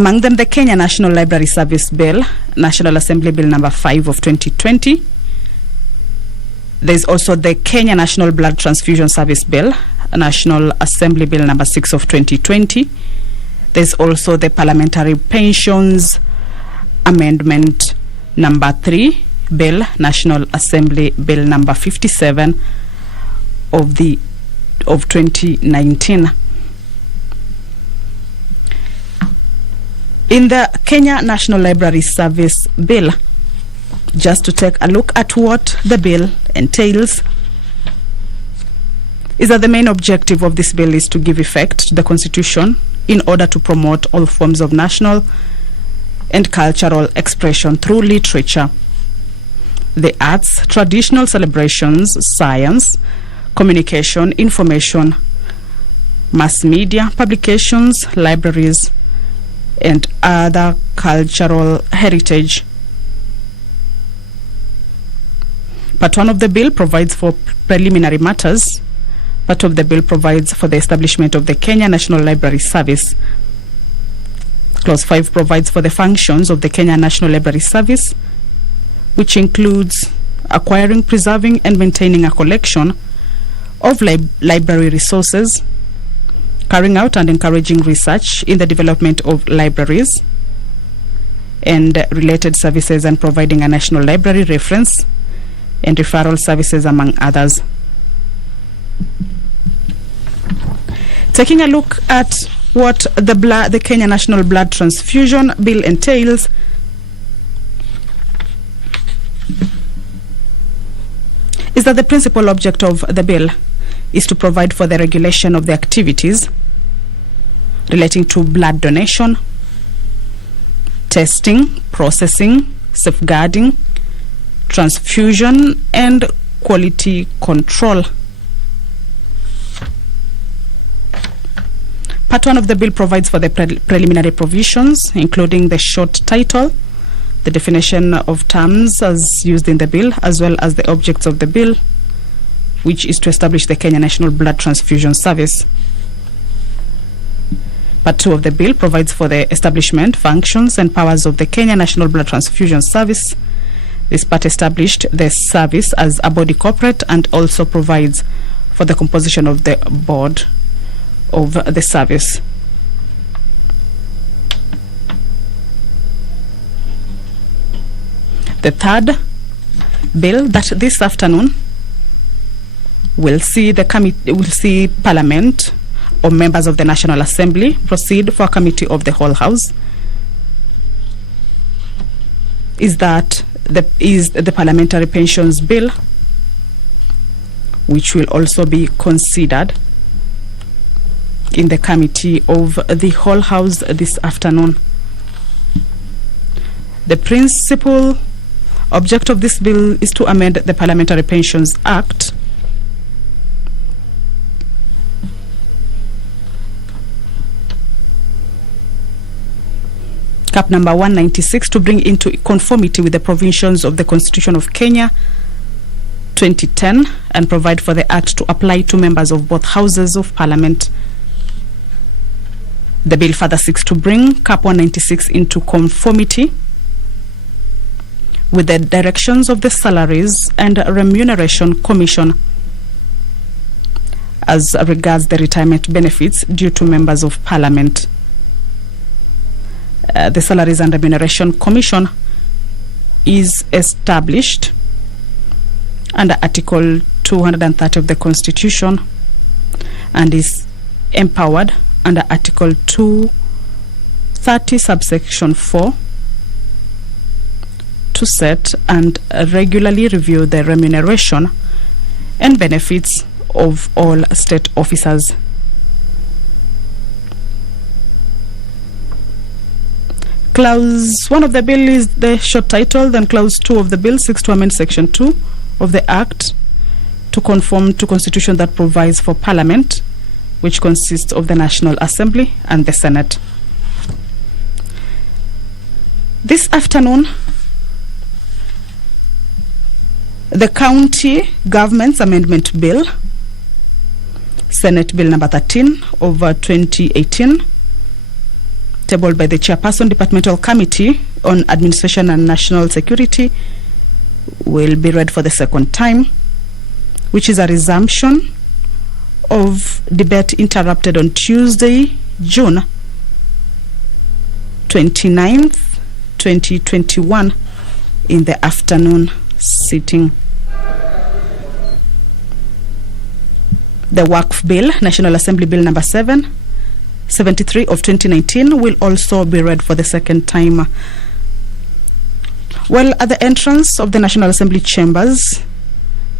Among them, the Kenya National Library Service Bill, National Assembly Bill number 5 of 2020. There's also the Kenya National Blood Transfusion Service Bill, National Assembly Bill number 6 of 2020. There's also the Parliamentary Pensions Amendment number 3 Bill, National Assembly Bill number 57 of 2019. In the Kenya National Library Service Bill, just to take a look at what the bill entails, is that the main objective of this bill is to give effect to the Constitution in order to promote all forms of national and cultural expression through literature, the arts, traditional celebrations, science, communication, information, mass media, publications, libraries, and other cultural heritage. Part 1 of the bill provides for preliminary matters. Part of the bill provides for the establishment of the Kenya National Library Service. Clause 5 provides for the functions of the Kenya National Library Service, which includes acquiring, preserving, and maintaining a collection of library resources, carrying out and encouraging research in the development of libraries and related services, and providing a national library reference and referral services, among others. Taking a look at what the Kenya National Blood Transfusion Bill entails, is that the principal object of the bill is to provide for the regulation of the activities relating to blood donation, testing, processing, safeguarding, transfusion, and quality control. Part 1 of the bill provides for the preliminary provisions, including the short title, the definition of terms as used in the bill, as well as the objects of the bill, which is to establish the Kenya National Blood Transfusion Service. Part 2 of the bill provides for the establishment, functions, and powers of the Kenya National Blood Transfusion Service. This part established the service as a body corporate and also provides for the composition of the board of the service. The third bill that this afternoon will see Parliament or members of the National Assembly proceed for a committee of the whole House is the Parliamentary Pensions Bill, which will also be considered in the committee of the whole House this afternoon. The principal object of this bill is to amend the Parliamentary Pensions Act Cap number 196 to bring into conformity with the provisions of the Constitution of Kenya 2010 and provide for the Act to apply to members of both Houses of Parliament. The bill further seeks to bring Cap 196 into conformity with the directions of the Salaries and Remuneration Commission as regards the retirement benefits due to members of Parliament. The Salaries and Remuneration Commission is established under Article 230 of the Constitution and is empowered under Article 230 subsection 4 to set and regularly review the remuneration and benefits of all state officers. Clause 1 of the bill is the short title, then Clause 2 of the bill seeks to amend Section 2 of the Act to conform to Constitution that provides for Parliament, which consists of the National Assembly and the Senate. This afternoon, the County Government's Amendment Bill, Senate Bill number 13 of 2018, tabled by the Chairperson, Departmental Committee on Administration and National Security, will be read for the second time, which is a resumption of debate interrupted on Tuesday, June 29th, 2021 in the afternoon sitting. The Waqf Bill, National Assembly Bill number 773 of 2019, will also be read for the second time. Well, at the entrance of the National Assembly chambers,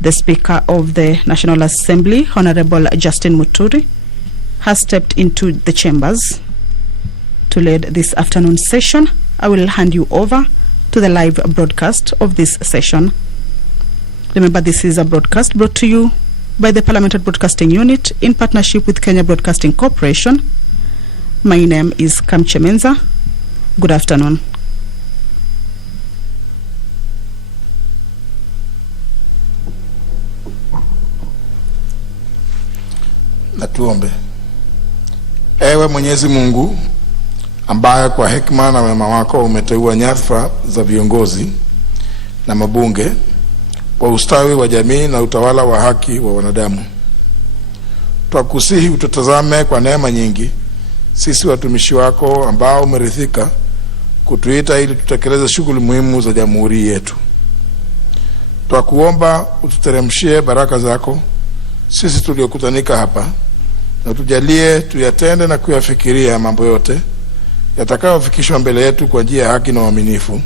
the Speaker of the National Assembly, Honorable Justin Muturi, has stepped into the chambers to lead this afternoon session. I will hand you over to the live broadcast of this session. Remember, this is a broadcast brought to you by the Parliamentary Broadcasting Unit in partnership with Kenya Broadcasting Corporation. My name is Kamche Menza. Good afternoon. Na tuombe. Ewe Mwenyezi Mungu, ambaye kwa hekima na wema wako umeteua nyadhifa za viongozi na mabunge kwa ustawi wa jamii na utawala wa haki wa wanadamu, twakusihi ututazame kwa neema nyingi sisi watumishi wako ambao umerithika kutuita ili tutekeleze shughuli muhimu za jamhuri yetu. Twakuomba ututeremshie baraka zako sisi tuliokutanika hapa, na tujalie tuyatende na kuyafikiria mambo yote yatakayofikishwa mbele yetu kwa njia ya haki na uaminifu,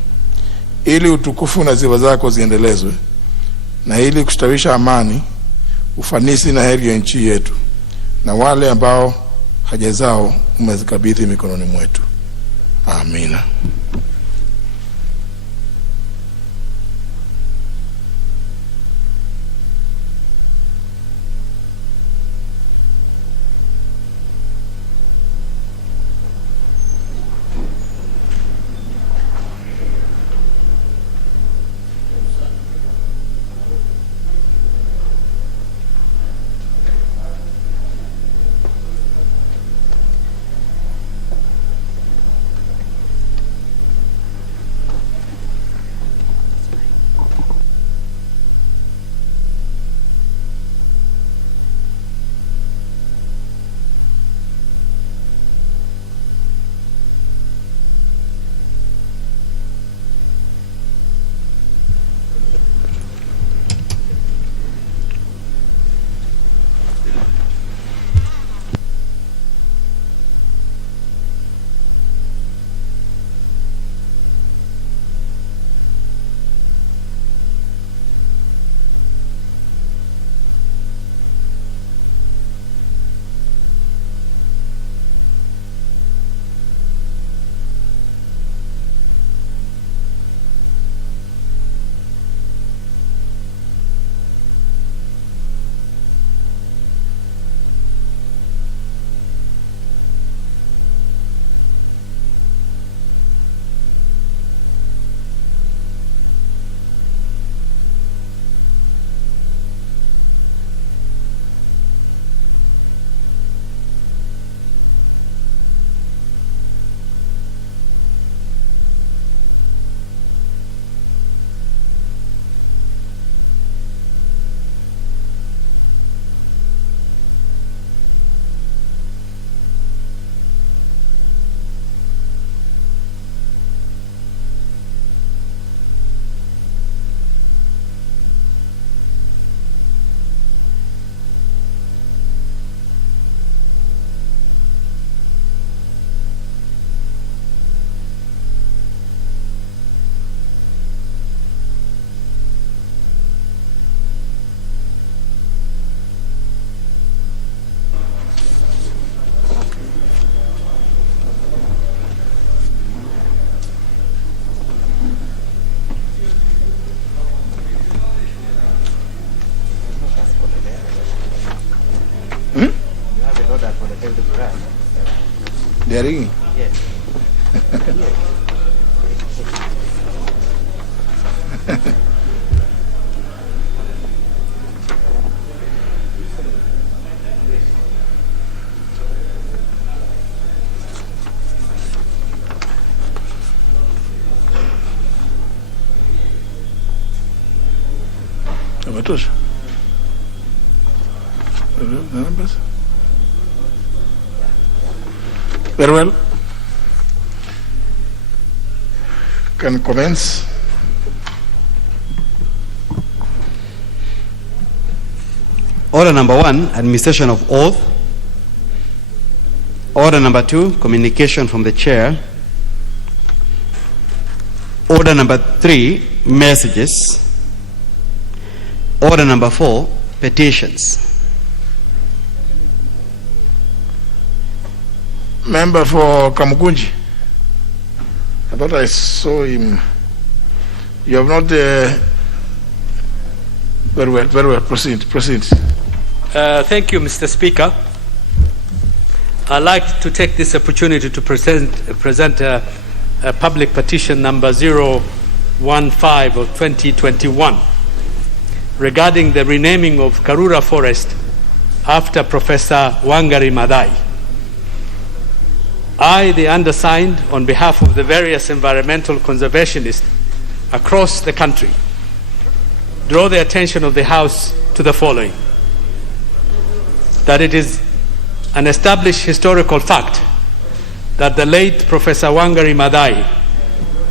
ili utukufu na sifa zako ziendelezwe, na ili kustawisha amani, ufanisi na heri ya nchi yetu na wale ambao haja zao umezikabidhi mikononi mwetu. Amina. They are ringing? Yes. Natosha. The numbers? Very well. Can commence. Order number 1, administration of oath. Order number 2, communication from the chair. Order number 3, messages. Order number 4, petitions. Member for Kamukunji. I thought I saw him. You have not. Very well. Proceed. Thank you, Mr. Speaker. I'd like to take this opportunity to present a public petition number 015 of 2021 regarding the renaming of Karura Forest after Professor Wangari Maathai. I, the undersigned, on behalf of the various environmental conservationists across the country, draw the attention of the House to the following: that it is an established historical fact that the late Professor Wangari Maathai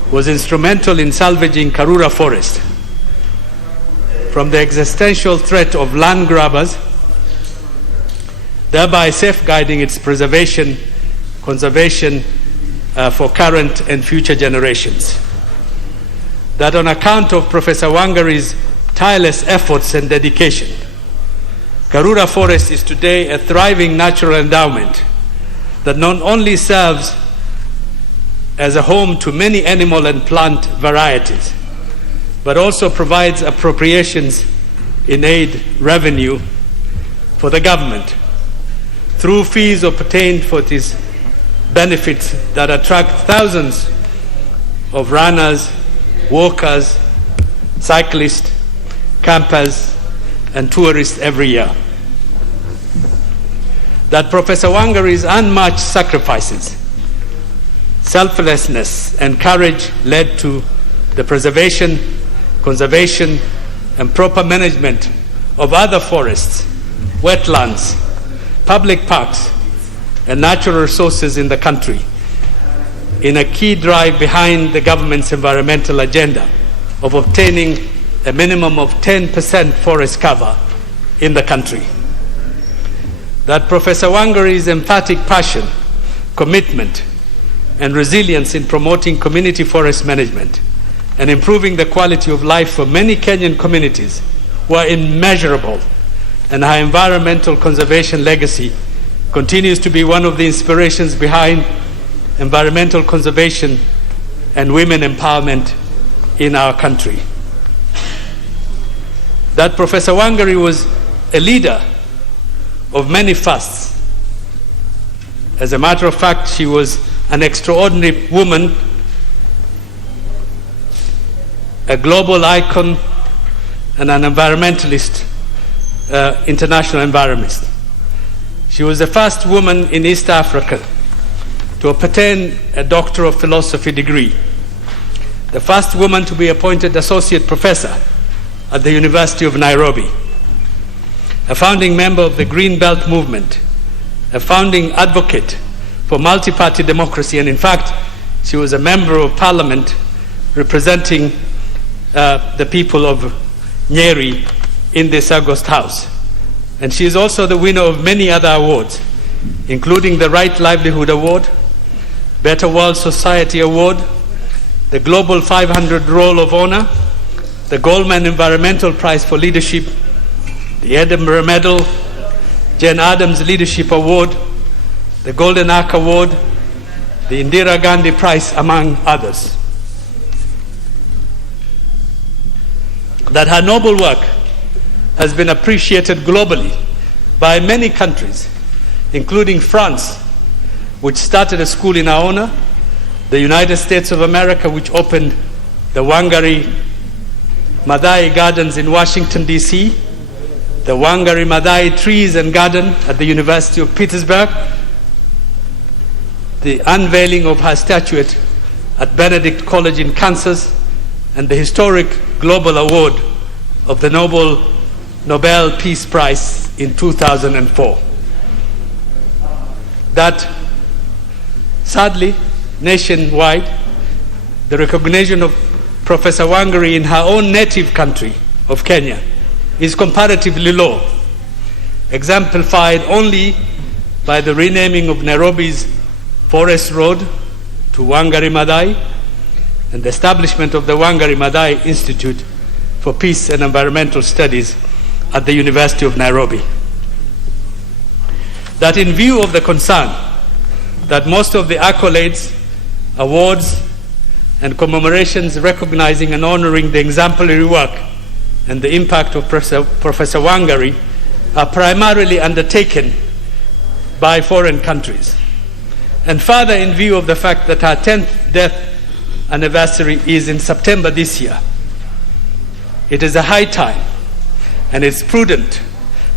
was instrumental in salvaging Karura Forest from the existential threat of land grabbers, thereby safeguarding its conservation for current and future generations. That on account of Professor Wangari's tireless efforts and dedication, Karura Forest is today a thriving natural endowment that not only serves as a home to many animal and plant varieties, but also provides appropriations in aid revenue for the government through fees obtained for these benefits that attract thousands of runners, walkers, cyclists, campers, and tourists every year. That Professor Wangari's unmatched sacrifices, selflessness, and courage led to the preservation, conservation, and proper management of other forests, wetlands, public parks, and natural resources in the country, in a key drive behind the government's environmental agenda of obtaining a minimum of 10% forest cover in the country. That Professor Wangari's emphatic passion, commitment, and resilience in promoting community forest management and improving the quality of life for many Kenyan communities were immeasurable, and her environmental conservation legacy continues to be one of the inspirations behind environmental conservation and women empowerment in our country. That Professor Wangari was a leader of many firsts. As a matter of fact, she was an extraordinary woman, a global icon, and an environmentalist, international environmentalist. She was the first woman in East Africa to obtain a Doctor of Philosophy degree, the first woman to be appointed associate professor at the University of Nairobi, a founding member of the Green Belt movement, a founding advocate for multi-party democracy, and in fact, she was a member of parliament representing the people of Nyeri in this August House. And she is also the winner of many other awards, including the Right Livelihood Award, Better World Society Award, the Global 500 Roll of Honor, the Goldman Environmental Prize for Leadership, the Edinburgh Medal, Jane Addams Leadership Award, the Golden Arc Award, the Indira Gandhi Prize, among others. That her noble work has been appreciated globally by many countries, including France, which started a school in our honor, the United States of America, which opened the Wangari Maathai Gardens in Washington, D.C., the Wangari Maathai Trees and Garden at the University of Pittsburgh, the unveiling of her statuette at Benedict College in Kansas, and the historic global award of the Nobel Nobel Peace Prize in 2004. That, sadly, nationwide, the recognition of Professor Wangari in her own native country of Kenya is comparatively low, exemplified only by the renaming of Nairobi's Forest Road to Wangari Maathai and the establishment of the Wangari Maathai Institute for Peace and Environmental Studies at the University of Nairobi. That in view of the concern that most of the accolades, awards, and commemorations recognizing and honoring the exemplary work and the impact of Professor Wangari are primarily undertaken by foreign countries. And further, in view of the fact that her 10th death anniversary is in September this year, it is a high time and it's prudent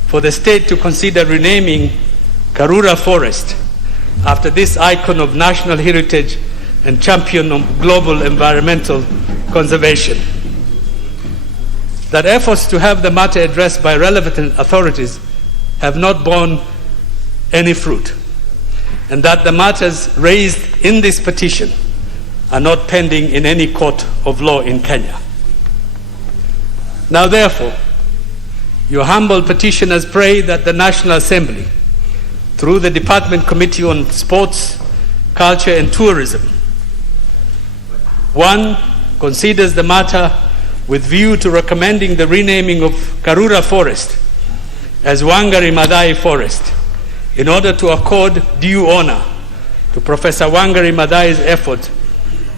for the state to consider renaming Karura Forest after this icon of national heritage and champion of global environmental conservation. That efforts to have the matter addressed by relevant authorities have not borne any fruit, and that the matters raised in this petition are not pending in any court of law in Kenya. Now, therefore, your humble petitioners pray that the National Assembly, through the Department Committee on Sports, Culture and Tourism, 1, considers the matter with view to recommending the renaming of Karura Forest as Wangari Maathai Forest in order to accord due honor to Professor Wangari Maathai's effort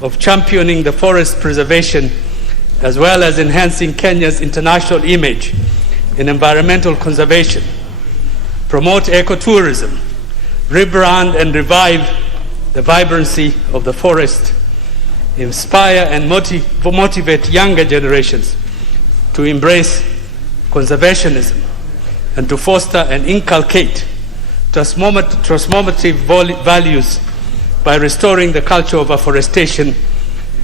of championing the forest preservation as well as enhancing Kenya's international image in environmental conservation, promote ecotourism, rebrand and revive the vibrancy of the forest, inspire and motivate younger generations to embrace conservationism and to foster and inculcate transformative values by restoring the culture of afforestation,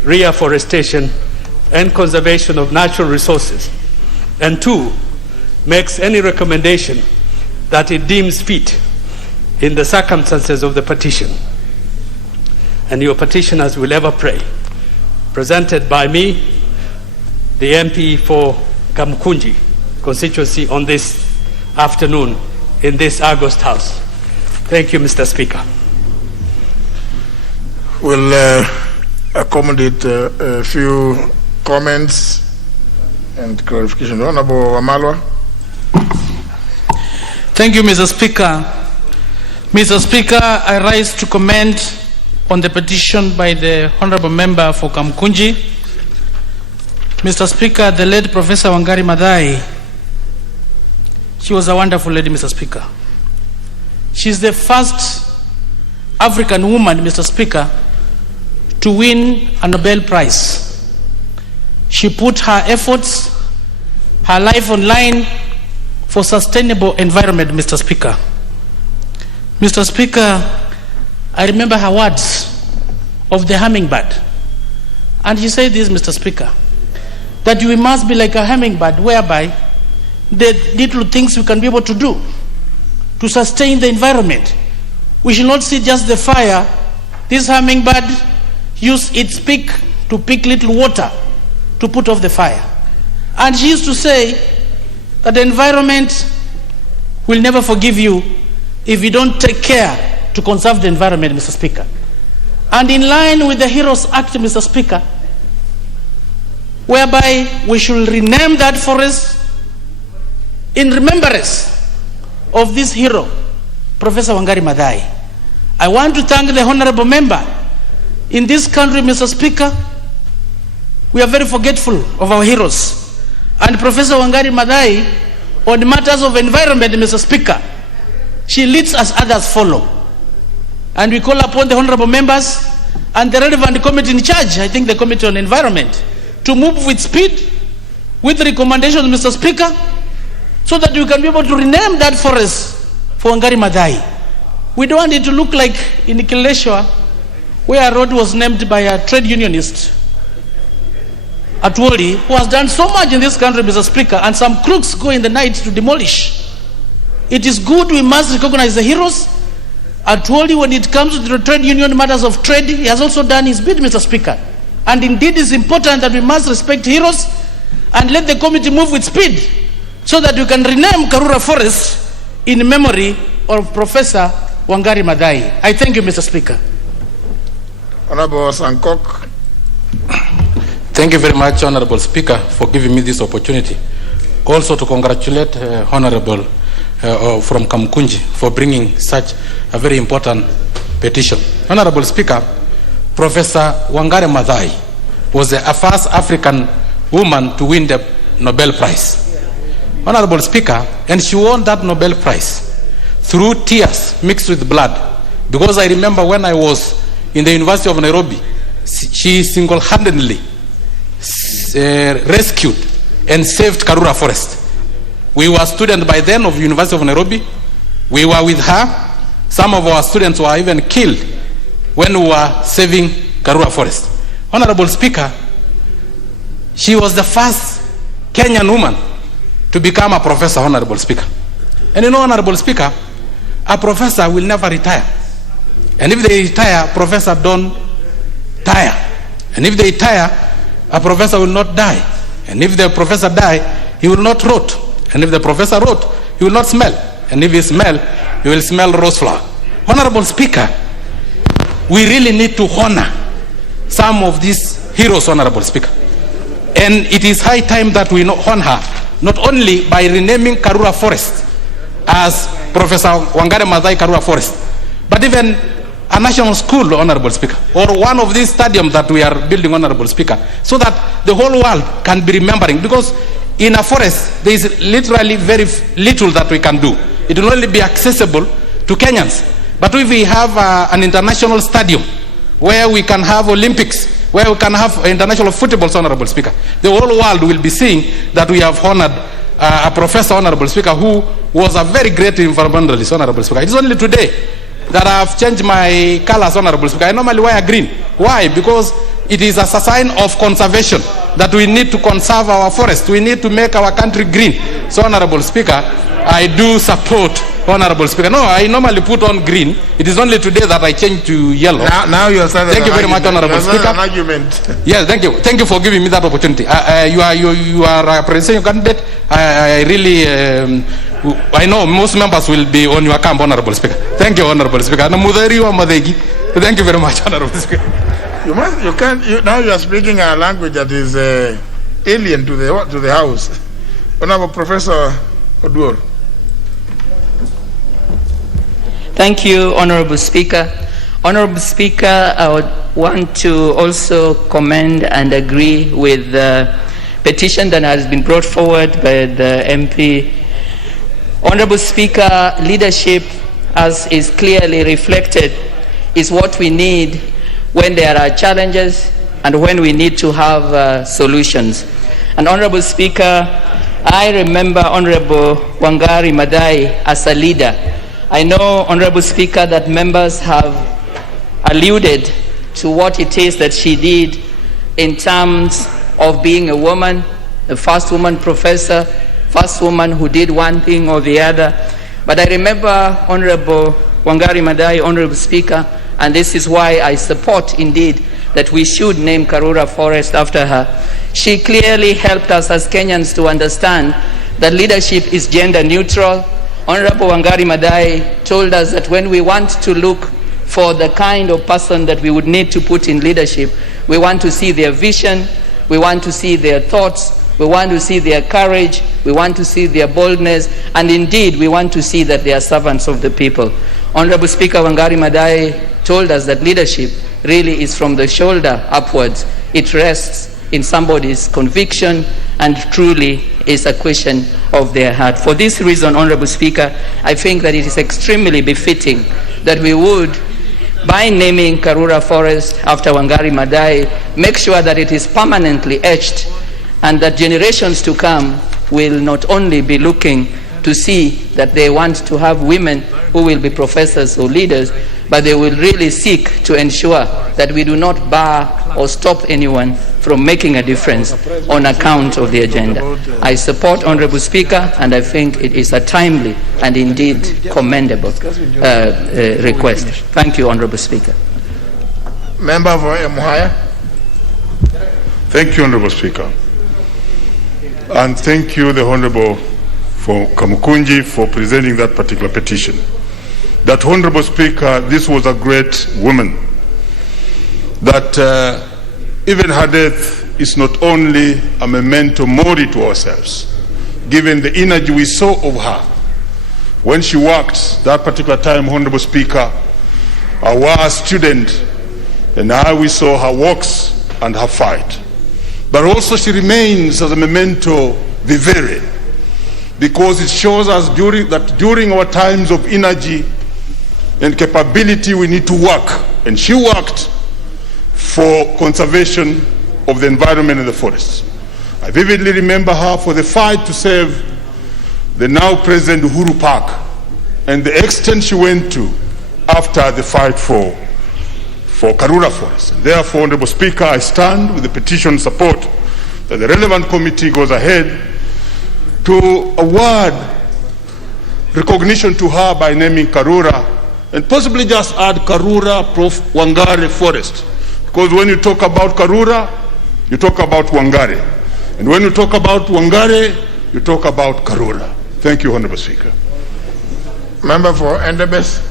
reforestation, and conservation of natural resources. And 2, makes any recommendation that it deems fit in the circumstances of the petition. And your petitioners will ever pray. Presented by me, the MP for Kamkunji constituency, on this afternoon in this August House. Thank you, Mr. Speaker. We'll accommodate a few comments and clarification. Honorable Wamalwa. Thank you, Mr. Speaker. Mr. Speaker, I rise to comment on the petition by the Honorable Member for Kamkunji. Mr. Speaker, the late Professor Wangari Maathai, she was a wonderful lady, Mr. Speaker. She's the first African woman, Mr. Speaker, to win a Nobel Prize. She put her efforts, her life on line for sustainable environment, Mr. Speaker. Mr. Speaker, I remember her words of the hummingbird. And she said this, Mr. Speaker, that we must be like a hummingbird, whereby the little things we can be able to do to sustain the environment. We should not see just the fire. This hummingbird use its beak to pick little water to put off the fire. And she used to say that the environment will never forgive you if you don't take care to conserve the environment, Mr. Speaker. And in line with the Heroes Act, Mr. Speaker, whereby we should rename that forest in remembrance of this hero, Professor Wangari Maathai. I want to thank the honorable member. In this country, Mr. Speaker, we are very forgetful of our heroes. And Professor Wangari Maathai, on matters of environment, Mr. Speaker, she leads as others follow. And we call upon the honorable members and the relevant committee in charge, I think the Committee on Environment, to move with speed, with recommendations, Mr. Speaker, so that we can be able to rename that forest for Wangari Maathai. We don't want it to look like in Kileshwa, where a road was named by a trade unionist. Atwoli, who has done so much in this country, Mr. Speaker, and some crooks go in the night to demolish. It is good, we must recognize the heroes. Atwoli, when it comes to the trade union matters of trade, he has also done his bit, Mr. Speaker. And indeed, it's important that we must respect heroes and let the committee move with speed so that we can rename Karura Forest in memory of Professor Wangari Maathai. I thank you, Mr. Speaker. Honorable Sankok. Thank you very much, Honorable Speaker, for giving me this opportunity. Also to congratulate Honorable from Kamkunji for bringing such a very important petition. Honorable Speaker, Professor Wangari Maathai was the first African woman to win the Nobel Prize. Honorable Speaker, and she won that Nobel Prize through tears mixed with blood. Because I remember when I was in the University of Nairobi, she single-handedly rescued and saved Karura Forest. We were students by then of University of Nairobi. We were with her. Some of our students were even killed when we were saving Karura Forest. Honorable Speaker, she was the first Kenyan woman to become a professor, Honorable Speaker. And you know, Honorable Speaker, a professor will never retire. And if they retire, professor don't tire. And if they tire, a professor will not die. And if the professor die, he will not rot. And if the professor rot, he will not smell. And if he smell, he will smell rose flower. Honorable Speaker, we really need to honor some of these heroes, Honorable Speaker. And it is high time that we honor her, not only by renaming Karura Forest as Professor Wangari Maathai Karura Forest, but even a national school, Honorable Speaker, or one of these stadiums that we are building, Honorable Speaker, so that the whole world can be remembering. Because in a forest, there is literally very little that we can do. It will only be accessible to Kenyans. But if we have an international stadium where we can have Olympics, where we can have international football, Honorable Speaker, the whole world will be seeing that we have honored a professor, Honorable Speaker, who was a very great environmentalist, Honorable Speaker. It is only today that I have changed my colors, Honorable Speaker. I normally wear green. Why? Because it is a sign of conservation, that we need to conserve our forest. We need to make our country green. So, Honorable Speaker, I do support, Honorable Speaker. No, I normally put on green. It is only today that I change to yellow. Now you are starting. Thank you very much, Honorable Speaker. An argument. Yes, thank you. Thank you for giving me that opportunity. You are a presidential candidate. I really, I know most members will be on your camp, Honorable Speaker. Thank you, Honorable Speaker. Thank you very much, Honorable Speaker. Now you are speaking a language that is alien to the House. Honorable Professor Oduor. Thank you, Honorable Speaker. Honorable Speaker, I would want to also commend and agree with the petition that has been brought forward by the MP. Honorable Speaker, leadership, as is clearly reflected, is what we need when there are challenges and when we need to have solutions. And Honorable Speaker, I remember Honorable Wangari Maathai as a leader. I know, Honorable Speaker, that members have alluded to what it is that she did in terms of being a woman, the first woman professor, first woman who did one thing or the other. But I remember Honorable Wangari Maathai, Honorable Speaker, and this is why I support indeed that we should name Karura Forest after her. She clearly helped us as Kenyans to understand that leadership is gender neutral. Honorable Wangari Maathai told us that when we want to look for the kind of person that we would need to put in leadership, we want to see their vision, we want to see their thoughts, we want to see their courage, we want to see their boldness, and indeed we want to see that they are servants of the people. Honorable Speaker, Wangari Maathai told us that leadership really is from the shoulder upwards. It rests in somebody's conviction and truly is a question of their heart. For this reason, Honorable Speaker, I think that it is extremely befitting that we would, by naming Karura Forest after Wangari Maathai, make sure that it is permanently etched and that generations to come will not only be looking to see that they want to have women who will be professors or leaders, but they will really seek to ensure that we do not bar or stop anyone from making a difference on account of the agenda. I support Honorable Speaker, and I think it is a timely and indeed commendable request. Thank you, Honorable Speaker. Member for Emuhaya. Thank you, Honorable Speaker. And thank you, the Honorable for Kamukunji, for presenting that particular petition. That, Honorable Speaker, this was a great woman. That even her death is not only a memento mori to ourselves, given the energy we saw of her when she worked that particular time, Honorable Speaker, our student, and how we saw her works and her fight. But also she remains as a memento vivere, because it shows us during our times of energy and capability, we need to work. And she worked for conservation of the environment and the forests. I vividly remember her for the fight to save the now President Uhuru Park and the extent she went to after the fight for Karura Forest. And therefore, Honorable Speaker, I stand with the petition support that the relevant committee goes ahead to award recognition to her by naming Karura, and possibly just add Karura Prof. Wangare Forest. Because when you talk about Karura, you talk about Wangare. And when you talk about Wangare, you talk about Karura. Thank you, Honorable Speaker. Member for Endebess.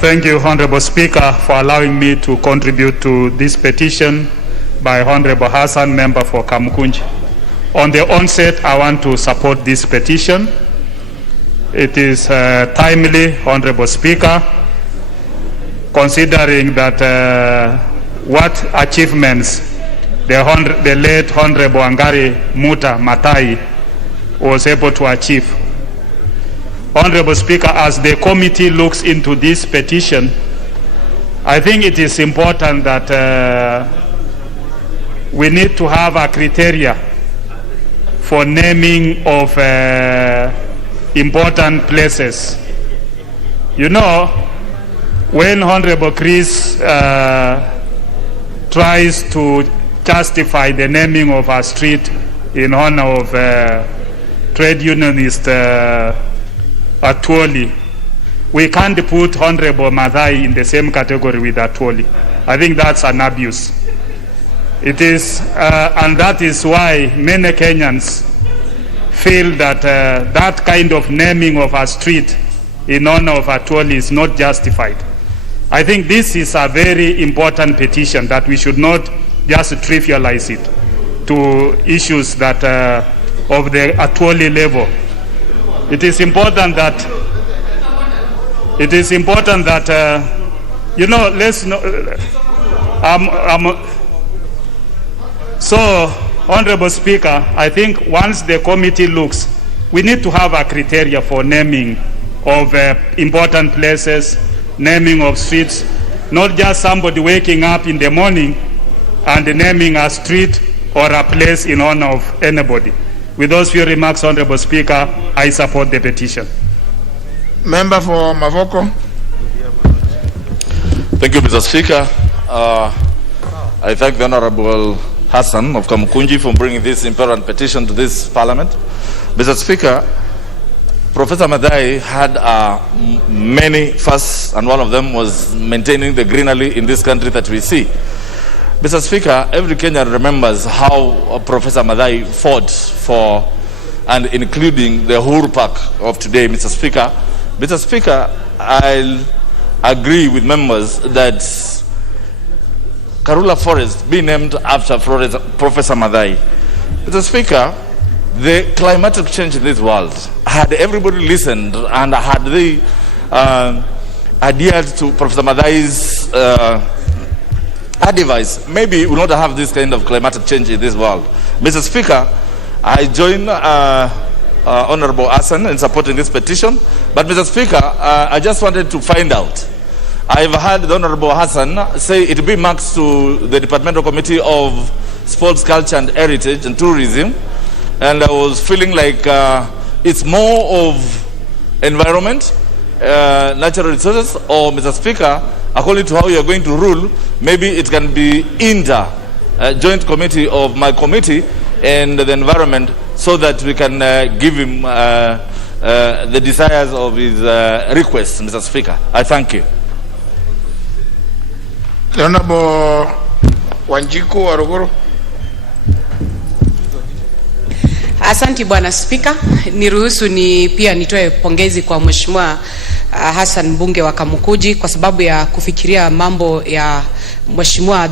Thank you, Honorable Speaker, for allowing me to contribute to this petition by Honorable Hassan, member for Kamukunji. On the onset, I want to support this petition. It is timely, Honorable Speaker, considering that what achievements the late Honorable Wangari Muta Matai was able to achieve. Honorable Speaker, as the committee looks into this petition, I think it is important that we need to have a criteria for naming of important places. You know, when Honorable Chris tries to justify the naming of a street in honor of trade unionist Atwoli, we can't put Honorable Madai in the same category with Atwoli. I think that's an abuse. It is, and that is why many Kenyans feel that that kind of naming of a street in honor of Atwoli is not justified. I think this is a very important petition that we should not just trivialize it to issues that of the Atwoli level. It is important that you know, let's know. So, Honorable Speaker, I think once the committee looks, we need to have a criteria for naming of important places, naming of streets, not just somebody waking up in the morning and naming a street or a place in honor of anybody. With those few remarks, Honorable Speaker, I support the petition. Member for Mavoko. Thank you, Mr. Speaker. I thank the Honorable Hassan of Kamukunji for bringing this important petition to this Parliament. Mr. Speaker, Professor Madai had many firsts, and one of them was maintaining the greenery in this country that we see. Mr. Speaker, every Kenyan remembers how Professor Madai fought for and including the Uhuru Park of today, Mr. Speaker. Mr. Speaker, I'll agree with members that Karura Forest be named after Professor Madai. Mr. Speaker, the climatic change in this world, had everybody listened and had they adhered to Professor Madai's advice, maybe we will not have this kind of climatic change in this world. Mr. Speaker, I join Honorable Hassan in supporting this petition, but Mr. Speaker, I just wanted to find out. I've heard the Honorable Hassan say it will be marked to the Departmental Committee of Sports, Culture and Heritage and Tourism, and I was feeling like it's more of environment natural resources, or Mr. Speaker, according to how you are going to rule, maybe it can be joint committee of my committee and the environment, so that we can give him the desires of his requests, Mr. Speaker. I thank you. The Honorable Wanjiku Waruguru. Asante Bwana Spika, niruhusu pia nitoe pongezi kwa Mheshimiwa Hassan mbunge wa Kamukunji kwa sababu ya kufikiria mambo ya Mheshimiwa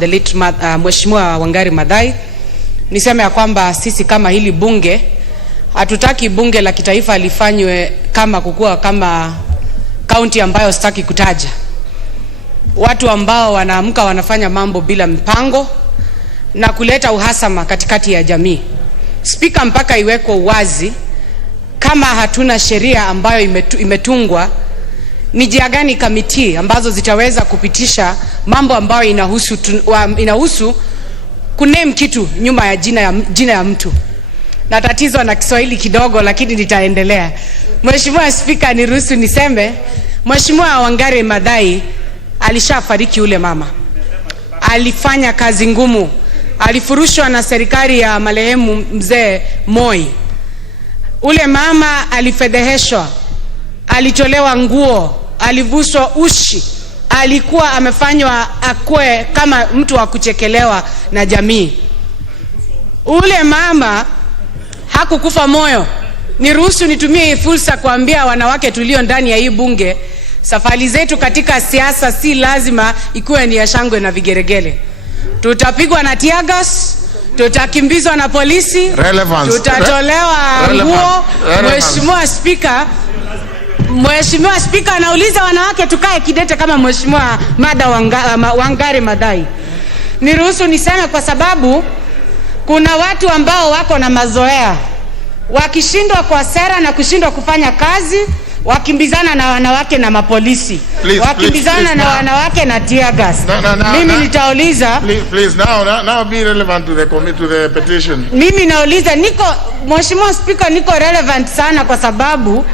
Mheshimiwa Wangari Maathai. Niseme ya kwamba sisi kama hili bunge hatutaki bunge la kitaifa lifanywe kama kaunti ambayo sitaki kutaja. Watu ambao wanaamka wanafanya mambo bila mpango na kuleta uhasama katikati ya jamii. Spika, mpaka iwekwe wazi kama hatuna sheria ambayo imetungwa, ni njia gani kamiti ambazo zitaweza kupitisha mambo ambayo inahusu kuname kitu nyuma ya jina ya mtu. Na tatizo na Kiswahili kidogo, lakini nitaendelea. Mheshimiwa Spika, niruhusu niseme Mheshimiwa Wangari Maathai alishafariki. Ule mama alifanya kazi ngumu, alifurushwa na serikali ya marehemu mzee Moi. Ule mama alifedheheshwa, alitolewa nguo, alivuswa ushi, alikuwa amefanywa akwe kama mtu wa kuchekelewa na jamii. Ule mama hakukufa moyo. Niruhusu nitumie fursa kuambia wanawake tulio ndani ya hii bunge, safari zetu katika siasa si lazima ikuwe ni ya shangwe na vigeregele. Tutapigwa na tear gas, tutakimbizwa na polisi, tutatolewa nguo. Mheshimiwa Spika anauliza wanawake tukae kidete kama Mheshimiwa Wangari Maathai. Niruhusu niseme kwa sababu kuna watu ambao wako na mazoea, wakishindwa kwa sera na kushindwa kufanya kazi, wakimbizana na wanawake na mapolisi, wakimbizana na wanawake na tear gas. Mimi nitauliza, please now be relevant to the petition. Mimi nauliza, Mheshimiwa Speaker, niko relevant sana kwa sababu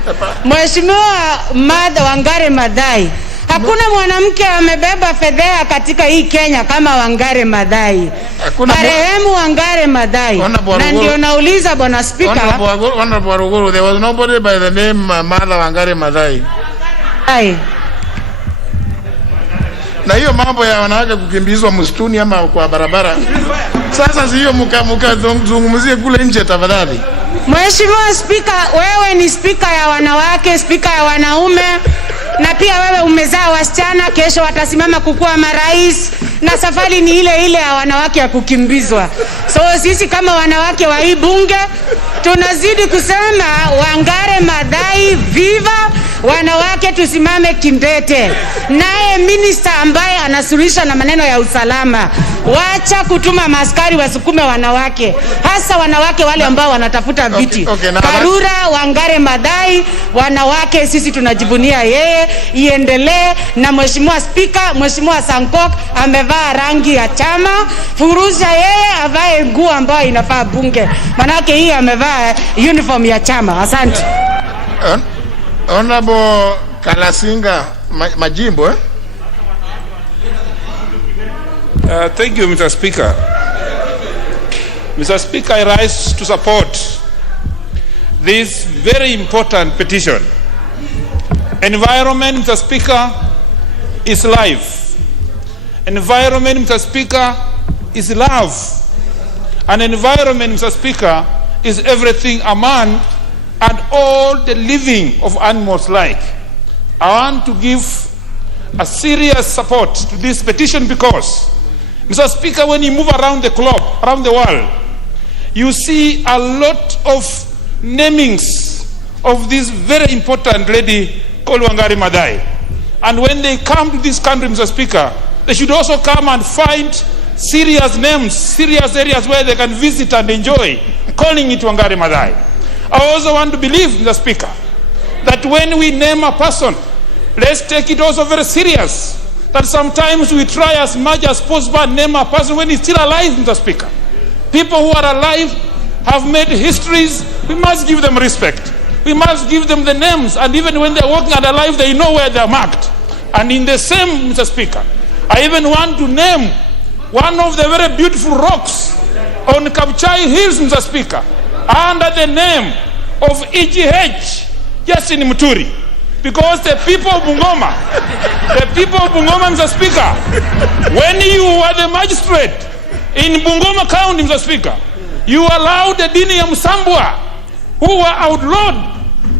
Mheshimiwa Wangari Maathai, hakuna mwanamke amebeba fedheha katika hii Kenya kama Wangari Maathai. Marehemu Wangari Maathai. Na ndio nauliza Bwana Speaker, Honorable Waruguru, there was nobody by the name Mother Wangari Maathai. Na hiyo mambo ya wanawake kukimbizwa msituni ama kwa barabara, sasa hiyo mkazungumzie kule nje tafadhali. Mheshimiwa Speaker, wewe ni speaker ya wanawake, speaker ya wanaume, na pia wewe umezaa wasichana, kesho watasimama kukuwa marais, na safari ni ile ya wanawake ya kukimbizwa. So sisi kama wanawake wa hii bunge tunazidi kusema Wangari Maathai viva, wanawake tusimame kindete. Naye minister ambaye anasuluhisha na maneno ya usalama, wacha kutuma maaskari wasukume wanawake, hasa wanawake wale ambao wanatafuta viti. Karura, Wangari Maathai, wanawake sisi tunajivunia yeye, iendelee. Na Mheshimiwa Speaker, Mheshimiwa Sankok amevaa rangi ya chama, furusha yeye avae nguo ambayo inafaa bunge, manake hii amevaa uniform ya chama. Asante. Honorable Kalasinga Majimbo. Thank you, Mr. Speaker. Mr. Speaker, I rise to support this very important petition. Environment, Mr. Speaker, is life. Environment, Mr. Speaker, is love. An environment, Mr. Speaker, is everything a man and all the living of animals like. I want to give a serious support to this petition because, Mr. Speaker, when you move around the globe, around the world, you see a lot of namings of this very important lady called Wangari Maathai. And when they come to this country, Mr. Speaker, they should also come and find serious names, serious areas where they can visit and enjoy, calling it Wangari Maathai. I also want to believe, Mr. Speaker, that when we name a person, let's take it also very serious. That sometimes we try as much as possible to name a person when he's still alive, Mr. Speaker. People who are alive have made histories. We must give them respect. we must give them the names, and even when they're walking and alive, they know where they're marked. And in the same, Mr. Speaker, I even want to name one of the very beautiful rocks on Kapchai Hills, Mr. Speaker, under the name of EGH, Justin Muturi. Because the people of Bungoma, Mr. Speaker, when you were the magistrate in Bungoma County, Mr. Speaker, you allowed the Dini Msambwa, who were outlawed.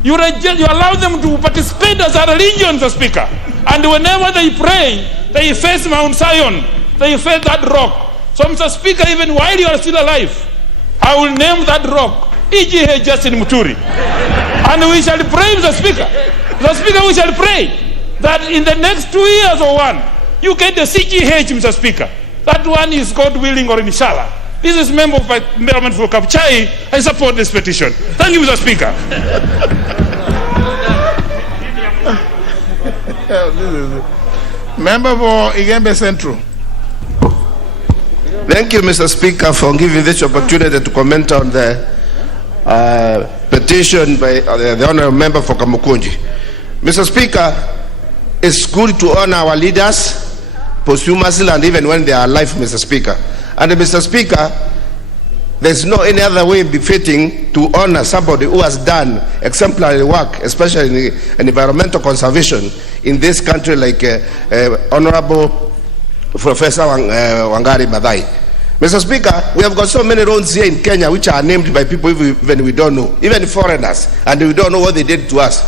You allowed them to participate as a religion, Mr. Speaker. And whenever they pray, they face Mount Zion. They face that rock. So, Mr. Speaker, even while you are still alive, I will name that rock EGH Justin Muturi. And we shall pray, Mr. Speaker. Mr. Speaker, we shall pray that in the next 2 years or one, you get the CGH, Mr. Speaker. That one is God willing or inshallah. This is member of Parliament for Kapchai. I support this petition. Thank you, Mr. Speaker. Member for Igembe Central. Thank you, Mr. Speaker, for giving this opportunity to comment on the petition by the honourable member for Kamukunji. Mr. Speaker, it's good to honor our leaders posthumously and even when they are alive, Mr. Speaker. And Mr. Speaker, there's no any other way befitting to honor somebody who has done exemplary work, especially in environmental conservation in this country, like Honorable Professor Wangari Maathai. Mr. Speaker, we have got so many roads here in Kenya which are named by people even we don't know, even foreigners, and we don't know what they did to us.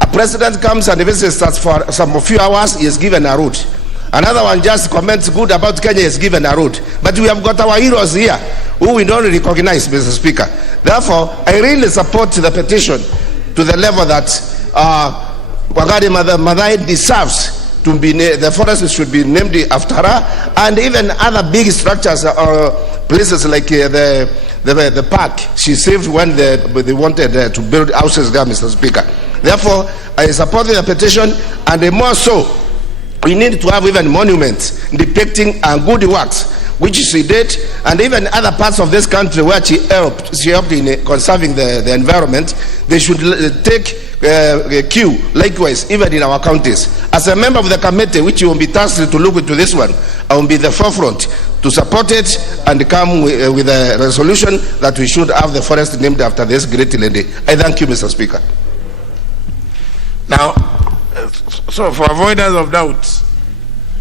A president comes and visits us for some few hours, he is given a route. Another one just comments good about Kenya, is given a route. But we have got our heroes here who we don't recognize, Mr. Speaker. Therefore, I really support the petition to the level that Wangari Maathai deserves to be, the forest should be named after her, and even other big structures or places like the park she saved when they wanted to build houses there, Mr. Speaker. Therefore, I support the petition, and more so, we need to have even monuments depicting good works which she did, and even other parts of this country where she helped in conserving the environment. They should take cue likewise even in our counties. As a member of the committee which will be tasked to look into this one, I will be the forefront to support it and come with a resolution that we should have the forest named after this great lady. I thank you, Mr. Speaker. Now, so for avoidance of doubt,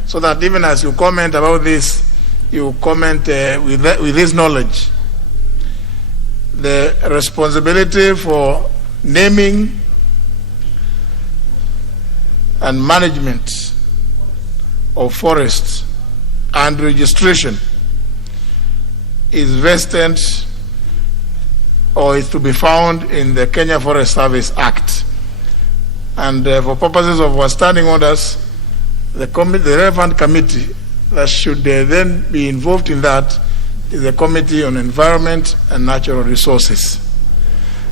so that even as you comment about this, you comment with this knowledge, the responsibility for naming and management of forests and registration is vested or is to be found in the Kenya Forest Service Act. And for purposes of our standing orders, the relevant committee that should then be involved in that is the Committee on Environment and Natural Resources.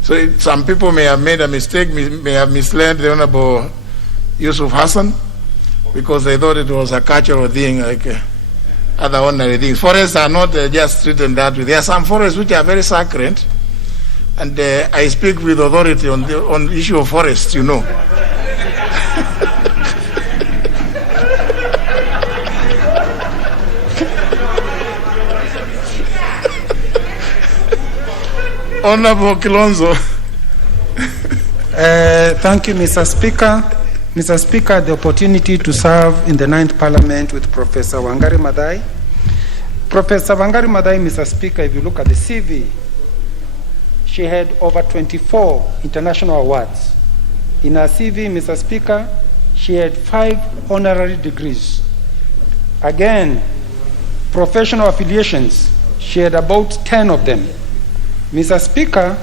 So some people may have made a mistake, may have misled the Honorable Yusuf Hassan, because they thought it was a cultural thing like other ordinary things. Forests are not just treated that way. There are some forests which are very sacred, and I speak with authority on the issue of forests, you know. Honorable Kilonzo. Thank you, Mr. Speaker. Mr. Speaker, the opportunity to serve in the 9th Parliament with Professor Wangari Maathai. Professor Wangari Maathai, Mr. Speaker, if you look at the CV, she had over 24 international awards. In her CV, Mr. Speaker, she had 5 honorary degrees. Again, professional affiliations, she had about 10 of them. Mr. Speaker,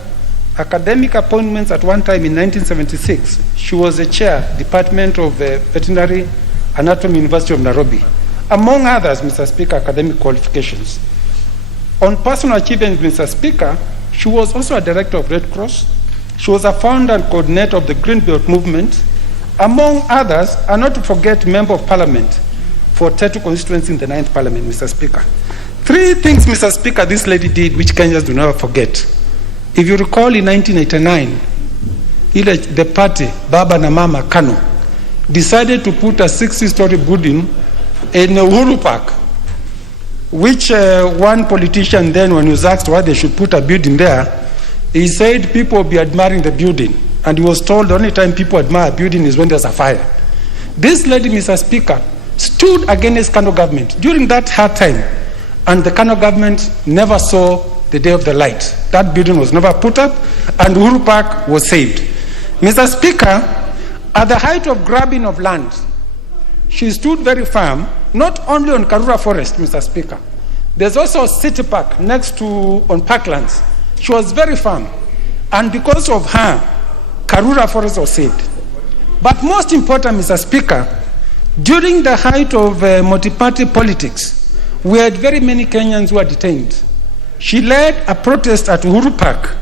academic appointments at one time in 1976, she was the chair, Department of Veterinary Anatomy, University of Nairobi. Among others, Mr. Speaker, academic qualifications. On personal achievements, Mr. Speaker, she was also a director of Red Cross. She was a founder and coordinator of the Green Belt movement. Among others, and not to forget, member of Parliament for Tetu constituency in the 9th Parliament, Mr. Speaker. 3 things, Mr. Speaker, this lady did which Kenyans do not forget. If you recall, in 1989, the party, Baba na Mama Kanu, decided to put a 60-story building in Uhuru Park, which one politician then, when he was asked why they should put a building there, he said people will be admiring the building. And he was told the only time people admire a building is when there's a fire. This lady, Mr. Speaker, stood against Kano government during that hard time, and the Kano government never saw the day of the light. That building was never put up, and Uhuru Park was saved. Mr. Speaker, at the height of grabbing of land, she stood very firm, not only on Karura Forest, Mr. Speaker. There's also a city park next to, on Parklands. She was very firm, and because of her, Karura Forest was saved. But most important, Mr. Speaker, during the height of multi-party politics, we had very many Kenyans who were detained. She led a protest at Uhuru Park,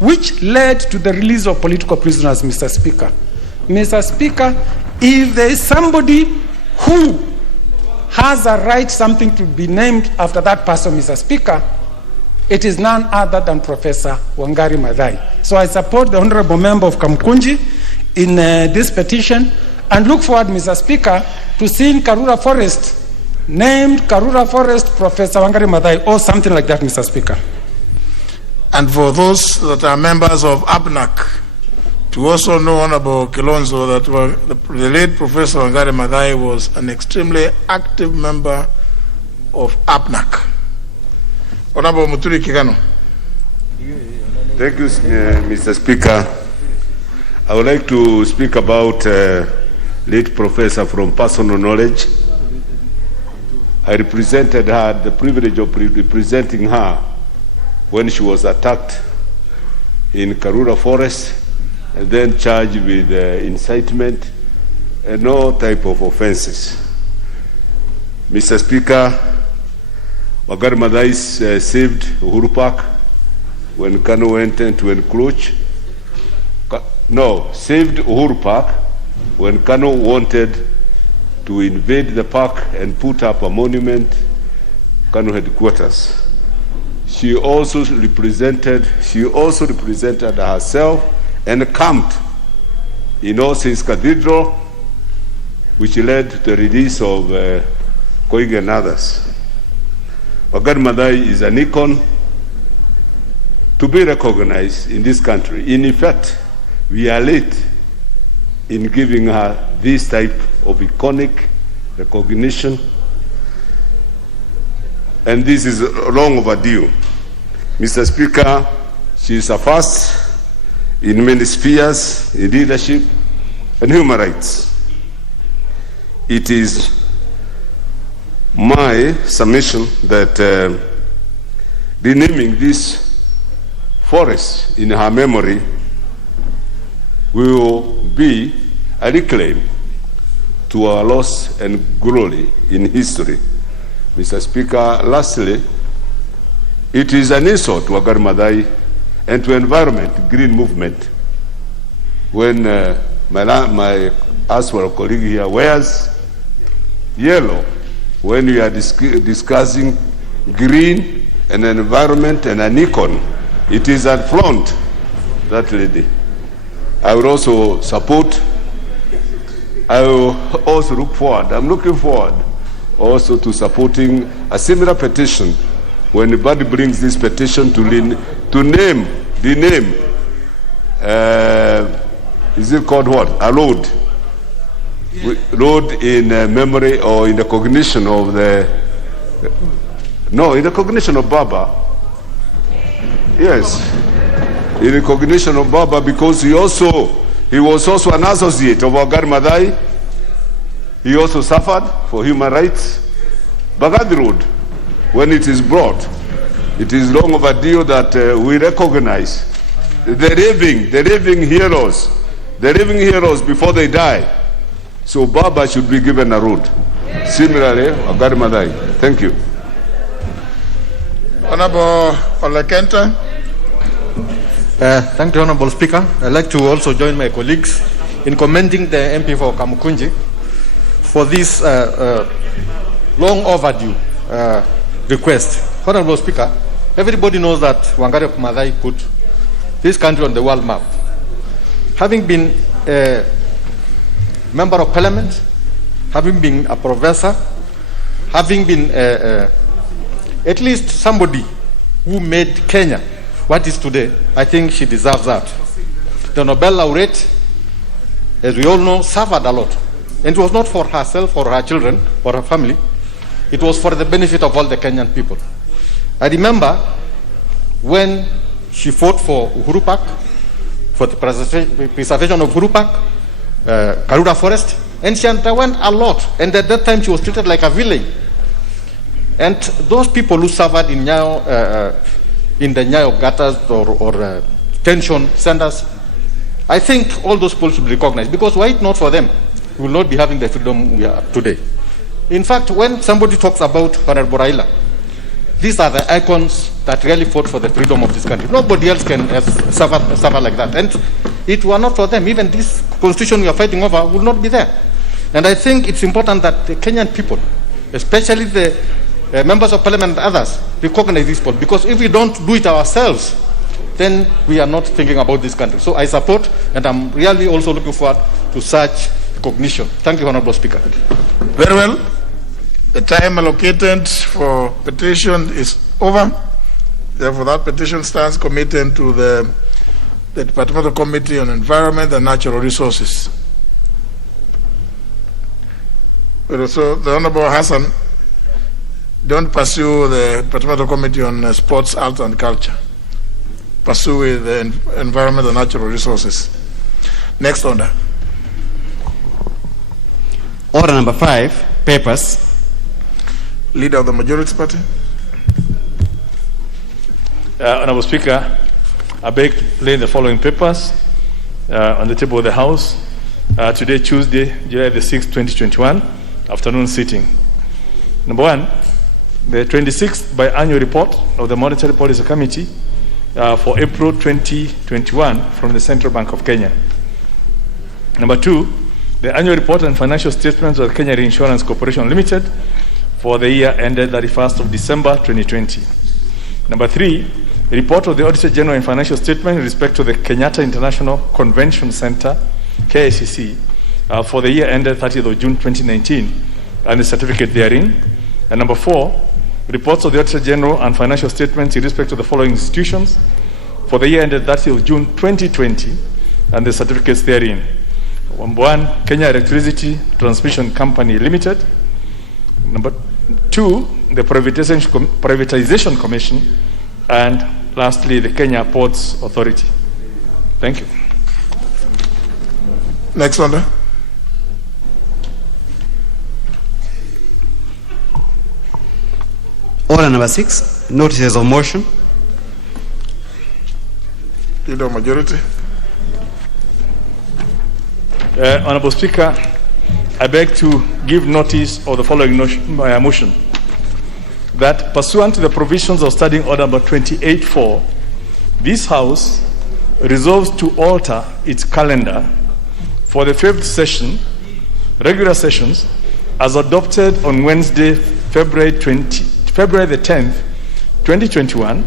which led to the release of political prisoners, Mr. Speaker. Mr. Speaker, if there is somebody who has a right something to be named after that person, Mr. Speaker, it is none other than Professor Wangari Maathai. So I support the Honorable Member of Kamkunji in this petition, and look forward, Mr. Speaker, to seeing Karura Forest named Karura Forest Professor Wangari Maathai, or something like that, Mr. Speaker. And for those that are members of APNAC, to also know, Honorable Kilonzo, that the late Professor Wangari Maathai was an extremely active member of APNAC. Honorable Muturi Kigano. Thank you, Mr. Speaker. I would like to speak about late professor from personal knowledge. I represented her, the privilege of representing her when she was attacked in Karura Forest and then charged with incitement and all type of offenses. Mr. Speaker, Wangari Maathai saved Uhuru Park when Kanu went to encroach. Saved Uhuru Park when Kanu wanted to invade the park and put up a monument, Kanu headquarters. She also represented herself and camped in All Saints Cathedral, which led to the release of Cohesion and others. Wangari Maathai is an icon to be recognized in this country. In effect, we are late in giving her this type of iconic recognition, and this is long overdue. Mr. Speaker, she is a first in many spheres, in leadership and human rights. It is my submission that renaming this forest in her memory will be a reclaim to our loss and glory in history. Mr. Speaker, lastly, it is an insult to Wangari Maathai and to environment, green movement, when my Aswell colleague here wears yellow when we are discussing green and environment and an icon. It is an affront, that lady. I will also support, I will also look forward, I'm looking forward also to supporting a similar petition when anybody brings this petition to name the name, is it called what? A road. Road in memory or in the cognition of in the cognition of Baba. Yes, in the cognition of Baba, because he was also an associate of Wangari Maathai. He also suffered for human rights. Bagadi Road, when it is brought, it is long overdue that we recognize the living heroes before they die. So Baba should be given a road. Similarly, Wangari Maathai. Thank you. Honorable Olekenta. Thank you, Honorable Speaker. I'd like to also join my colleagues in commending the MP for Kamukunji for this long overdue request. Honorable Speaker, everybody knows that Wangari Maathai put this country on the world map. having been a member of parliament, having been a professor, having been at least somebody who made Kenya what is today, I think she deserves that. The Nobel laureate, as we all know, suffered a lot. And it was not for herself or her children or her family. It was for the benefit of all the Kenyan people. I remember when she fought for Uhuru Park, for the preservation of Uhuru Park, Karura Forest, and she underwent a lot. And at that time, she was treated like a villain. And those people who suffered in Nyayo, in the Nyayo gutters or detention centers, I think all those people should be recognized, because were it not for them, we will not be having the freedom we have today. In fact, when somebody talks about Honorable Raila, these are the icons that really fought for the freedom of this country. Nobody else can suffer like that. And it were not for them, even this constitution we are fighting over would not be there. And I think it's important that the Kenyan people, especially the members of parliament and others, recognize this point, because if we don't do it ourselves, then we are not thinking about this country. So I support, and I'm really also looking forward to such recognition. Thank you, Honorable Speaker. Very well. The time allocated for petition is over. Therefore, that petition stands committed to the Departmental Committee on Environment and Natural Resources. So, the Honorable Hassan, don't pursue the Departmental Committee on Sports, Arts and Culture. Pursue with the Environment and Natural Resources. Next order. Order number 5, papers. Leader of the Majority Party. Honorable Speaker, I beg to lay the following papers on the table of the House. Today, Tuesday, July the 6th, 2021, afternoon sitting. Number 1, the 26th biannual report of the Monetary Policy Committee for April 2021 from the Central Bank of Kenya. Number 2, the annual report and financial statements of the Kenya Reinsurance Corporation Limited for the year ended 31st of December 2020. Number 3, the report of the Auditor General and financial statement in respect to the Kenyatta International Convention Center, KICC, for the year ended 30th of June 2019, and the certificate therein. And number 4, reports of the Auditor General and financial statements in respect to the following institutions for the year ended 30th of June 2020, and the certificates therein. Number 1, Kenya Electricity Transmission Company Limited. Number 2, the Privatization Commission, and lastly, the Kenya Ports Authority. Thank you. Next order. Order number 6, notices of motion. Leader of Majority. Honorable Speaker, I beg to give notice of the following motion. That pursuant to the provisions of Standing Order number 28.4, this House resolves to alter its calendar for the 5th session, regular sessions, as adopted on Wednesday, February the 10th, 2021,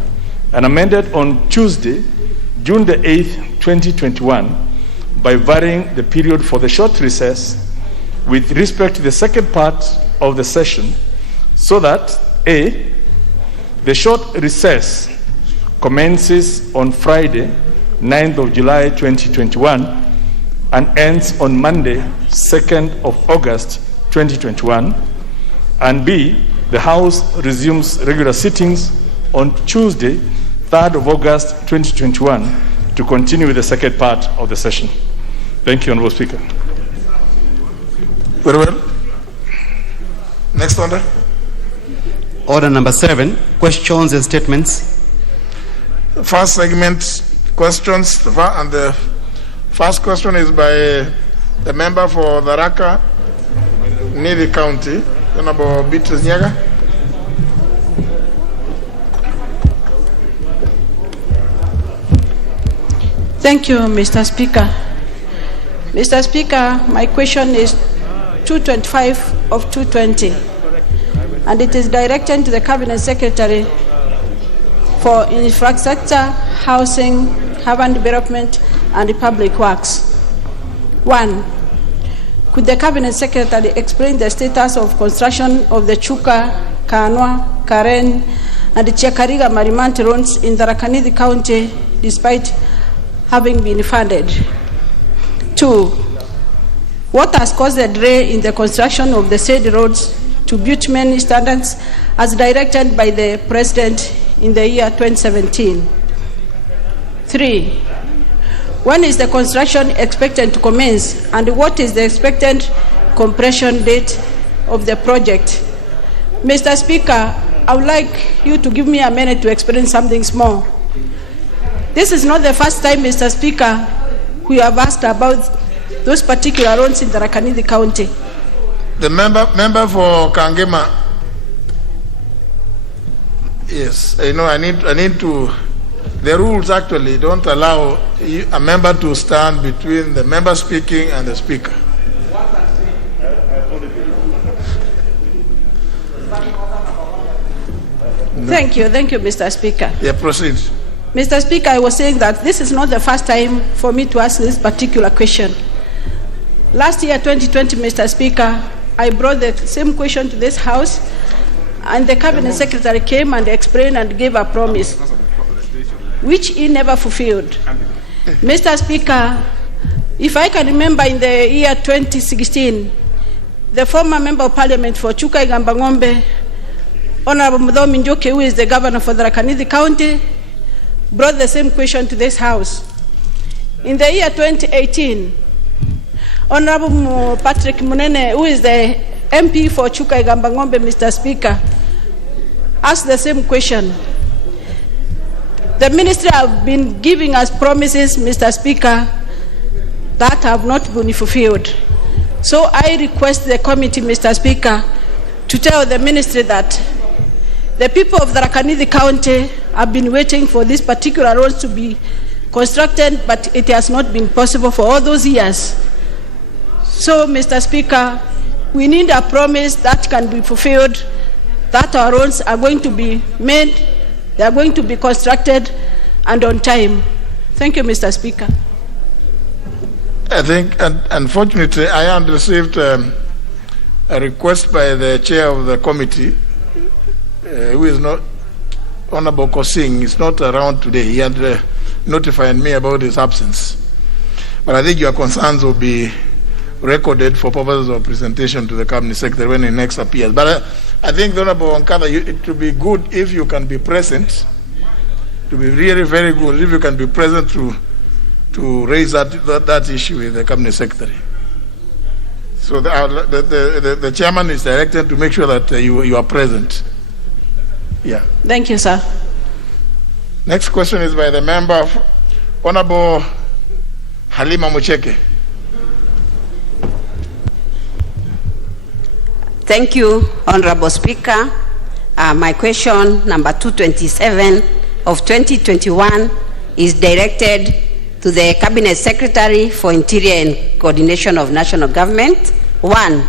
and amended on Tuesday, June the 8th, 2021, by varying the period for the short recess with respect to the second part of the session, so that A, the short recess commences on Friday, 9th of July 2021, and ends on Monday, 2nd of August 2021, and B, the House resumes regular sittings on Tuesday, 3rd of August 2021, to continue with the second part of the session. Thank you, Honorable Speaker. Very well. Next order. Order number 7, questions and statements. The first segment, questions, and the first question is by the member for Tharaka Nithi County, Honorable Beatrice Nyaga. Thank you, Mr. Speaker. Mr. Speaker, my question is 225 of 220, and it is directed to the Cabinet Secretary for Infrastructure, Housing, Urban Development and Public Works. 1. Could the Cabinet Secretary explain the status of construction of the Chuka, Kanwa, Karen, and the Chekariga Marimanti roads in the Tharaka County despite having been funded? 2. What has caused the delay in the construction of the said roads to bitumen standards as directed by the President in the year 2017? 3. When is the construction expected to commence, and what is the expected completion date of the project? Mr. Speaker, I would like you to give me a minute to explain something small. This is not the first time, Mr. Speaker, we have asked about those particular roads in the Tharaka County. The member for Kangema. Yes, I need to. The rules actually don't allow a member to stand between the member speaking and the speaker. Thank you, Mr. Speaker. Yeah, proceed. Mr. Speaker, I was saying that this is not the first time for me to ask this particular question. Last year, 2020, Mr. Speaker, I brought the same question to this House, and the Cabinet Secretary came and explained and gave a promise, which he never fulfilled. Mr. Speaker, if I can remember, in the year 2016, the former Member of Parliament for Chuka Igambangombe, Honorable Mudhomi Njoki, who is the governor for the Tharaka County, brought the same question to this House. In the year 2018, Honorable Patrick Munene, who is the MP for Chuka Igambangombe, Mr. Speaker, asked the same question. The ministry have been giving us promises, Mr. Speaker, that have not been fulfilled. So I request the committee, Mr. Speaker, to tell the ministry that the people of the Tharaka County have been waiting for these particular roads to be constructed, but it has not been possible for all those years. So, Mr. Speaker, we need a promise that can be fulfilled, that our roads are going to be made, they are going to be constructed, and on time. Thank you, Mr. Speaker. I think, unfortunately, I had received a request by the chair of the committee, who is not, Honorable Kosing, is not around today. He had notified me about his absence. But I think your concerns will be recorded for purposes of presentation to the Cabinet Secretary when he next appears. But I think, Honorable Wankada, it would be good if you can be present. It would be really very good if you can be present to raise that issue with the Cabinet Secretary. So the chairman is directed to make sure that you are present. Yeah. Thank you, sir. Next question is by the member, Honorable Halima Mucheke. Thank you, Honorable Speaker. My question, number 227 of 2021, is directed to the Cabinet Secretary for Interior and Coordination of National Government. 1.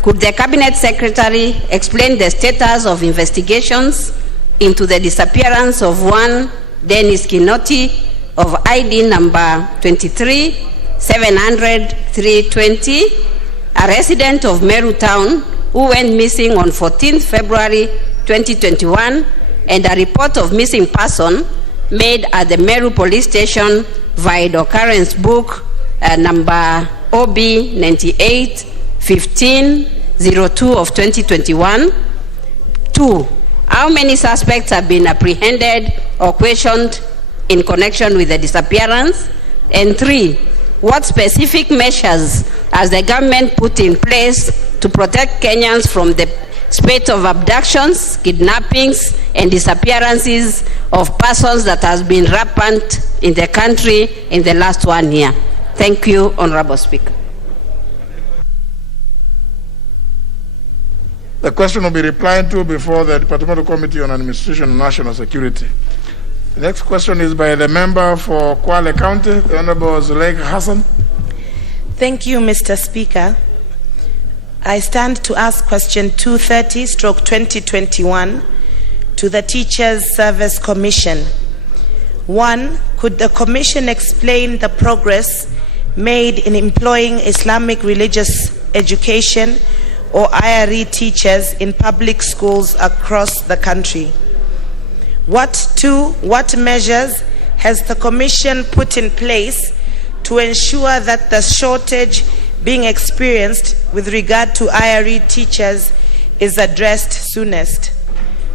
Could the Cabinet Secretary explain the status of investigations into the disappearance of one Dennis Kinoti of ID number 23-700-320, a resident of Meru Town, who went missing on 14th February 2021, and a report of missing person made at the Meru Police Station via the occurrence book number OB 98-15-02 of 2021. 2. How many suspects have been apprehended or questioned in connection with the disappearance? And 3. What specific measures has the government put in place to protect Kenyans from the spate of abductions, kidnappings, and disappearances of persons that has been rampant in the country in the last 1 year? Thank you, Honorable Speaker. The question will be replied to before the Departmental Committee on Administration and National Security. The next question is by the member for Kwale County, the Honorable Zuleika Hassan. Thank you, Mr. Speaker. I stand to ask question 230/2021 to the Teachers Service Commission. 1. Could the Commission explain the progress made in employing Islamic religious education or Arid teachers in public schools across the country? 2. What measures has the Commission put in place to ensure that the shortage being experienced with regard to Arid teachers is addressed soonest?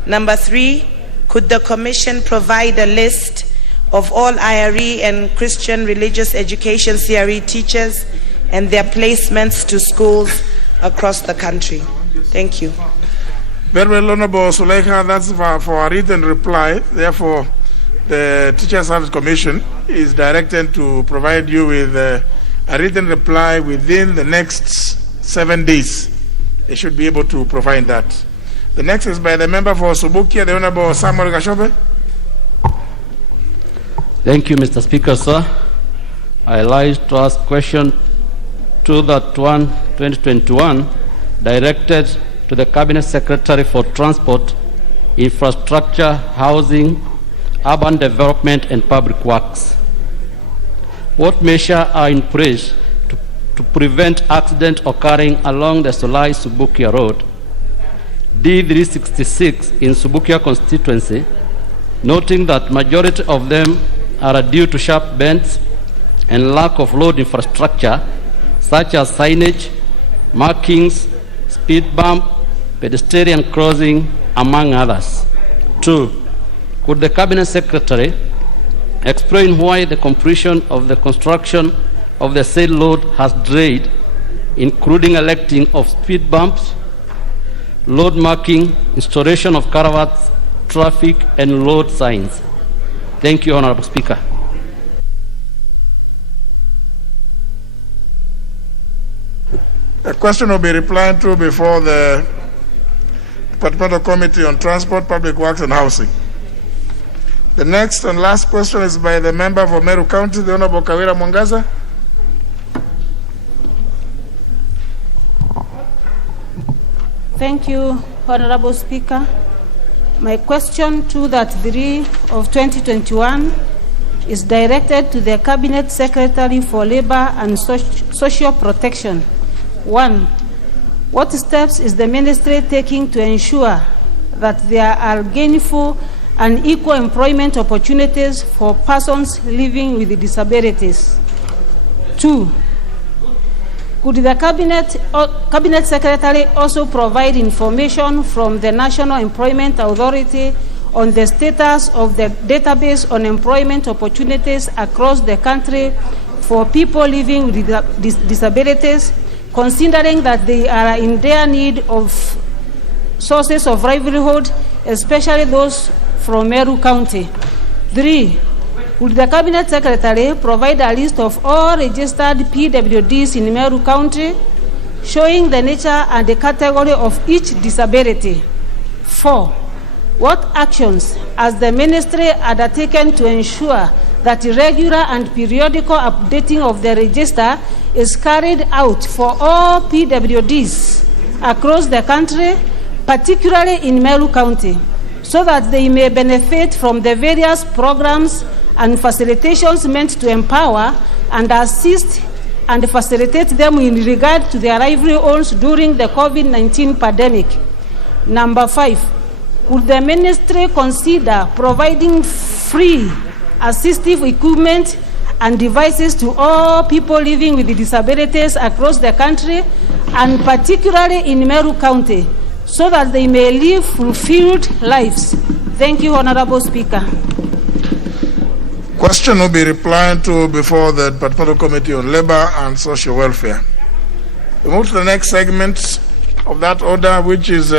3. Could the Commission provide a list of all Arid and Christian religious education CRE teachers and their placements to schools across the country? Thank you. Very well, Honorable Suleika, that's for a written reply. Therefore, the Teacher Service Commission is directed to provide you with a written reply within the next 7 days. They should be able to provide that. The next is by the member for Subukia, the Honorable Samuel Gashobe. Thank you, Mr. Speaker, sir. I like to ask question 2.1/2021 directed to the Cabinet Secretary for Transport, Infrastructure, Housing, Urban Development and Public Works. What measures are in place to prevent accidents occurring along the Solai-Subukia Road, D366 in Subukia constituency, noting that majority of them are due to sharp bends and lack of road infrastructure such as signage, markings, speed bump, pedestrian crossing, among others. 2. Could the Cabinet Secretary explain why the completion of the construction of the said road has delayed, including erecting of speed bumps, road marking, installation of caravans, traffic and road signs? Thank you, Honorable Speaker. A question will be replied to before the Departmental Committee on Transport, Public Works and Housing. The next and last question is by the member for Meru County, the Honorable Kawira Mwangaza. Thank you, Honorable Speaker. My question 2.3 of 2021 is directed to the Cabinet Secretary for Labor and Social Protection. 1. What steps is the Ministry taking to ensure that there are gainful and equal employment opportunities for persons living with disabilities? 2. Could the Cabinet Secretary also provide information from the National Employment Authority on the status of the database on employment opportunities across the country for people living with disabilities, considering that they are in their need of sources of livelihood, especially those from Meru County? 3. Would the Cabinet Secretary provide a list of all registered PWDs in Meru County, showing the nature and the category of each disability? 4. What actions has the Ministry undertaken to ensure that regular and periodical updating of the register is carried out for all PWDs across the country, particularly in Meru County, so that they may benefit from the various programs and facilitations meant to empower and assist and facilitate them in regard to their livelihoods during the COVID-19 pandemic? 5. Would the Ministry consider providing free assistive equipment and devices to all people living with disabilities across the country, and particularly in Meru County, so that they may live fulfilled lives? Thank you, Honorable Speaker. Question will be replied to before the Departmental Committee on Labor and Social Welfare. We move to the next segment of that order, which is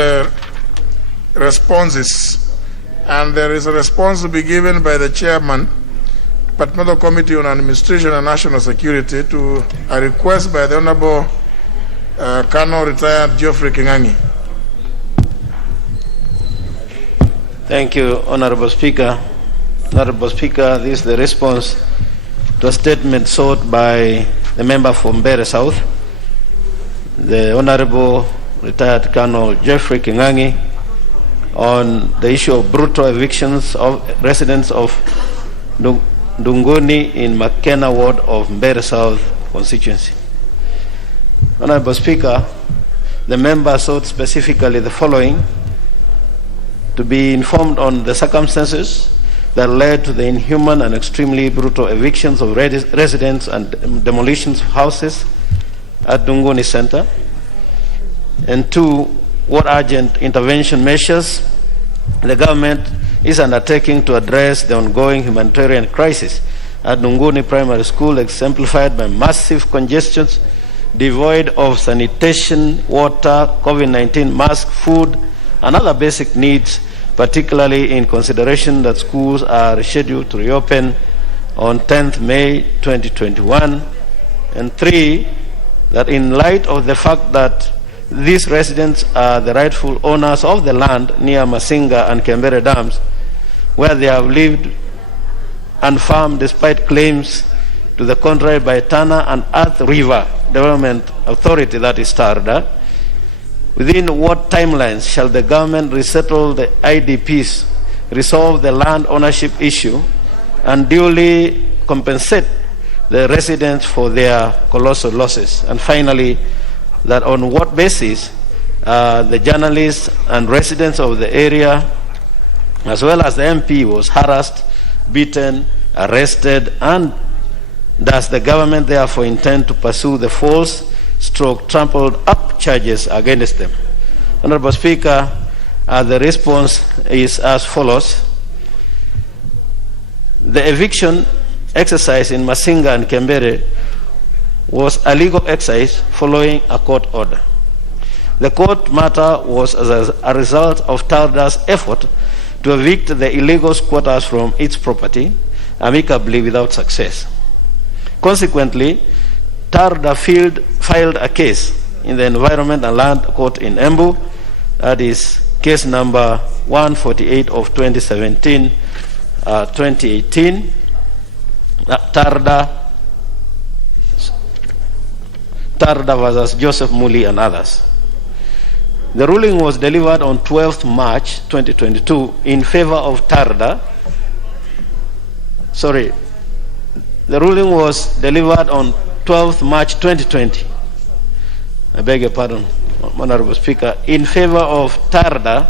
responses. And there is a response to be given by the Chairman, Departmental Committee on Administration and National Security, to a request by the Honorable Colonel Retired Geoffrey Kingangi. Thank you, Honorable Speaker. Honorable Speaker, this is the response to a statement sought by the member from Mbeere South, the Honorable Retired Colonel Geoffrey Kingangi, on the issue of brutal evictions of residents of Dunguni in McKenna ward of Mbeere South constituency. Honorable Speaker, the member sought specifically the following: to be informed on the circumstances that led to the inhuman and extremely brutal evictions of residents and demolitions of houses at Dunguni Center, and 2, what urgent intervention measures the government is undertaking to address the ongoing humanitarian crisis at Dunguni Primary School, exemplified by massive congestions, devoid of sanitation, water, COVID-19 mask, food, and other basic needs, particularly in consideration that schools are scheduled to reopen on 10th May 2021. And 3, that in light of the fact that these residents are the rightful owners of the land near Masinga and Kembere dams, where they have lived and farmed despite claims to the contrary by Tana and Earth River Development Authority, that is TARDA, within what timelines shall the government resettle the IDPs, resolve the land ownership issue, and duly compensate the residents for their colossal losses? And finally, that on what basis the journalists and residents of the area, as well as the MP, was harassed, beaten, arrested, and does the government therefore intend to pursue the false trampled up charges against them? Honorable Speaker, the response is as follows. The eviction exercise in Masinga and Kembere was a legal exercise following a court order. The court matter was as a result of TARDA's effort to evict the illegal squatters from its property amicably without success. Consequently, TARDA filed a case in the Environment and Land Court in Embu, that is case number 148 of 2017-2018, TARDA versus Joseph Muli and others. The ruling was delivered on 12th March 2022 in favor of TARDA. The ruling was delivered on 12th March 2020. I beg your pardon, Honorable Speaker, in favor of TARDA,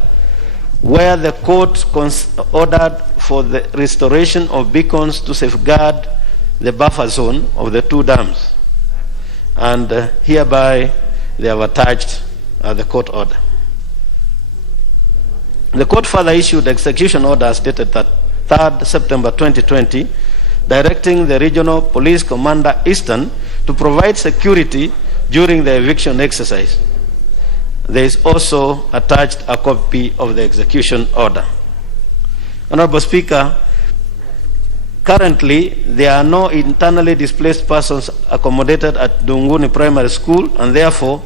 where the court ordered for the restoration of beacons to safeguard the buffer zone of the 2 dams. And hereby they have attached the court order. The court further issued execution orders dated 3rd September 2020, directing the Regional Police Commander Eastern to provide security during the eviction exercise. There is also attached a copy of the execution order. Honorable Speaker, currently there are no internally displaced persons accommodated at Dunguni Primary School, and therefore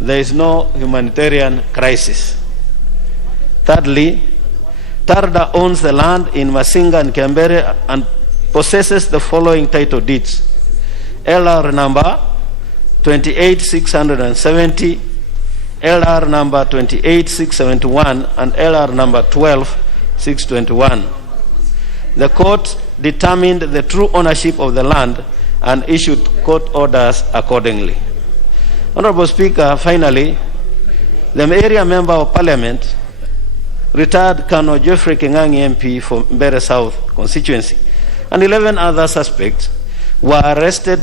there is no humanitarian crisis. Thirdly, TARDA owns the land in Masinga and Kembere and possesses the following title deeds: LR number 28670, LR number 28671, and LR number 12621. The court determined the true ownership of the land and issued court orders accordingly. Honorable Speaker, finally, the area member of Parliament, retired Colonel Geoffrey Kingangi MP for Mbeere South constituency, and 11 other suspects were arrested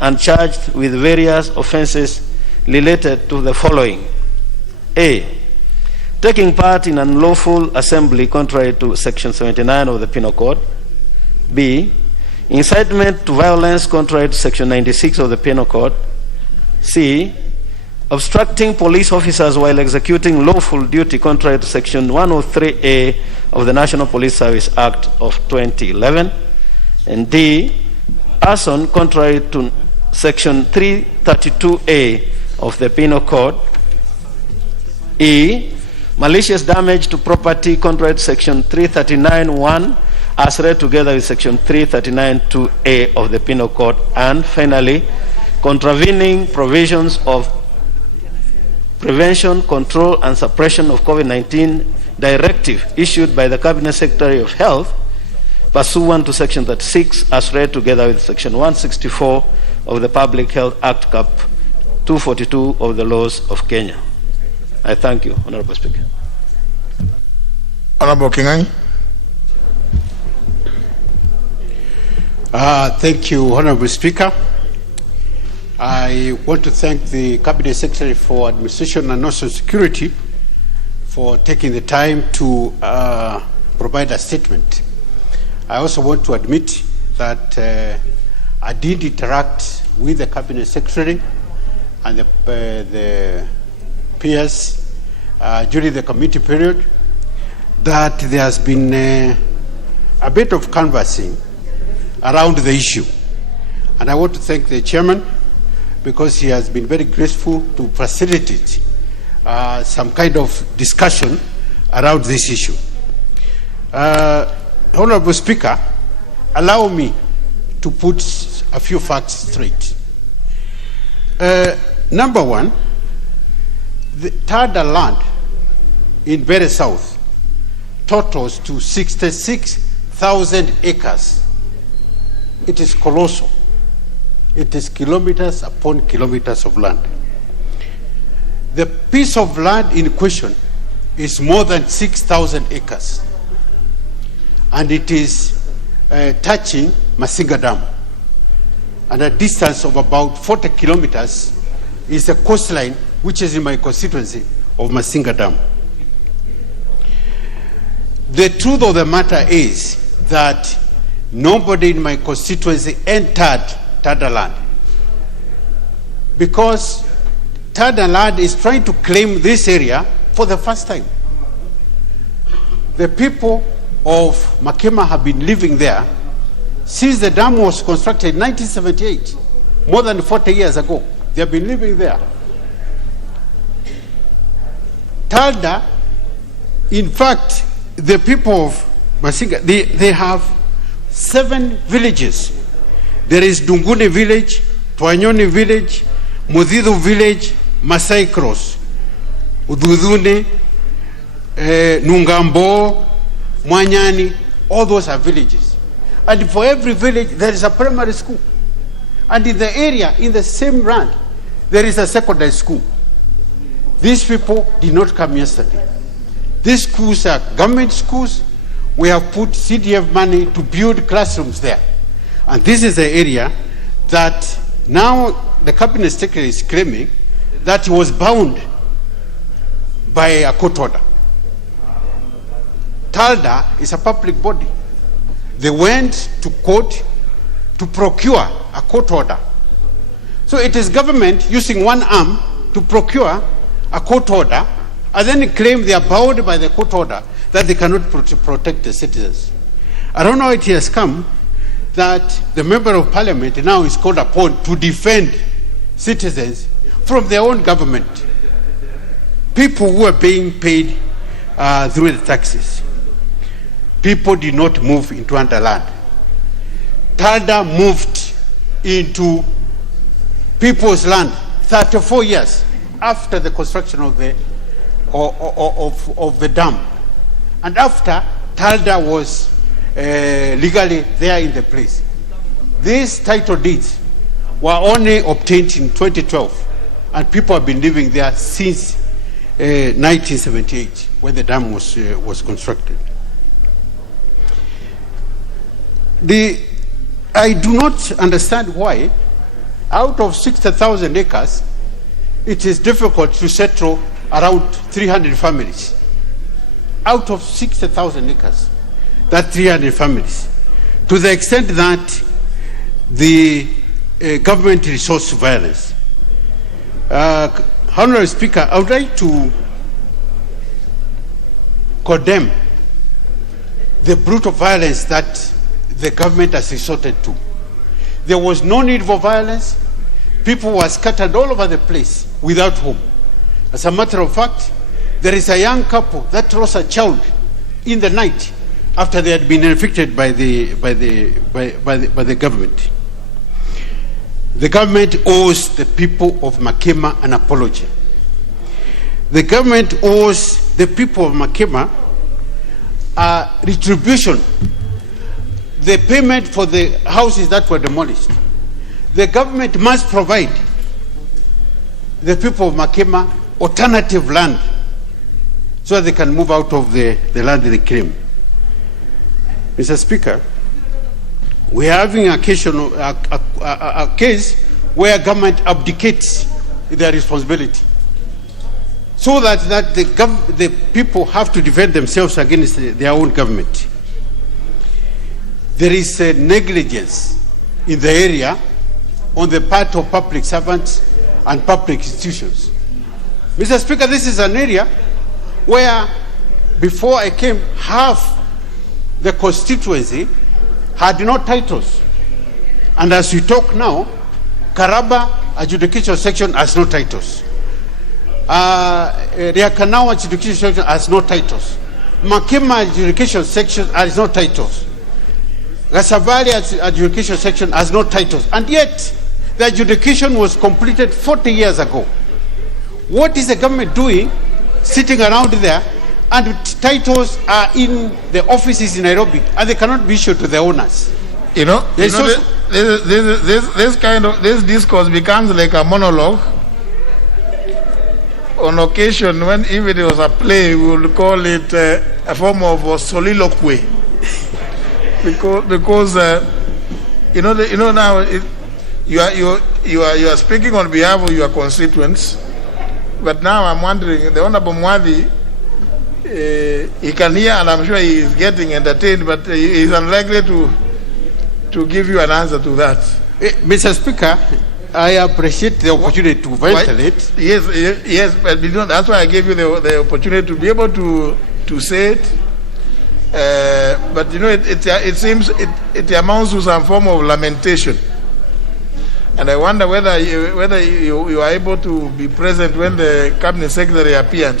and charged with various offenses related to the following: A, taking part in unlawful assembly contrary to Section 79 of the Penal Code; B, incitement to violence contrary to Section 96 of the Penal Code; C, obstructing police officers while executing lawful duty contrary to Section 103A of the National Police Service Act of 2011; and D, arson contrary to Section 332A of the Penal Code; E, malicious damage to property contrary to Section 339(1) as read together with Section 339(2)A of the Penal Code; and finally, contravening provisions of Prevention, Control and Suppression of COVID-19 Directive issued by the Cabinet Secretary of Health pursuant to Section 36, as read together with Section 164 of the Public Health Act Cap 242 of the laws of Kenya. I thank you, Honorable Speaker. Honorable Kingai. Thank you, Honorable Speaker. I want to thank the Cabinet Secretary for Administration and National Security for taking the time to provide a statement. I also want to admit that I did interact with the Cabinet Secretary and the peers during the committee period, that there has been a bit of canvassing around the issue. And I want to thank the chairman because he has been very graceful to facilitate some kind of discussion around this issue. Honorable Speaker, allow me to put a few facts straight. Number one, the Tada land in Bere South totals to 66,000 acres. It is colossal. It is kilometers upon kilometers of land. The piece of land in question is more than 6,000 acres. And it is touching Masinga Dam. And a distance of about 40 kilometers is a coastline which is in my constituency of Masinga Dam. The truth of the matter is that nobody in my constituency entered Tada land, because Tada land is trying to claim this area for the first time. The people of Makema have been living there since the dam was constructed in 1978, more than 40 years ago. They have been living there. Tada, in fact, the people of Masinga, they have 7 villages. There is Dungune village, Twanyoni village, Mudhidu village, Masai Cross, Ududune, Nungambo, Mwanyani, all those are villages. And for every village, there is a primary school. And in the area, in the same land, there is a secondary school. These people did not come yesterday. These schools are government schools. We have put CDF money to build classrooms there. And this is the area that now the Cabinet Secretary is claiming that he was bound by a court order. TALDA is a public body. They went to court to procure a court order. So it is government using one arm to procure a court order and then claim they are bound by the court order that they cannot protect the citizens. I don't know how it has come that the member of parliament now is called upon to defend citizens from their own government, people who are being paid through the taxes. People did not move into underland. TALDA moved into people's land 34 years after the construction of the dam, and after TALDA was legally there in the place. These title deeds were only obtained in 2012, and people have been living there since 1978 when the dam was constructed. I do not understand why, out of 60,000 acres, it is difficult to settle around 300 families. Out of 60,000 acres, that 300 families, to the extent that the government resorts to violence. Honorable Speaker, I would like to condemn the brutal violence that the government has resorted to. There was no need for violence. People were scattered all over the place without home. As a matter of fact, there is a young couple that lost a child in the night after they had been evicted by the government. The government owes the people of Makema an apology. The government owes the people of Makema a retribution the payment for the houses that were demolished. The government must provide the people of Makema alternative land so that they can move out of the land they claim. Mr. Speaker, we are having a case where government abdicates their responsibility so that the people have to defend themselves against their own government. There is negligence in the area on the part of public servants and public institutions. Mr. Speaker, this is an area where before I came, half the constituency had no titles. And as we talk now, Karaba adjudication section has no titles. Riakanao adjudication section has no titles. Makema adjudication section has no titles. Gasabali adjudication section has no titles. And yet, the adjudication was completed 40 years ago. What is the government doing sitting around there and titles are in the offices in Nairobi and they cannot be issued to the owners? This discourse becomes like a monologue. On occasion, when even it was a play, we would call it a form of soliloquy, because now you are speaking on behalf of your constituents. But now I'm wondering, the Honorable Mwadi, he can hear and I'm sure he is getting entertained, but he is unlikely to give you an answer to that. Mr. Speaker, I appreciate the opportunity to ventilate. Yes, but that's why I gave you the opportunity to be able to say it. But it seems it amounts to some form of lamentation. And I wonder whether you are able to be present when the cabinet secretary appeared.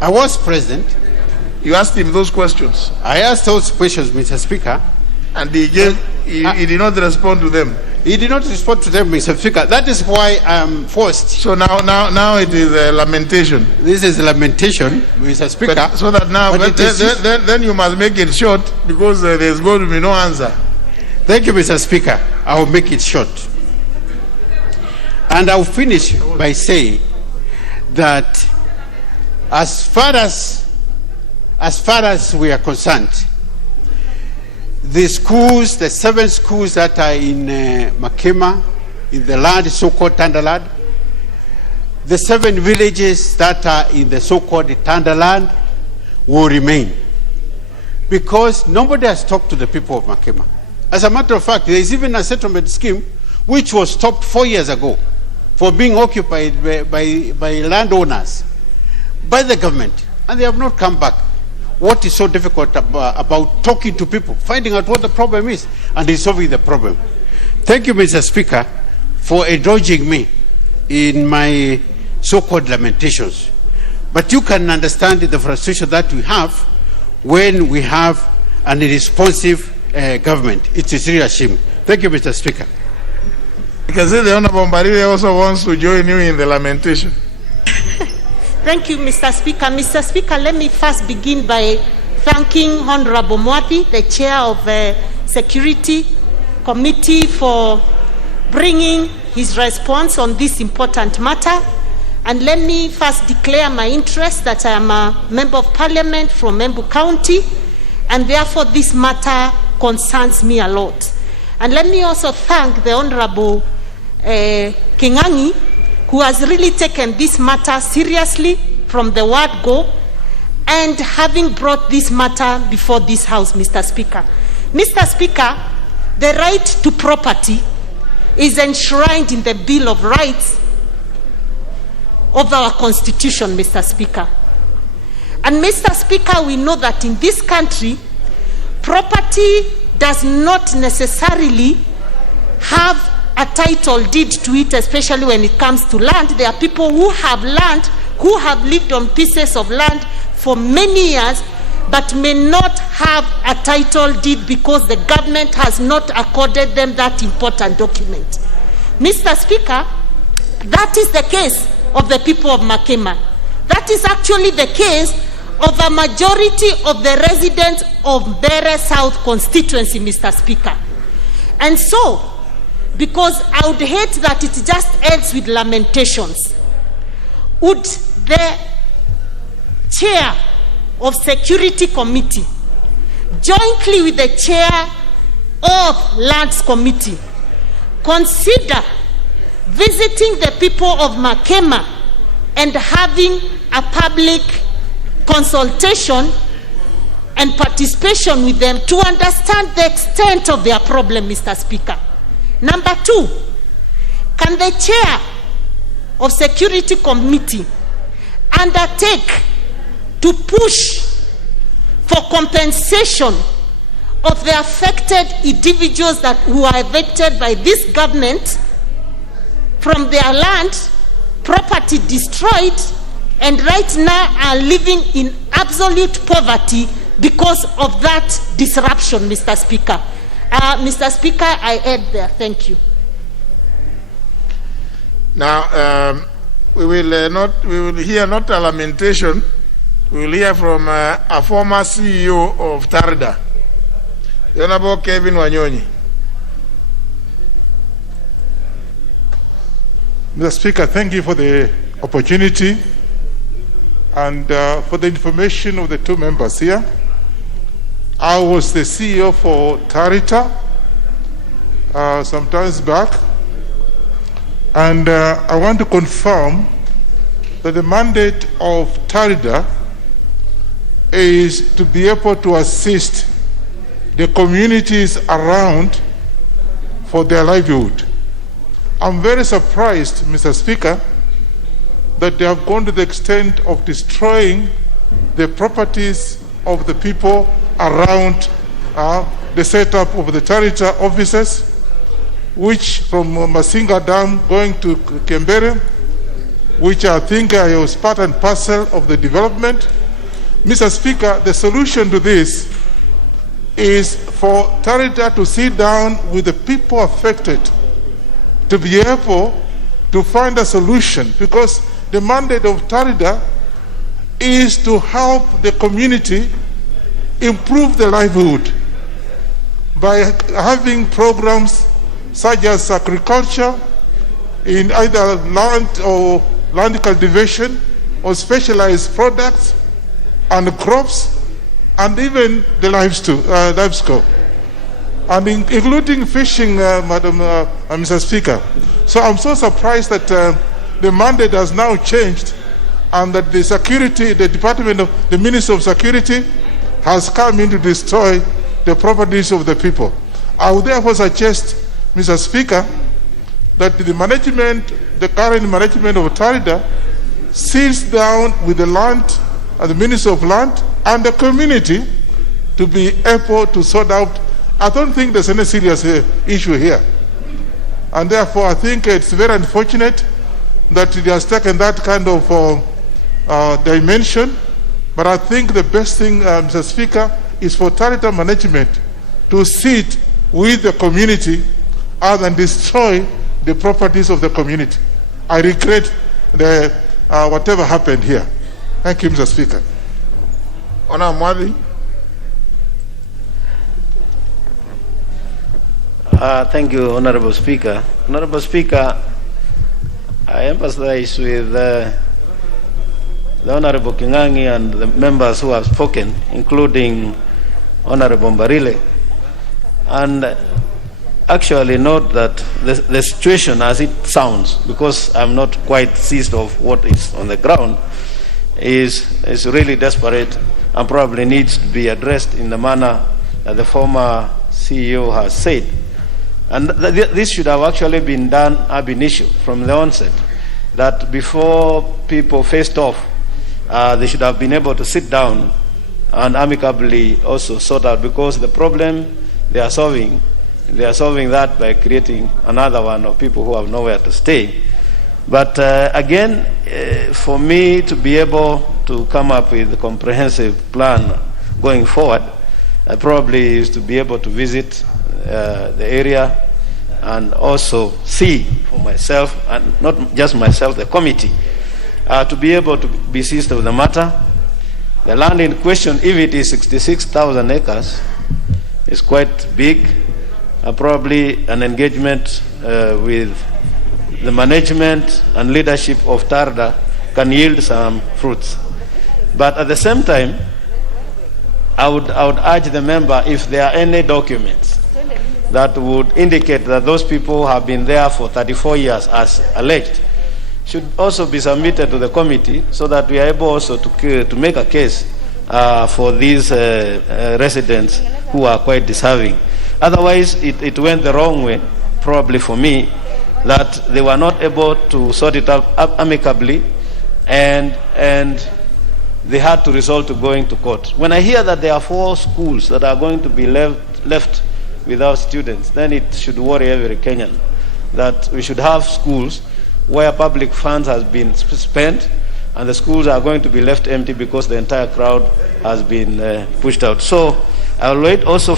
I was present. You asked him those questions. I asked those questions, Mr. Speaker. And he did not respond to them. He did not respond to them, Mr. Speaker. That is why I am forced. So now it is a lamentation. This is a lamentation, Mr. Speaker. But, so that now, then you must make it short because there is going to be no answer. Thank you, Mr. Speaker. I will make it short. And I will finish by saying that as far as we are concerned, the schools, the 7 schools that are in Makema, in the land so-called Tandaland, the 7 villages that are in the so-called Tandaland will remain. Because nobody has talked to the people of Makema. As a matter of fact, there is even a settlement scheme which was stopped 4 years ago for being occupied by landowners, by the government, and they have not come back. What is so difficult about talking to people, finding out what the problem is, and resolving the problem? Thank you, Mr. Speaker, for indulging me in my so-called lamentations. But you can understand the frustration that we have when we have an irresponsive government. It is really a shame. Thank you, Mr. Speaker. You can see the Honorable Mbarire also wants to join you in the lamentation. Thank you, Mr. Speaker. Mr. Speaker, let me first begin by thanking Honorable Mwati, the Chair of the Security Committee, for bringing his response on this important matter. And let me first declare my interest that I am a Member of Parliament from Embu County, and therefore this matter concerns me a lot. And let me also thank the Honorable Kingangi, who has really taken this matter seriously from the word go, and having brought this matter before this House, Mr. Speaker. Mr. Speaker, the right to property is enshrined in the Bill of Rights of our Constitution, Mr. Speaker. And Mr. Speaker, we know that in this country, property does not necessarily have a title deed to it, especially when it comes to land. There are people who have land, who have lived on pieces of land for many years, but may not have a title deed because the government has not accorded them that important document. Mr. Speaker, that is the case of the people of Makema. That is actually the case of a majority of the residents of Mbeere South constituency, Mr. Speaker. And so, because I would hate that it just ends with lamentations, would the chair of Security Committee, jointly with the chair of Lands Committee, consider visiting the people of Makema and having a public consultation and participation with them to understand the extent of their problem, Mr. Speaker? Number 2, can the chair of Security Committee undertake to push for compensation of the affected individuals who are evicted by this government from their land, property destroyed, and right now are living in absolute poverty because of that disruption, Mr. Speaker? Mr. Speaker, I end there. Thank you. Now, we will hear not a lamentation. We will hear from a former CEO of Tarda, the Honorable Kevin Wanyonyi. Mr. Speaker, thank you for the opportunity and for the information of the two members here. I was the CEO for Tarita some times back, and I want to confirm that the mandate of Tarita is to be able to assist the communities around for their livelihood. I'm very surprised, Mr. Speaker, that they have gone to the extent of destroying the properties of the people around the setup of the Tarita offices, which from Masinga Dam going to Kembere, which I think was part and parcel of the development. Mr. Speaker, the solution to this is for Tarita to sit down with the people affected to be able to find a solution, because the mandate of Tarita is to help the community improve their livelihood by having programs such as agriculture in either land or land cultivation or specialized products and crops, and even the livestock, and including fishing, Mr. Speaker. So I'm so surprised that the mandate has now changed, and that the Ministry of Security has come in to destroy the properties of the people. I would therefore suggest, Mr. Speaker, that the current management of Tarita sits down with the land, the Ministry of Land, and the community to be able to sort out. I don't think there's any serious issue here. And therefore, I think it's very unfortunate that it has taken that kind of dimension. But I think the best thing, Mr. Speaker, is for Tarita management to sit with the community rather than destroy the properties of the community. I regret whatever happened here. Thank you, Mr. Speaker. Honourable Mwadi. Thank you, Honorable Speaker. Honorable Speaker, I empathize with the Honorable Kingangi and the members who have spoken, including Honorable Mbarile, and actually note that the situation as it sounds, because I'm not quite seized of what is on the ground, is really desperate and probably needs to be addressed in the manner that the former CEO has said. And this should have actually been done ab initio from the onset, that before people faced off, they should have been able to sit down and amicably also sort out, because the problem they are solving that by creating another one of people who have nowhere to stay. But again, for me to be able to come up with a comprehensive plan going forward, probably is to be able to visit the area and also see for myself, and not just myself, the committee, to be able to be seized of the matter. The land in question, if it is 66,000 acres, is quite big. Probably an engagement with the management and leadership of TARDA can yield some fruits. But at the same time, I would urge the member, if there are any documents that would indicate that those people have been there for 34 years as alleged, should also be submitted to the committee so that we are able also to make a case for these residents who are quite deserving. Otherwise, it went the wrong way, probably for me, that they were not able to sort it out amicably, and they had to resort to going to court. When I hear that there are 4 schools that are going to be left without students, then it should worry every Kenyan that we should have schools where public funds has been spent and the schools are going to be left empty because the entire crowd has been pushed out. So I will wait also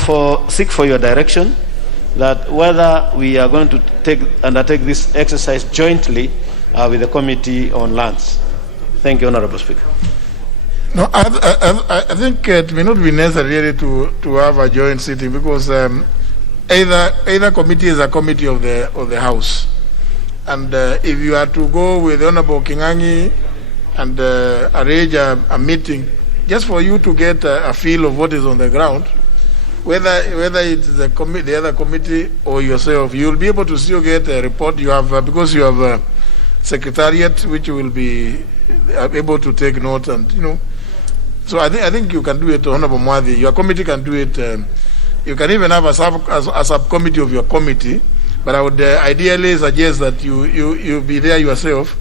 seek for your direction that whether we are going to undertake this exercise jointly with the Committee on Lands. Thank you, Honorable Speaker. No, I think it may not be necessary to have a joint sitting because either committee is a committee of the House, and if you are to go with Honorable Kingangi and arrange a meeting just for you to get a feel of what is on the ground, whether it's the other committee or yourself, you will be able to still get a report. You have because you have a secretariat which will be able to take note, and So I think you can do it, Honorable Mwadi. Your committee can do it. You can even have a subcommittee of your committee. But I would ideally suggest that you be there yourself,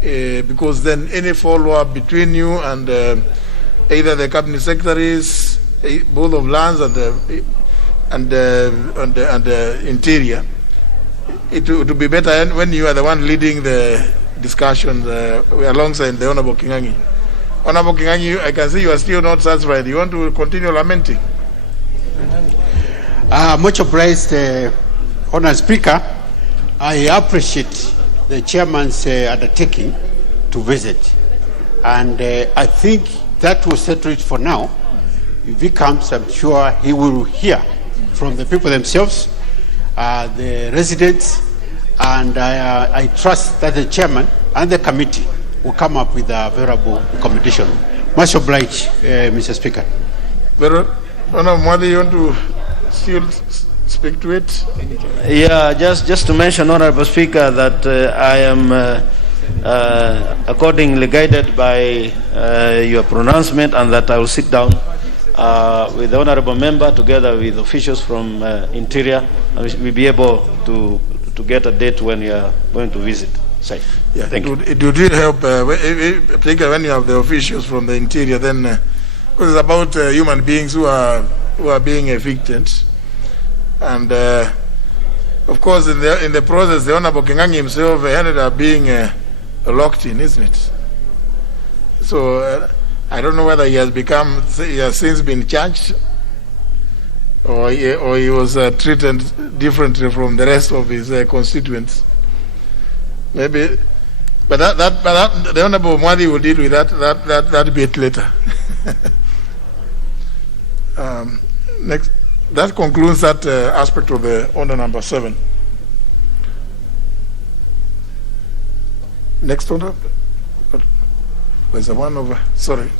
because then any follow-up between you and either the cabinet secretaries, both of lands and the interior, it would be better when you are the one leading the discussion alongside the Honorable Kingangi. Honorable Kingangi, I can see you are still not satisfied. You want to continue lamenting? Much obliged, Honourable Speaker. I appreciate the chairman's undertaking to visit, and I think that will settle it for now. If he comes, I'm sure he will hear from the people themselves, the residents, and I trust that the chairman and the committee will come up with a variable accommodation. Much obliged, Mr. Speaker. Honorable Mwadi, you want to still speak to it? Yeah, just to mention, Honorable Speaker, that I am accordingly guided by your pronouncement, and that I will sit down with the Honorable Member together with officials from Interior, and we'll be able to get a date when you are going to visit. Yeah, thank you. It would really help, particularly when you have the officials from the Interior, then because it's about human beings who are being evicted, and of course in the process, the Honorable Kingangi himself ended up being locked in, isn't it? So I don't know whether he has since been charged, or he was treated differently from the rest of his constituents. Maybe, but the Honorable Mwadi will deal with that bit later. Next, that concludes that aspect of the order number 7. Next order. There's a one over. Sorry.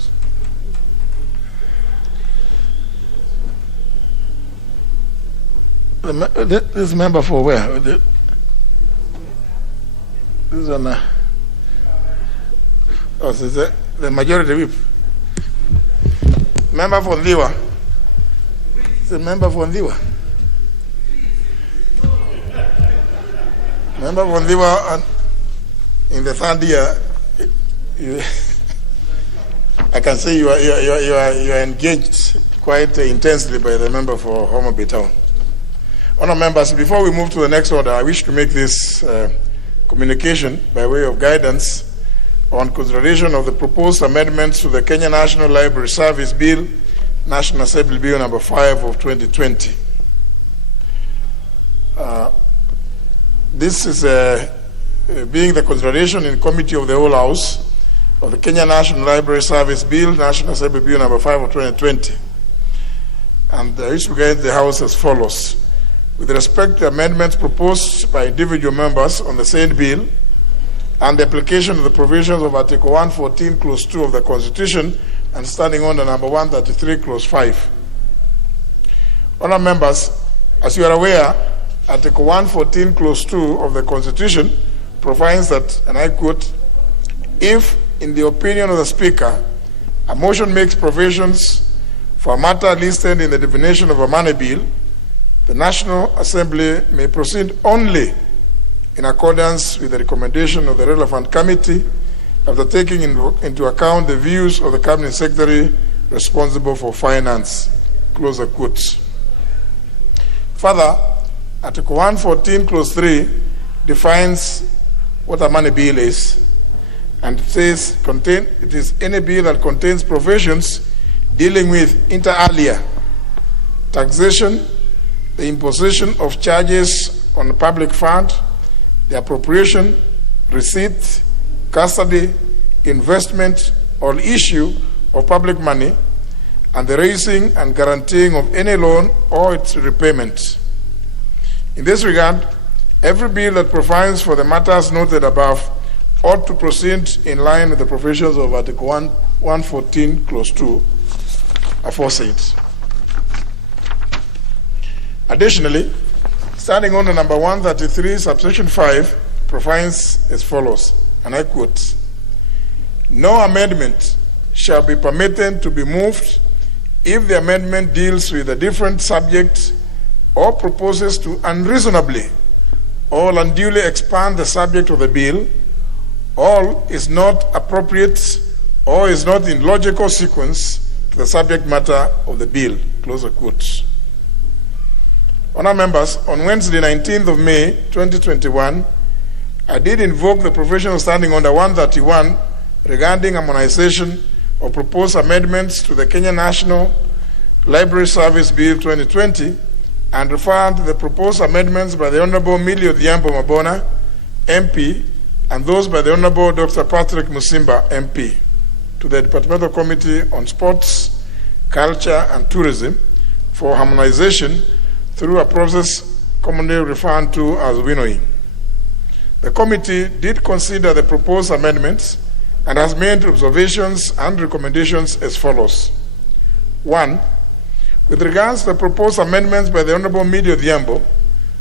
This member for where? This is on the majority whip. Member for Ndiwa. The member for Ndiwa. Member for Ndiwa, in the third year, I can say you are engaged quite intensely by the member for Homa Bay Town. Honourable members, before we move to the next order, I wish to make this communication by way of guidance on consideration of the proposed amendments to the Kenya National Library Service Bill, National Assembly Bill number 5 of 2020. This is being the consideration in Committee of the Whole House of the Kenya National Library Service Bill, National Assembly Bill number 5 of 2020. And I wish to guide the House as follows. With respect to amendments proposed by individual members on the same bill and the application of the provisions of Article 114, Clause 2 of the Constitution and standing under number 133, Clause 5. Honourable members, as you are aware, Article 114, Clause 2 of the Constitution provides that, and I quote, if, in the opinion of the Speaker, a motion makes provisions for a matter listed in the definition of a money bill, the National Assembly may proceed only in accordance with the recommendation of the relevant committee after taking into account the views of the Cabinet Secretary responsible for finance. Close the quotes. Further, Article 114, Clause 3 defines what a money bill is, and it says it is any bill that contains provisions dealing with, inter alia, taxation, the imposition of charges on the public fund, the appropriation, receipt, custody, investment, or issue of public money, and the raising and guaranteeing of any loan or its repayment. In this regard, every bill that provides for the matters noted above ought to proceed in line with the provisions of Article 114, Clause 2, aforesaid. Additionally, standing under number 133, subsection 5, provides as follows, and I quote, no amendment shall be permitted to be moved if the amendment deals with a different subject or proposes to unreasonably or unduly expand the subject of the bill, or is not appropriate or is not in logical sequence to the subject matter of the bill. Close the quotes. Honourable members, on Wednesday, 19th of May, 2021, I did invoke the provision standing under 131 regarding harmonization of proposed amendments to the Kenya National Library Service Bill 2020 and referred the proposed amendments by the Honourable Millie Odhiambo Mabona, MP, and those by the Honourable Dr. Patrick Musimba, MP, to the Departmental Committee on Sports, Culture and Tourism for harmonization through a process commonly referred to as winnowing. The committee did consider the proposed amendments and has made observations and recommendations as follows. 1. With regards to the proposed amendments by the Honourable Millie Odhiambo,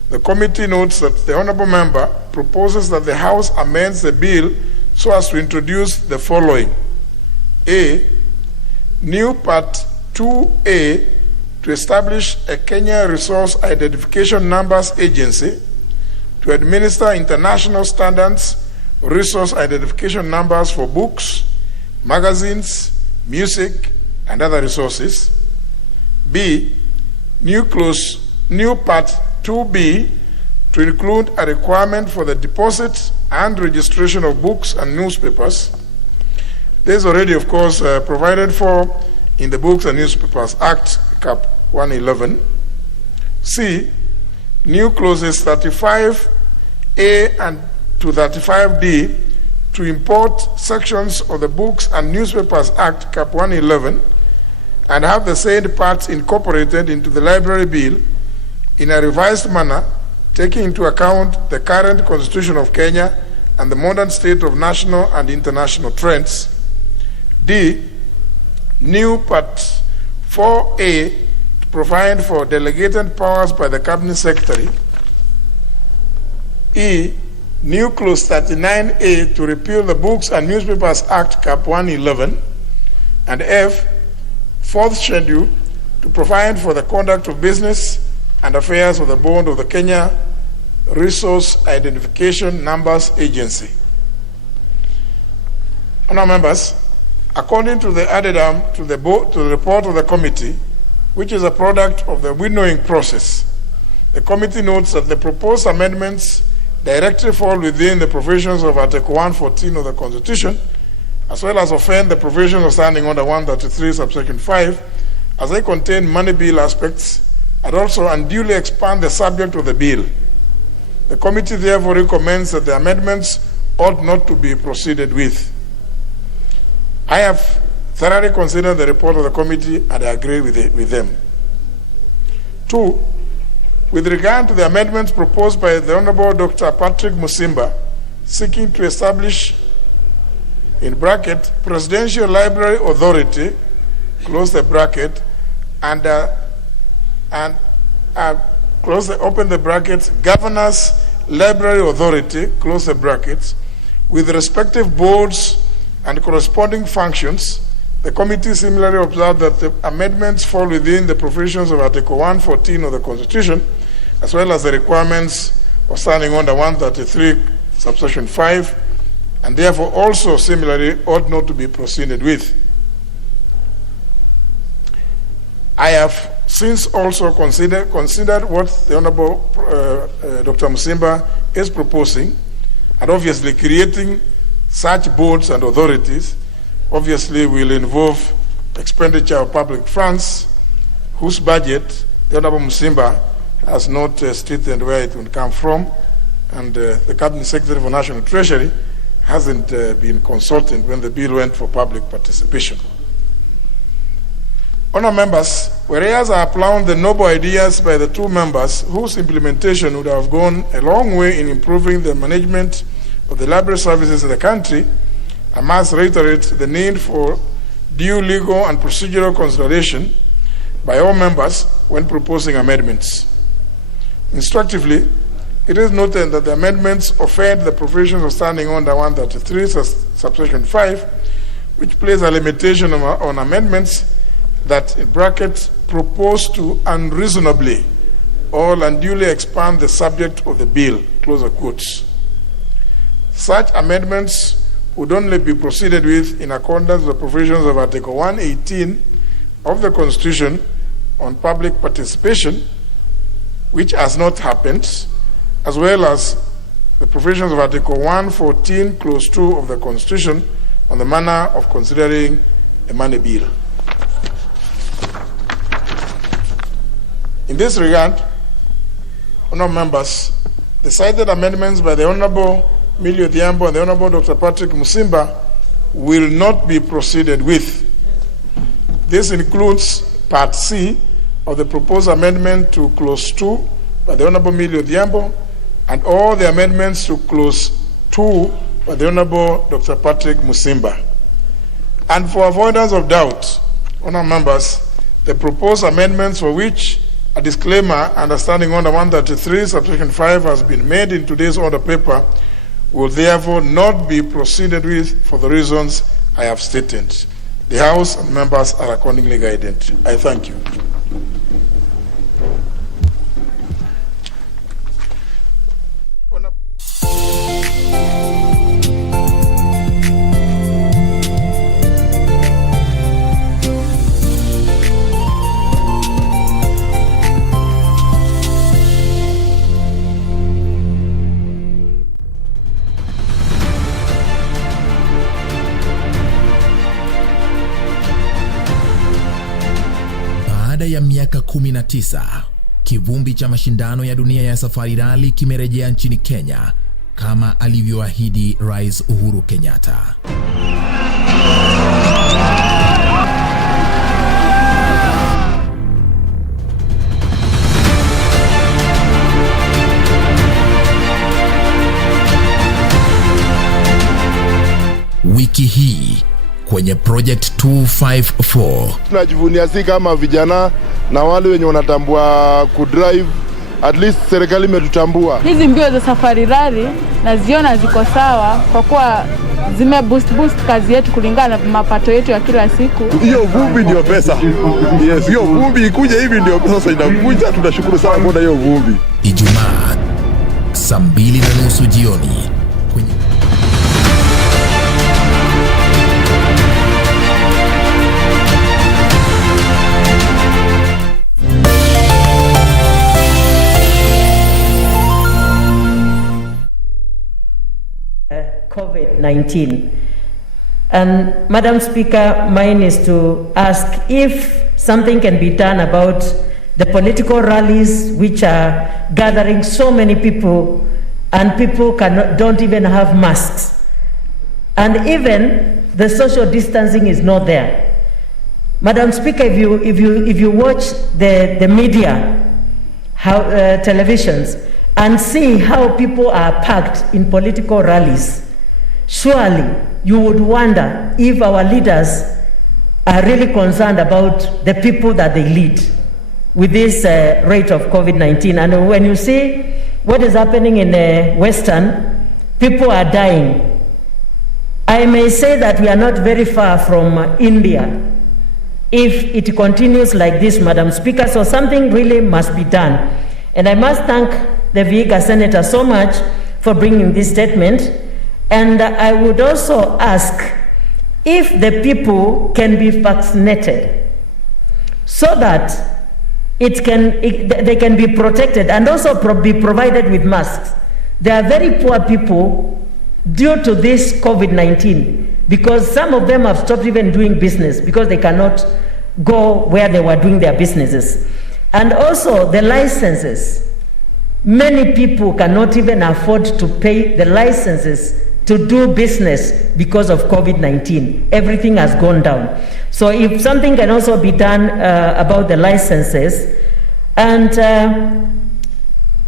the committee notes that the Honourable Member proposes that the House amends the bill so as to introduce the following. A. New Part 2A to establish a Kenya Resource Identification Numbers Agency to administer international standards resource identification numbers for books, magazines, music, and other resources. B. New Part 2B to include a requirement for the deposit and registration of books and newspapers. This is already, of course, provided for in the Books and Newspapers Act, Cap 111. C. New clauses 35A and to 35D to import sections of the Books and Newspapers Act, Cap 111, and have the said parts incorporated into the Library Bill in a revised manner, taking into account the current Constitution of Kenya and the modern state of national and international trends. D. New Part 4A to provide for delegated powers by the Cabinet Secretary. E. New Clause 39A to repeal the Books and Newspapers Act, Cap 111. And F. Fourth schedule to provide for the conduct of business and affairs of the board of the Kenya Resource Identification Numbers Agency. Honourable members, according to the addendum to the report of the committee, which is a product of the winnowing process, the committee notes that the proposed amendments directly fall within the provisions of Article 114 of the Constitution, as well as offend the provisions of standing under 133 subsection 5, as they contain money bill aspects, and also unduly expand the subject of the bill. The committee therefore recommends that the amendments ought not to be proceeded with. I have thoroughly considered the report of the committee and I agree with them. 2, with regard to the amendments proposed by the Honorable Dr. Patrick Musimba, seeking to establish, in bracket, Presidential Library Authority, close the bracket, and open the brackets, Governors Library Authority, close the brackets, with respective boards and corresponding functions. The committee similarly observed that the amendments fall within the provisions of Article 114 of the Constitution, as well as the requirements of Standing Order 133, subsection 5, and therefore also similarly ought not to be proceeded with. I have since also considered what the Honorable Dr. Musimba is proposing, and obviously creating such boards and authorities obviously will involve expenditure of public funds, whose budget the Honorable Musimba has not stated where it will come from, and the Cabinet Secretary for National Treasury hasn't been consulted when the bill went for public participation. Honourable members, whereas I applaud the noble ideas by the two members whose implementation would have gone a long way in improving the management of the library services in the country, I must reiterate the need for due legal and procedural consideration by all members when proposing amendments. Instructively, it is noted that the amendments offend the provisions of Standing Order 133, subsection 5, which place a limitation on amendments that, in brackets, propose to unreasonably or unduly expand the subject of the bill, close the quotes. Such amendments would only be proceeded with in accordance with the provisions of Article 118 of the Constitution on public participation, which has not happened, as well as the provisions of Article 114, Clause 2 of the Constitution on the manner of considering a money bill. In this regard, honourable members, the cited amendments by the Honourable Millie Odhiambo and the Honourable Dr. Patrick Musimba will not be proceeded with. This includes Part C of the proposed amendment to Clause 2 by the Honourable Millie Odhiambo and all the amendments to Clause 2 by the Honourable Dr. Patrick Musimba. And for avoidance of doubt, honourable members, the proposed amendments for which a disclaimer under Standing Order 133, subsection 5 has been made in today's order paper will therefore not be proceeded with for the reasons I have stated. The House and members are accordingly guided. I thank you. Baada ya miaka 19, kivumbi cha mashindano ya dunia ya Safari Rally kimerejea nchini Kenya kama alivyoahidi Rais Uhuru Kenyatta. Wiki hii kwenye Project 254 tunajivunia si kama vijana na wale wenye wanatambua kudrive, at least serikali imetutambua. Hizi mbio za Safari Rally naziona ziko sawa kwa kuwa zime boost kazi yetu kulingana na mapato yetu ya kila siku. Hiyo vumbi ndio pesa. Yes, hiyo vumbi ikuja hivi ndio pesa inakuja, tunashukuru sana kwa hiyo vumbi. Ijumaa saa 2:30 jioni kwenye COVID-19. And Madam Speaker, mine is to ask if something can be done about the political rallies which are gathering so many people and people don't even have masks. And even the social distancing is not there. Madam Speaker, if you watch the media, televisions, and see how people are packed in political rallies, surely you would wonder if our leaders are really concerned about the people that they lead with this rate of COVID-19. And when you see what is happening in the Western, people are dying. I may say that we are not very far from India if it continues like this, Madam Speaker, so something really must be done. And I must thank the Vihiga Senator so much for bringing this statement. And I would also ask if the people can be vaccinated so that they can be protected and also be provided with masks. There are very poor people due to this COVID-19 because some of them have stopped even doing business because they cannot go where they were doing their businesses. And also the licenses. Many people cannot even afford to pay the licenses to do business because of COVID-19. Everything has gone down. So if something can also be done about the licenses, and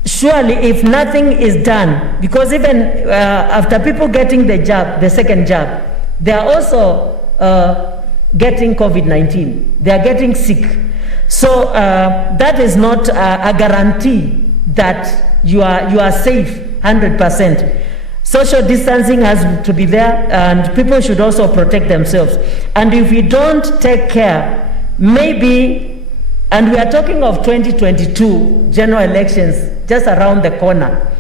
surely if nothing is done, because even after people getting the jab, the second jab, they are also getting COVID-19. They are getting sick. So that is not a guarantee that you are safe 100%. Social distancing has to be there, and people should also protect themselves. And if we don't take care, maybe, and we are talking of 2022 general elections just around the corner,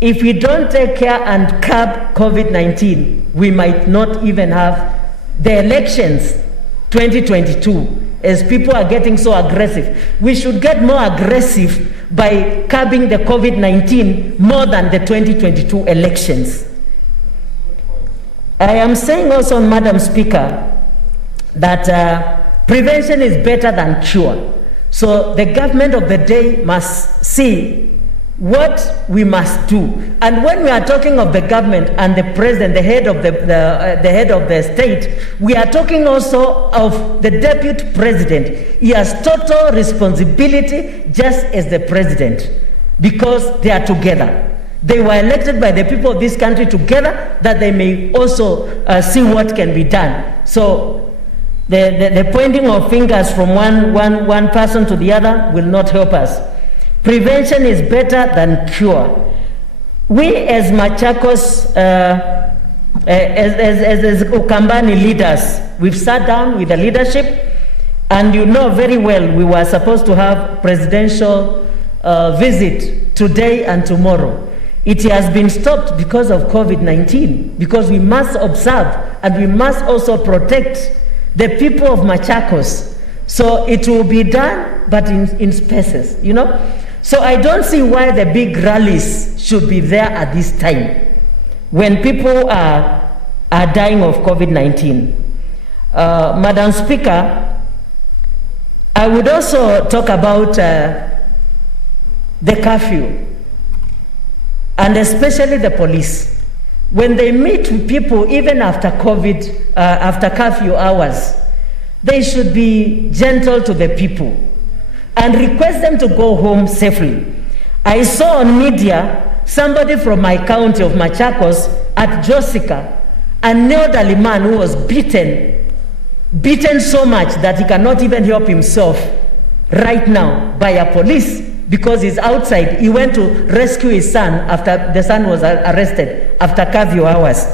if we don't take care and curb COVID-19, we might not even have the elections 2022, as people are getting so aggressive. We should get more aggressive by curbing the COVID-19 more than the 2022 elections. I am saying also, Madam Speaker, that prevention is better than cure. So the government of the day must see what we must do. And when we are talking of the government and the president, the head of the head of the state, we are talking also of the deputy president. He has total responsibility just as the president, because they are together. They were elected by the people of this country together, that they may also see what can be done. So the pointing of fingers from one person to the other will not help us. Prevention is better than cure. We as Machakos, as Ukambani leaders, we've sat down with the leadership, and you know very well we were supposed to have presidential visit today and tomorrow. It has been stopped because of COVID-19, because we must observe and we must also protect the people of Machakos. So it will be done, but in spaces, you know. So I don't see why the big rallies should be there at this time when people are dying of COVID-19. Madam Speaker, I would also talk about the curfew, and especially the police. When they meet with people, even after COVID, after curfew hours, they should be gentle to the people and request them to go home safely. I saw on media somebody from my county of Machakos at Josica, an elderly man who was beaten so much that he cannot even help himself right now by a police because he's outside. He went to rescue his son after the son was arrested after curfew hours.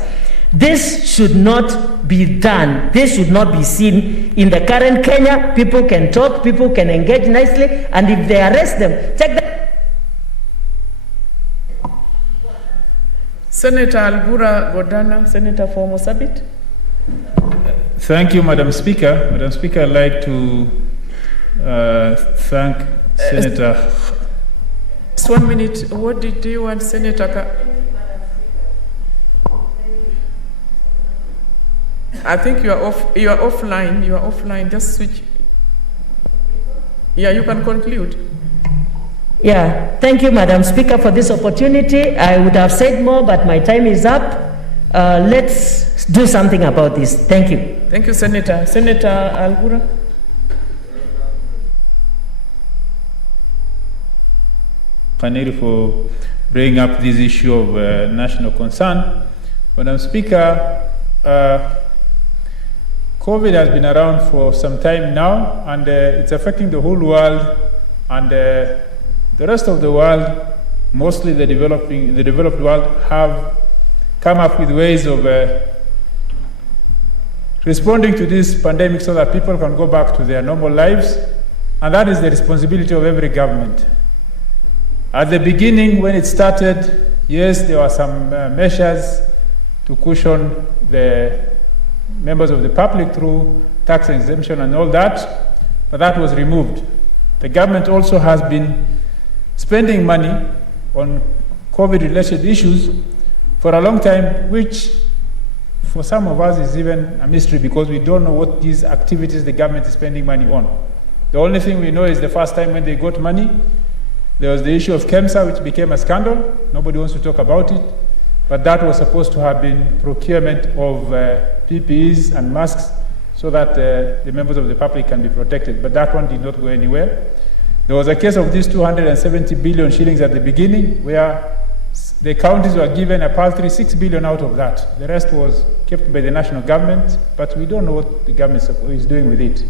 This should not be done. This should not be seen in the current Kenya. People can talk, people can engage nicely, and if they arrest them, take them. Senator Albura Godana, Senator for Mosabit. Thank you, Madam Speaker. Madam Speaker, I'd like to thank Senator. Just 1 minute. What did you want, Senator? I think you are off. You are offline. You are offline. Just switch. Yeah, you can conclude. Yeah, thank you, Madam Speaker, for this opportunity. I would have said more, but my time is up. Let's do something about this. Thank you. Thank you, Senator. Senator Algura. Panel for bringing up this issue of national concern. Madam Speaker, COVID has been around for some time now, and it's affecting the whole world, and the rest of the world, mostly the developed world, have come up with ways of responding to this pandemic so that people can go back to their normal lives, and that is the responsibility of every government. At the beginning, when it started, yes, there were some measures to cushion the members of the public through tax exemption and all that, but that was removed. The government also has been spending money on COVID-related issues for a long time, which for some of us is even a mystery because we don't know what these activities the government is spending money on. The only thing we know is the first time when they got money, there was the issue of KEMSA, which became a scandal. Nobody wants to talk about it. But that was supposed to have been procurement of PPEs and masks so that the members of the public can be protected. But that one did not go anywhere. There was a case of these 270 billion shillings at the beginning where the counties were given a paltry 6 billion out of that. The rest was kept by the national government, but we don't know what the government is doing with it.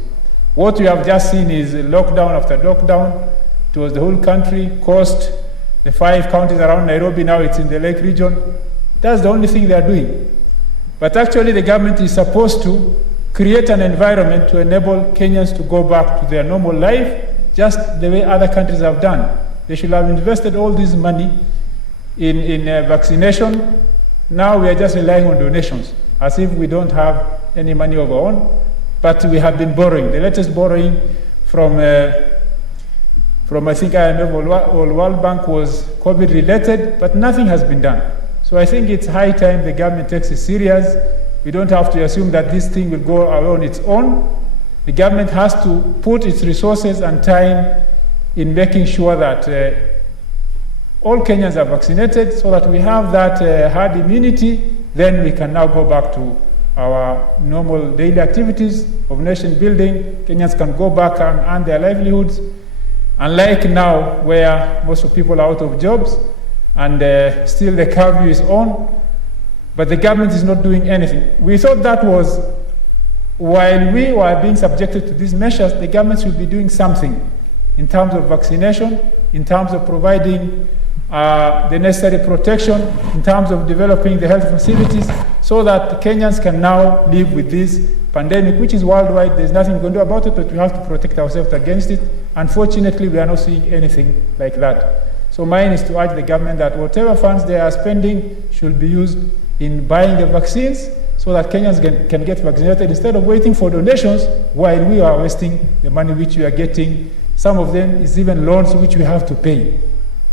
What we have just seen is lockdown after lockdown. It was the whole country, coast, the 5 counties around Nairobi, now it's in the Lake region. That's the only thing they are doing. But actually the government is supposed to create an environment to enable Kenyans to go back to their normal life, just the way other countries have done. They should have invested all this money in vaccination. Now we are just relying on donations, as if we don't have any money of our own, but we have been borrowing. The latest borrowing from I think IMF or World Bank was COVID related, but nothing has been done. So I think it's high time the government takes it serious. We don't have to assume that this thing will go away on its own. The government has to put its resources and time in making sure that all Kenyans are vaccinated so that we have that herd immunity. Then we can now go back to our normal daily activities of nation building. Kenyans can go back and earn their livelihoods. Unlike now, where most of people are out of jobs and still the curfew is on, but the government is not doing anything. We thought that was, while we were being subjected to these measures, the government should be doing something in terms of vaccination, in terms of providing the necessary protection, in terms of developing the health facilities, so that Kenyans can now live with this pandemic, which is worldwide. There's nothing we can do about it, but we have to protect ourselves against it. Unfortunately, we are not seeing anything like that. So mine is to urge the government that whatever funds they are spending should be used in buying the vaccines so that Kenyans can get vaccinated instead of waiting for donations while we are wasting the money which we are getting. Some of them is even loans which we have to pay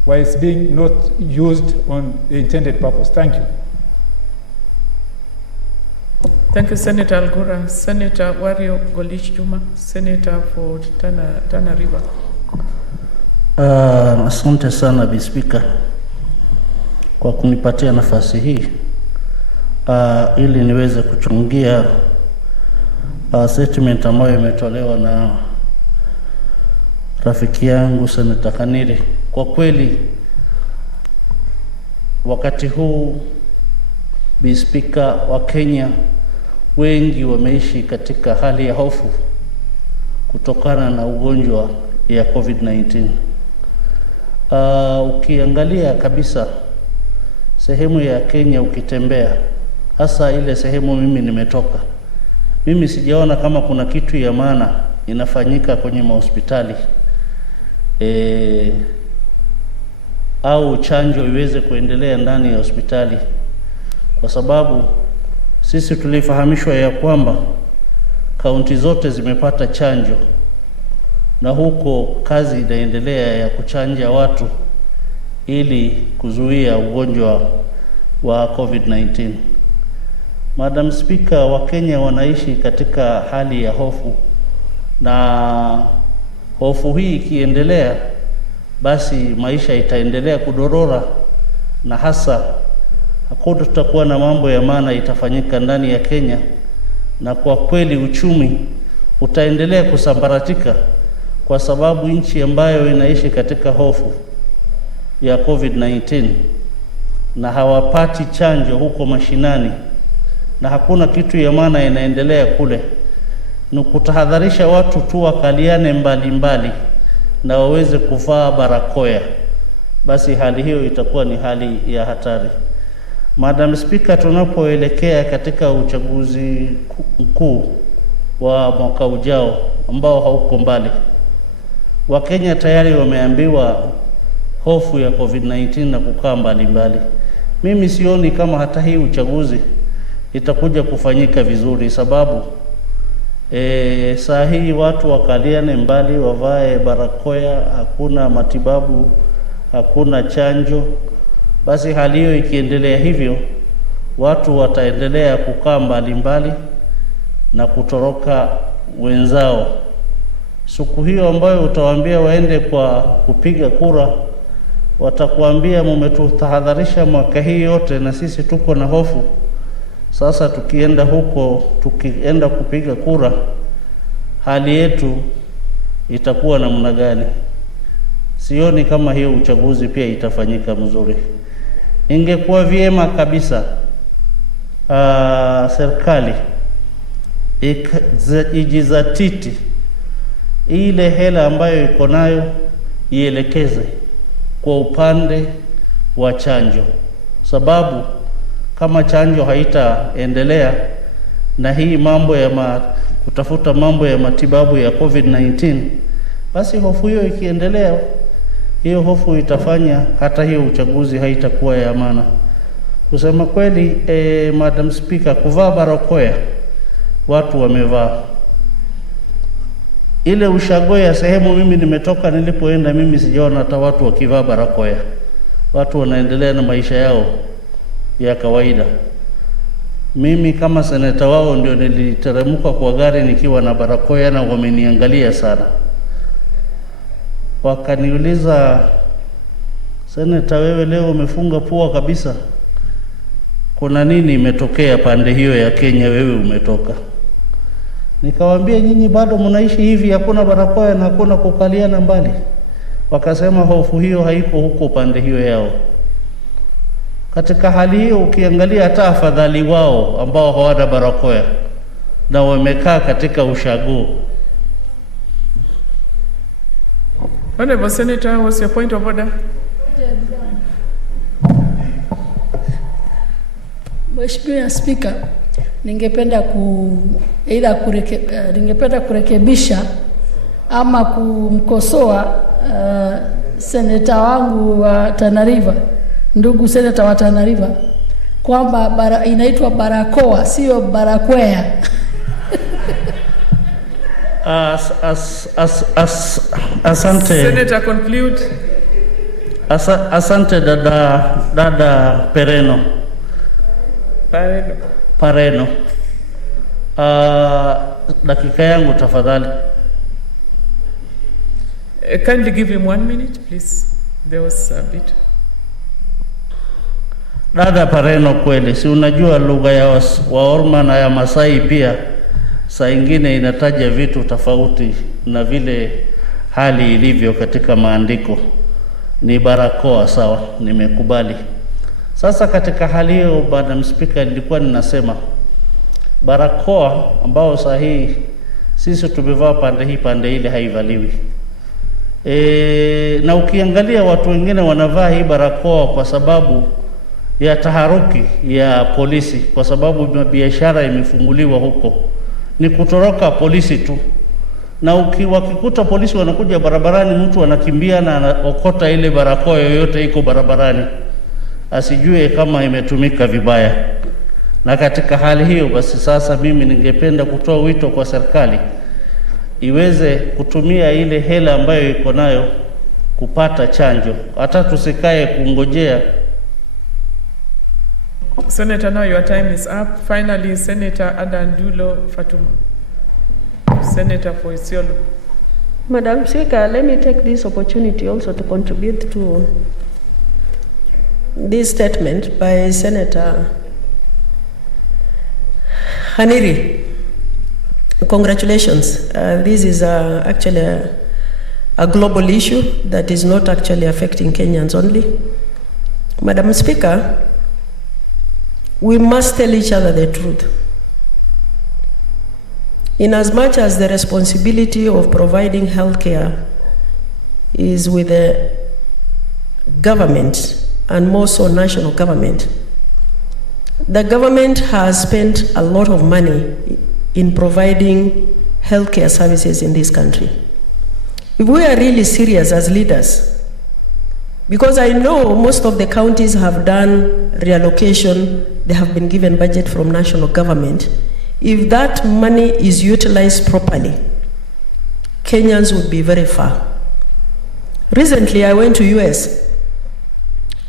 while it's being not used on the intended purpose. Thank you. Thank you, Senator Algura. Senator Wario Golich Juma, Senator for Tana River. Asante sana Bi Speaker kwa kunipatia nafasi hii ili niweze kuchungia statement ambayo imetolewa na rafiki yangu Senator Kanire. Kwa kweli wakati huu Bi Speaker, wa Kenya wengi wameishi katika hali ya hofu kutokana na ugonjwa ya COVID-19. Ukiangalia kabisa sehemu ya Kenya ukitembea, hasa ile sehemu mimi nimetoka, mimi sijaona kama kuna kitu ya maana inafanyika kwenye mahospitali au chanjo iweze kuendelea ndani ya hospitali, kwa sababu sisi tulifahamishwa ya kwamba kaunti zote zimepata chanjo na huko kazi inaendelea ya kuchanja watu ili kuzuia ugonjwa wa COVID-19. Madam Speaker, wa Kenya wanaishi katika hali ya hofu, na hofu hii ikiendelea basi maisha itaendelea kudorora, na hasa hakuna tutakuwa na mambo ya maana itafanyika ndani ya Kenya, na kwa kweli uchumi utaendelea kusambaratika, kwa sababu nchi ambayo inaishi katika hofu ya COVID-19 na hawapati chanjo huko mashinani na hakuna kitu ya maana inaendelea kule, ni kutahadharisha watu tu wakaliane mbali na waweze kuvaa barakoa. Basi hali hiyo itakuwa ni hali ya hatari. Madam Speaker, tunapoelekea katika uchaguzi mkuu wa mwaka ujao ambao hauko mbali, Wakenya tayari wameambiwa hofu ya COVID-19 na kukaa mbali. Mimi sioni kama hata hii uchaguzi itakuja kufanyika vizuri, sababu saa hii watu wakaliane mbali, wavae barakoa, hakuna matibabu, hakuna chanjo. Basi hali hiyo ikiendelea hivyo, watu wataendelea kukaa mbali na kutoroka wenzao. Siku hiyo ambayo utawaambia waende kwa kupiga kura, watakuambia mmetutahadharisha mwaka hii yote na sisi tuko na hofu. Sasa tukienda huko, tukienda kupiga kura, hali yetu itakuwa namna gani? Sioni kama hiyo uchaguzi pia itafanyika mzuri. Ingekuwa vyema kabisa serikali ijizatiti ile hela ambayo iko nayo ielekeze kwa upande wa chanjo, sababu kama chanjo haitaendelea na hii mambo ya kutafuta mambo ya matibabu ya COVID-19, basi hofu hiyo ikiendelea, hiyo hofu itafanya hata hiyo uchaguzi haitakuwa ya maana. Kusema kweli, Madam Speaker, kuvaa barakoa watu wamevaa. Ile ushago ya sehemu mimi nimetoka, nilipoenda mimi sijaona hata watu wakivaa barakoa. Watu wanaendelea na maisha yao ya kawaida. Mimi kama seneta wao ndio niliteremka kwa gari nikiwa na barakoa na wameniangalia sana. Wakaniuliza, seneta, wewe leo umefunga pua kabisa, kuna nini imetokea pande hiyo ya Kenya wewe umetoka? Nikawaambia, nyinyi bado mnaishi hivi, hakuna barakoa na hakuna kukaliana mbali. Wakasema hofu hiyo haiko huko pande hiyo yao. Katika hali hiyo ukiangalia hata afadhali wao ambao hawana barakoa na wamekaa katika ushago. Honorable Senator, what's your point of order? Mheshimiwa Speaker, ningependa ningependa kurekebisha ama kumkosoa seneta wangu wa Tana River, ndugu seneta wa Tana River, kwamba inaitwa barakoa sio barakwea. Asante. Senator, conclude. Asante dada Pareno. Dakika yangu tafadhali. Kindly give him 1 minute, please. There was a bit. Dada Pareno, kweli si unajua lugha ya Waorma na ya Masai pia saa ingine inataja vitu tofauti na vile hali ilivyo katika maandiko. Ni barakoa, sawa, nimekubali. Sasa katika hali hiyo, Madam Speaker, nilikuwa ninasema barakoa ambao sahihi sisi tumevaa pande hii pande ile haivaliwi. Na ukiangalia watu wengine wanavaa hii barakoa kwa sababu ya taharuki ya polisi, kwa sababu biashara imefunguliwa huko, ni kutoroka polisi tu. Na wakikuta polisi wanakuja barabarani, mtu anakimbia na anaokota ile barakoa yoyote iko barabarani, asijue kama imetumika vibaya. Na katika hali hiyo basi, sasa mimi ningependa kutoa wito kwa serikali iweze kutumia ile hela ambayo iko nayo kupata chanjo, hata tusikae kungojea. Senator, now your time is up. Finally, Senator Adandulo Fatuma. Senator for Isiolo. Madam Speaker, let me take this opportunity also to contribute to this statement by Senator Haniri. Congratulations. This is actually a global issue that is not actually affecting Kenyans only. Madam Speaker, we must tell each other the truth. In as much as the responsibility of providing health care is with the government, and more so national government, the government has spent a lot of money in providing healthcare services in this country. If we are really serious as leaders, because I know most of the counties have done reallocation, they have been given budget from national government. If that money is utilized properly, Kenyans would be very far. Recently, I went to US,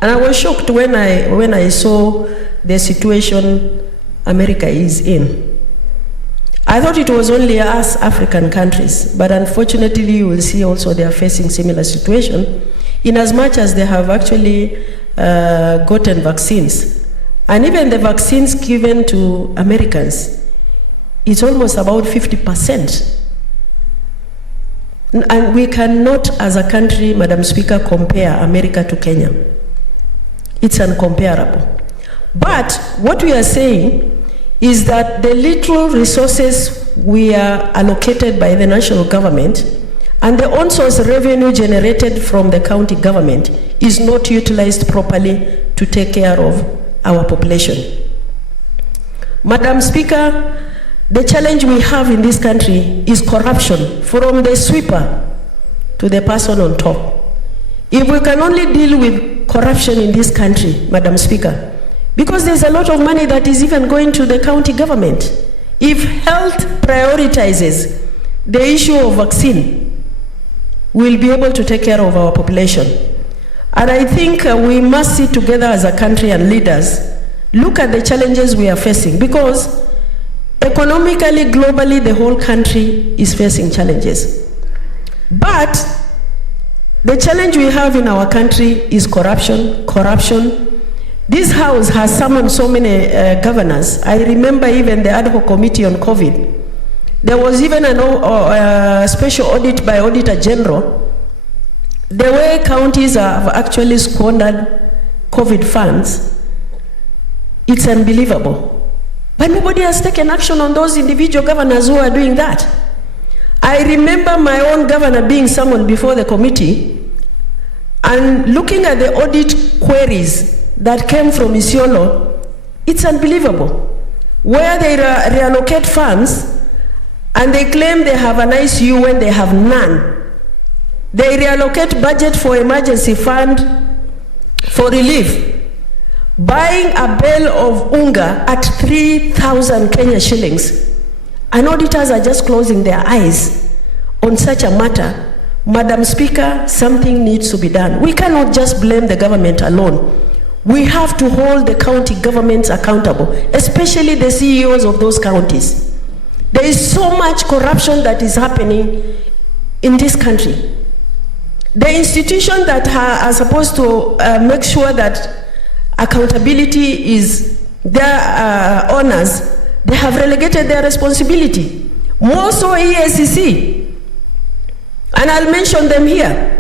and I was shocked when I saw the situation America is in. I thought it was only us African countries, but unfortunately you will see also they are facing similar situation in as much as they have actually gotten vaccines. And even the vaccines given to Americans, it's almost about 50%. And we cannot as a country, Madam Speaker, compare America to Kenya. It's uncomparable. But what we are saying is that the little resources we are allocated by the national government and the on-source revenue generated from the county government is not utilized properly to take care of our population. Madam Speaker, the challenge we have in this country is corruption, from the sweeper to the person on top. If we can only deal with corruption in this country, Madam Speaker, because there's a lot of money that is even going to the county government. If health prioritizes the issue of vaccine, we'll be able to take care of our population. And I think we must sit together as a country and leaders, look at the challenges we are facing, because economically, globally, the whole country is facing challenges. But the challenge we have in our country is corruption. This House has summoned so many governors. I remember even the ad hoc committee on COVID. There was even a special audit by Auditor General. The way counties have actually squandered COVID funds, it's unbelievable. But nobody has taken action on those individual governors who are doing that. I remember my own governor being summoned before the committee and looking at the audit queries that came from Isiolo, it's unbelievable. Where they reallocate funds and they claim they have an ICU when they have none. They reallocate budget for emergency fund for relief, buying a bale of unga at 3,000 Kenya shillings. And auditors are just closing their eyes on such a matter. Madam Speaker, something needs to be done. We cannot just blame the government alone. We have to hold the county governments accountable, especially the CEOs of those counties. There is so much corruption that is happening in this country. The institutions that are supposed to make sure that accountability is their honors, they have relegated their responsibility. More so EACC. And I'll mention them here.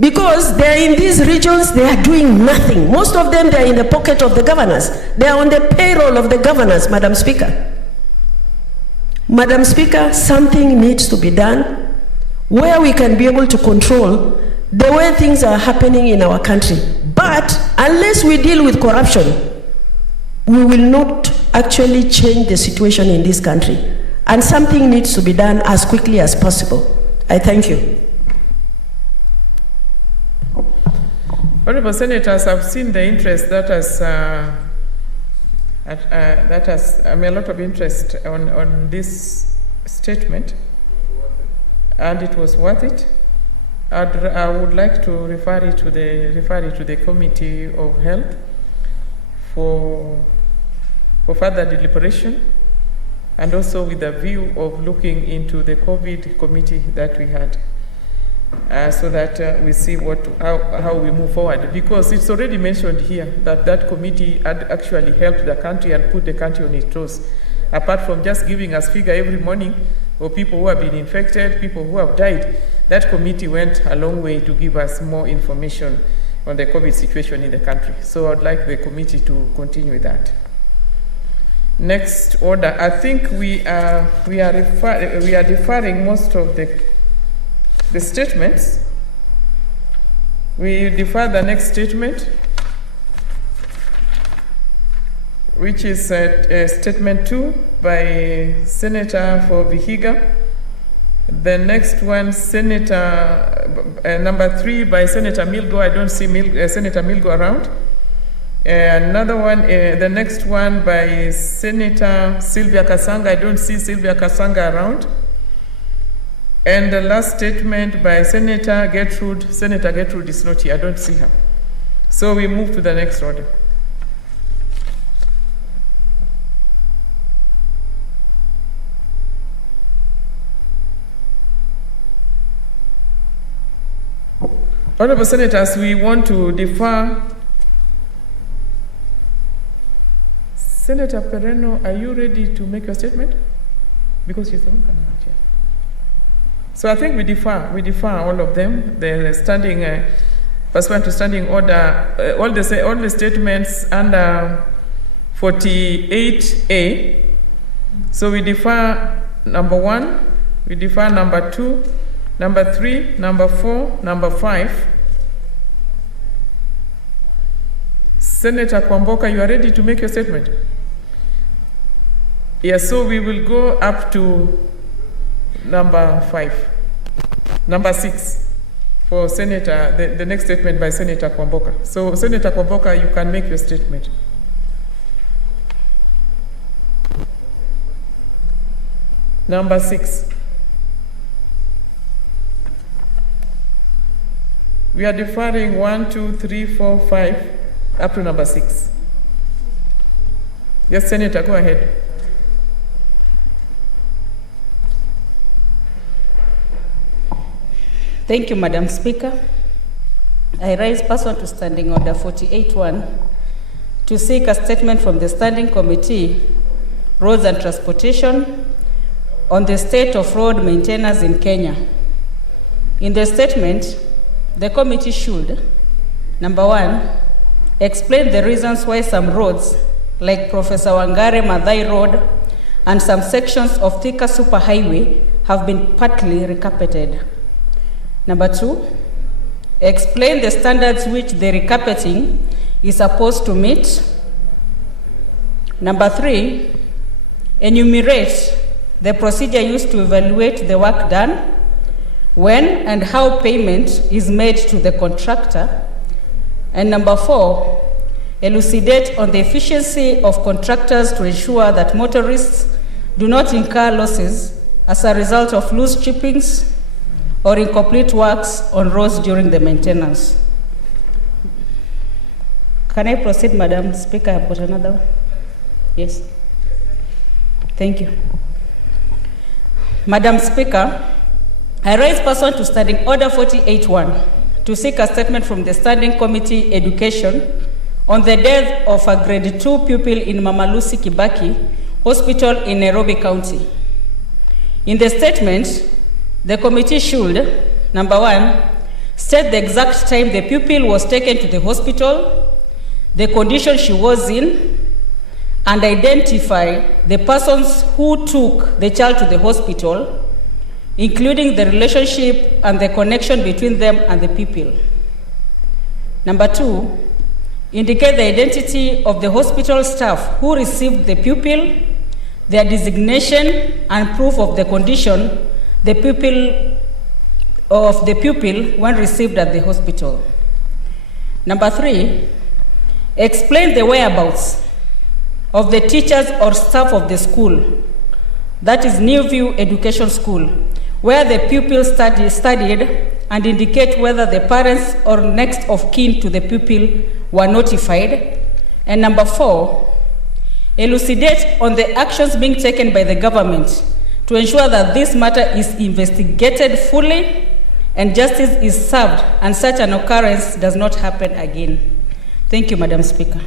Because they're in these regions, they are doing nothing. Most of them, they're in the pocket of the governors. They are on the payroll of the governors, Madam Speaker. Madam Speaker, something needs to be done where we can be able to control the way things are happening in our country. But unless we deal with corruption, we will not actually change the situation in this country. And something needs to be done as quickly as possible. I thank you. Honourable Senators, I've seen the interest that has a lot of interest on this statement, and it was worth it. I would like to refer it to the Committee of Health for further deliberation, and also with a view of looking into the COVID committee that we had. so that we see how we move forward. Because it's already mentioned here that that committee had actually helped the country and put the country on its toes. Apart from just giving us figure every morning of people who have been infected, people who have died, that committee went a long way to give us more information on the COVID situation in the country. So I'd like the committee to continue with that. Next order, I think we are deferring most of the statements. We defer the next statement, which is statement 2 by Senator for Vihiga. The next one, Senator number 3 by Senator Milgo. I don't see Senator Milgo around. Another one, the next one by Senator Sylvia Kasanga. I don't see Sylvia Kasanga around. And the last statement by Senator Gertrude. Senator Gertrude is not here. I don't see her. So we move to the next order. Honorable Senators, we want to defer. Senator Pereno, are you ready to make your statement? Because she's the one coming out here. So I think we defer all of them. The standing, pursuant to standing order, all the statements under 48A. So we defer number 1, we defer number 2, number 3, number 4, number 5. Senator Kwamboka, you are ready to make your statement? Yes, so we will go up to number 5. Number 6 for Senator, the next statement by Senator Kwamboka. So Senator Kwamboka, you can make your statement. Number 6. We are deferring 1, 2, 3, 4, 5, up to number 6. Yes, Senator, go ahead. Thank you, Madam Speaker. I rise pursuant to Standing Order 48.1 to seek a statement from the Standing Committee, Roads and Transportation, on the state of road maintenance in Kenya. In the statement, the committee should, number 1, explain the reasons why some roads, like Professor Wangare Maathai Road and some sections of Thika Superhighway, have been partly recarpeted. Number 2, explain the standards which the recarpeting is supposed to meet. Number 3, enumerate the procedure used to evaluate the work done, when and how payment is made to the contractor. And number 4, elucidate on the efficiency of contractors to ensure that motorists do not incur losses as a result of loose chippings or incomplete works on roads during the maintenance. Can I proceed, Madam Speaker? I've got another one. Yes. Thank you. Madam Speaker, I rise pursuant to Standing Order 48.1 to seek a statement from the Standing Committee Education on the death of a grade 2 pupil in Mama Lucy Kibaki Hospital in Nairobi County. In the statement, the committee should, number 1, state the exact time the pupil was taken to the hospital, the condition she was in, and identify the persons who took the child to the hospital, including the relationship and the connection between them and the pupil. Number 2, indicate the identity of the hospital staff who received the pupil, their designation, and proof of the condition the pupil when received at the hospital. Number 3, explain the whereabouts of the teachers or staff of the school, that is New View Education School, where the pupil studied, and indicate whether the parents or next of kin to the pupil were notified. And number 4, elucidate on the actions being taken by the government to ensure that this matter is investigated fully and justice is served and such an occurrence does not happen again. Thank you, Madam Speaker.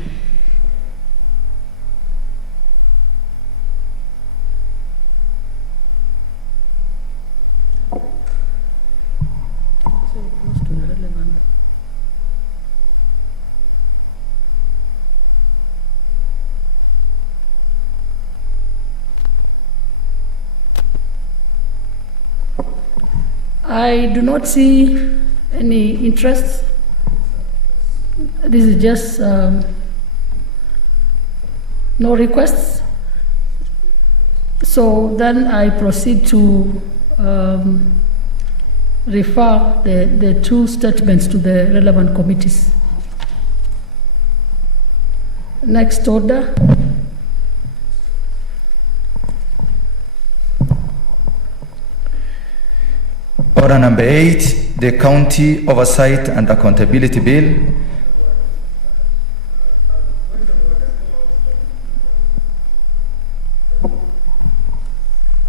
I do not see any interest. This is just no requests. So then I proceed to refer the two statements to the relevant committees. Next order. Order number 8, the County Oversight and Accountability Bill.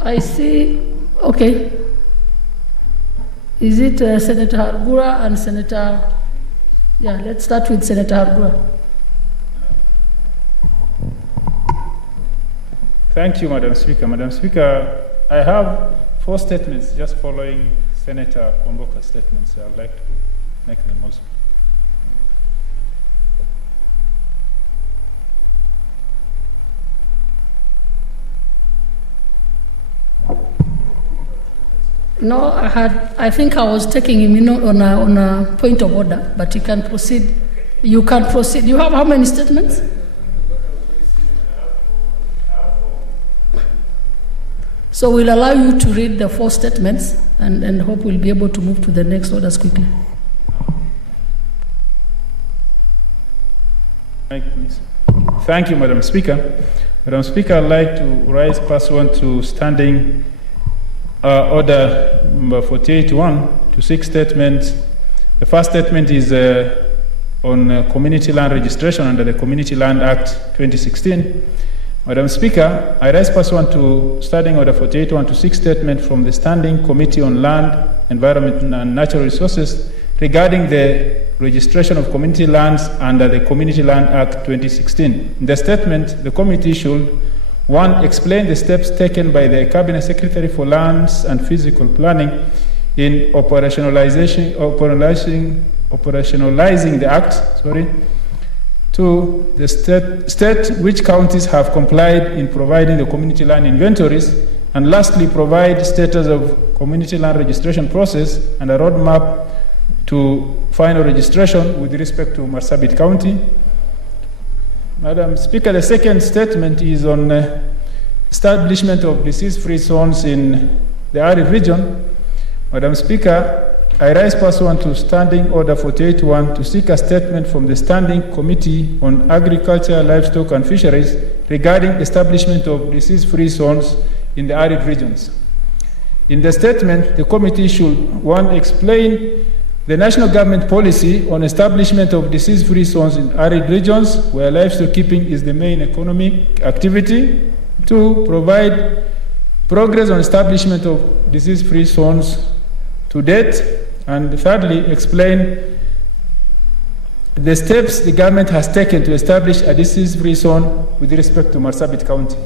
I see, okay. Is it Senator Hargura and Senator, yeah, let's start with Senator Hargura. Thank you, Madam Speaker. Madam Speaker, I have 4 statements just following Senator Kwamboka's statements. So I'd like to make them also. No, I think I was taking him on a point of order, but you can proceed. You can proceed. You have how many statements? So we'll allow you to read the 4 statements and hope we'll be able to move to the next orders quickly. Thank you, Madam Speaker. Madam Speaker, I'd like to rise pursuant to standing order number 48-1 to 6 statements. The first statement is on community land registration under the Community Land Act 2016. Madam Speaker, I rise pursuant to Standing Order 48-1 to 6 statement from the Standing Committee on Land, Environment and Natural Resources regarding the registration of community lands under the Community Land Act 2016. In the statement, the committee should 1. Explain the steps taken by the Cabinet Secretary for Lands and Physical Planning in operationalizing the Act. 2. The state which counties have complied in providing the community land inventories. And lastly, provide status of community land registration process and a roadmap to final registration with respect to Marsabit County. Madam Speaker, the second statement is on establishment of disease-free zones in the Arid region. Madam Speaker, I rise pursuant to Standing Order 48-1 to seek a statement from the Standing Committee on Agriculture, Livestock and Fisheries regarding establishment of disease-free zones in the Arid regions. In the statement, the committee should 1. Explain the national government policy on establishment of disease-free zones in arid regions where livestock keeping is the main economic activity. 2. Provide progress on establishment of disease-free zones to date. And thirdly, explain the steps the government has taken to establish a disease-free zone with respect to Marsabit County.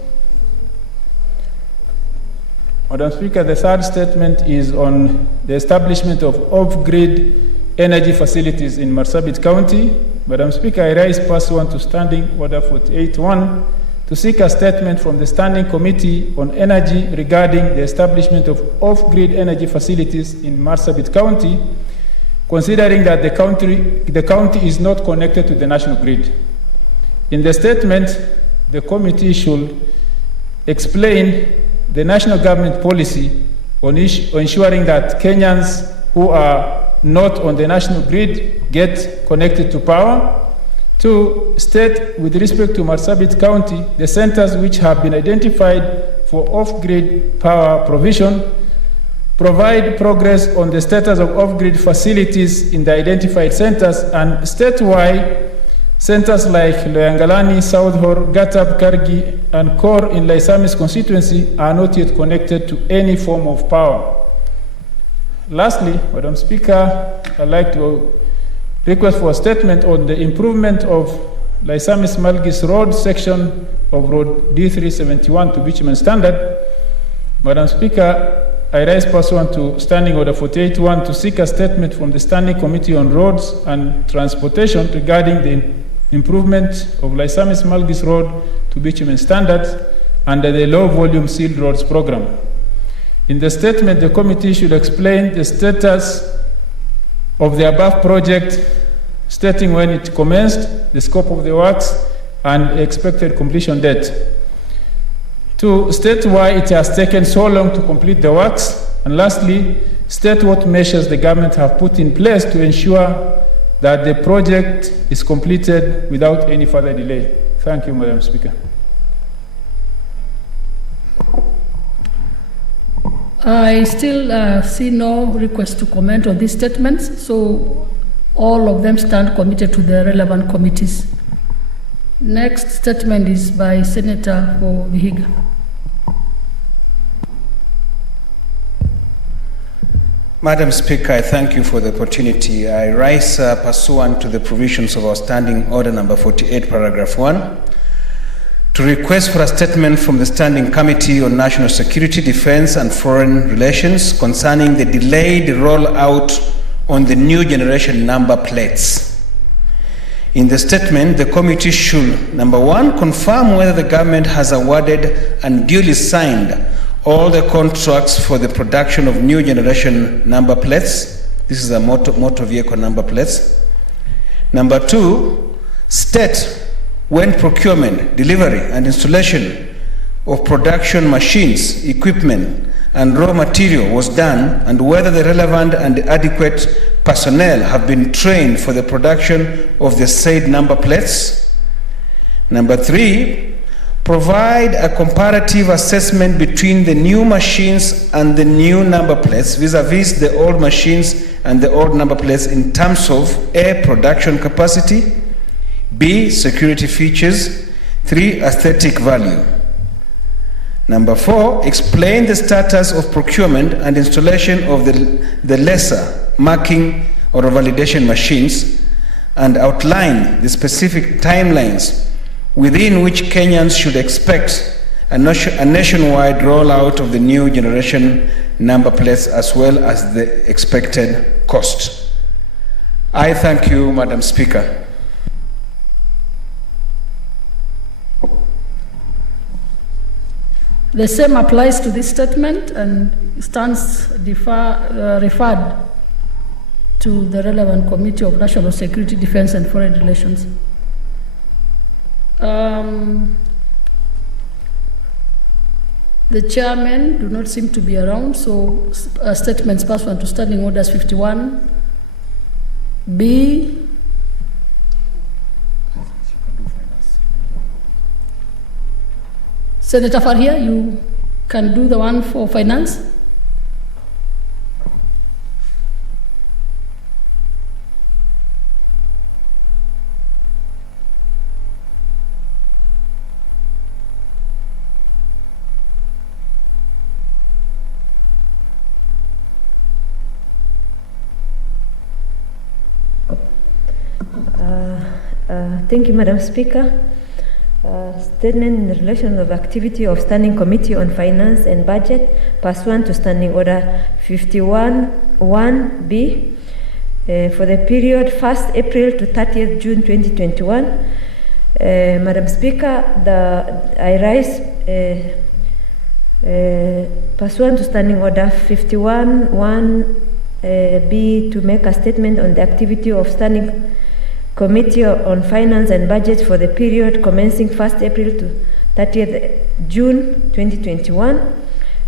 Madam Speaker, the third statement is on the establishment of off-grid energy facilities in Marsabit County. Madam Speaker, I rise pursuant to Standing Order 48-1 to seek a statement from the Standing Committee on Energy regarding the establishment of off-grid energy facilities in Marsabit County, considering that the county is not connected to the national grid. In the statement, the committee should explain the national government policy on ensuring that Kenyans who are not on the national grid get connected to power. 2. State with respect to Marsabit County the centers which have been identified for off-grid power provision. Provide progress on the status of off-grid facilities in the identified centers, and statewide centers like Loyangalani, South Hor, Gatap, Kargi, and Kor in Laisami's constituency are not yet connected to any form of power. Lastly, Madam Speaker, I'd like to request for a statement on the improvement of Lysamis Malgis Road section of Road D371 to bitumen standard. Madam Speaker, I rise pursuant to Standing Order 48-1 to seek a statement from the Standing Committee on Roads and Transportation regarding the improvement of Lysamis Malgis Road to bitumen standards under the Low Volume Sealed Roads Program. In the statement, the committee should explain the status of the above project, stating when it commenced, the scope of the works, and expected completion date. 2, state why it has taken so long to complete the works. And lastly, state what measures the government have put in place to ensure that the project is completed without any further delay. Thank you, Madam Speaker. I still see no request to comment on these statements, so all of them stand committed to the relevant committees. Next statement is by Senator for Vihiga. Madam Speaker, I thank you for the opportunity. I rise pursuant to the provisions of our Standing Order number 48, paragraph 1, to request for a statement from the Standing Committee on National Security, Defense and Foreign Relations concerning the delayed rollout on the new generation number plates. In the statement, the committee should, number 1, confirm whether the government has awarded and duly signed all the contracts for the production of new generation number plates. This is a motor vehicle number plates. Number 2, state when procurement, delivery, and installation of production machines, equipment, and raw material was done, and whether the relevant and adequate personnel have been trained for the production of the said number plates. Number 3, provide a comparative assessment between the new machines and the new number plates vis-a-vis the old machines and the old number plates in terms of A, production capacity, B, security features, 3, aesthetic value. Number 4, explain the status of procurement and installation of the lesser marking or validation machines and outline the specific timelines within which Kenyans should expect a nationwide rollout of the new generation number plates as well as the expected cost. I thank you, Madam Speaker. The same applies to this statement and stands referred to the relevant Committee of National Security, Defense and Foreign Relations. The chairman do not seem to be around, so statements pursuant to Standing Orders 51B. Senator Farhia, you can do the one for finance. Thank you, Madam Speaker. Statement in relation of activity of Standing Committee on Finance and Budget pursuant to Standing Order 51-1B for the period 1st April to 30th June 2021. Madam Speaker, I rise pursuant to Standing Order 51-1B to make a statement on the activity of Standing Committee on Finance and Budget for the period commencing 1st April to 30th June 2021.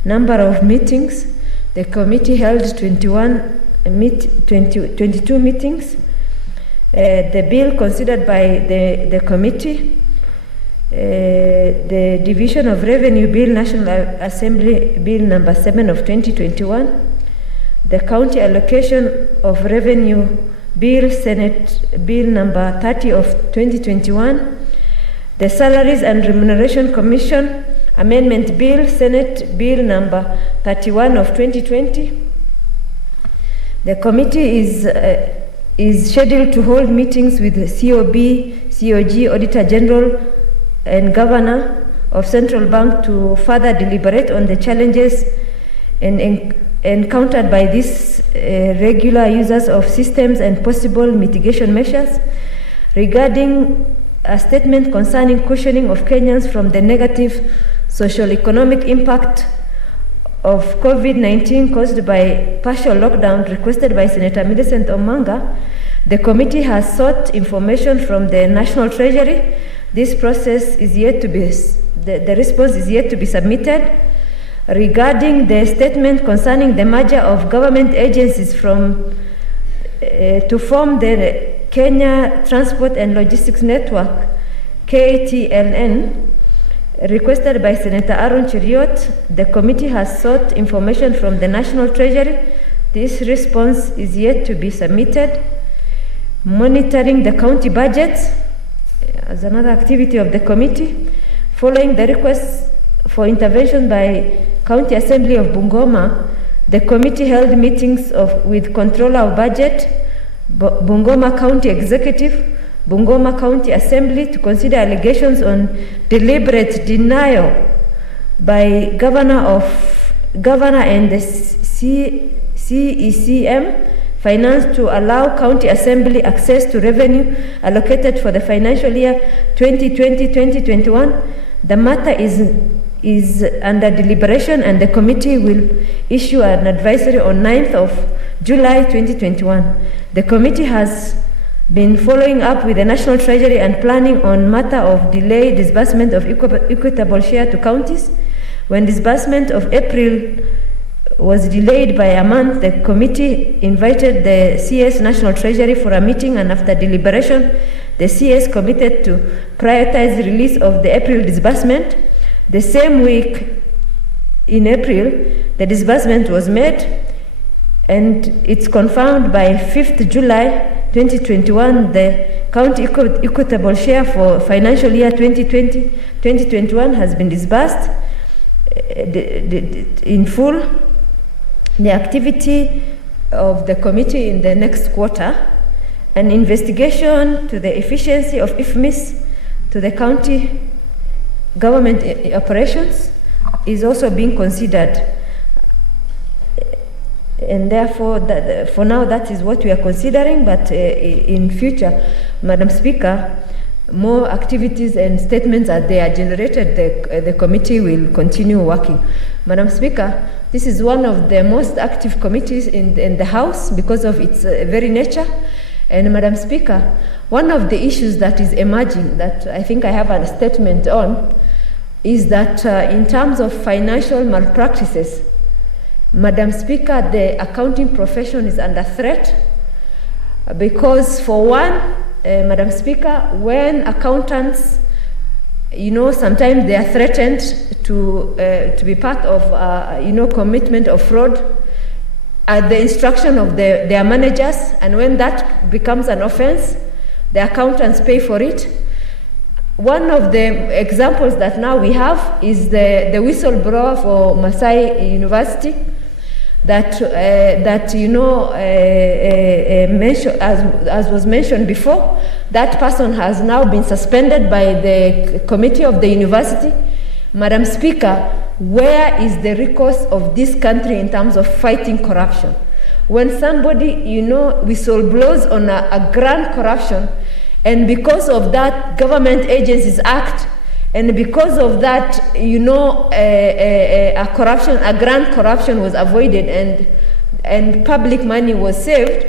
Number of meetings. The committee held 22 meetings. The bill considered by the committee. The Division of Revenue Bill, National Assembly Bill number 7 of 2021. The County Allocation of Revenue Bill, Senate Bill number 30 of 2021, the Salaries and Remuneration Commission Amendment Bill, Senate Bill number 31 of 2020, The committee is scheduled to hold meetings with the COB, COG, Auditor General, and Governor of Central Bank to further deliberate on the challenges encountered by these regular users of systems and possible mitigation measures. Regarding a statement concerning cushioning of Kenyans from the negative social-economic impact of COVID-19 caused by partial lockdown requested by Senator Millicent Omanga, the committee has sought information from the National Treasury. This process is yet to be, the response is yet to be submitted. Regarding the statement concerning the merger of government agencies from to form the Kenya Transport and Logistics Network, KTLN, requested by Senator Aaron Cheriot, the committee has sought information from the National Treasury. This response is yet to be submitted. Monitoring the county budgets as another activity of the committee. Following the request for intervention by County Assembly of Bungoma, the committee held meetings with Controller of Budget, Bungoma County Executive, Bungoma County Assembly to consider allegations on deliberate denial by Governor and the CECM Finance to allow County Assembly access to revenue allocated for the financial year 2020-2021. The matter is under deliberation and the committee will issue an advisory on 9th of July 2021. The committee has been following up with the National Treasury and planning on matter of delayed disbursement of equitable share to counties. When disbursement of April was delayed by a month, the committee invited the CS National Treasury for a meeting, and after deliberation, the CS committed to prioritize the release of the April disbursement. The same week in April, the disbursement was made, and it's confirmed by 5th July 2021, the county equitable share for financial year 2020-2021 has been disbursed in full. The activity of the committee in the next quarter, an investigation to the efficiency of IFMIS to the county government operations is also being considered. And therefore, for now, that is what we are considering, but in future, Madam Speaker, more activities and statements as they are generated, the committee will continue working. Madam Speaker, this is one of the most active committees in the House because of its very nature. And Madam Speaker, one of the issues that is emerging that I think I have a statement on is that in terms of financial malpractices, Madam Speaker, the accounting profession is under threat because, for one, Madam Speaker, when accountants, sometimes they are threatened to be part of, commitment of fraud at the instruction of their managers, and when that becomes an offense, the accountants pay for it. One of the examples that now we have is the whistleblower for Masai University that mentioned, as was mentioned before, that person has now been suspended by the committee of the university. Madam Speaker, where is the recourse of this country in terms of fighting corruption? When somebody, whistleblowers on a grand corruption, and because of that, government agencies act, and because of that, a grand corruption was avoided, and public money was saved.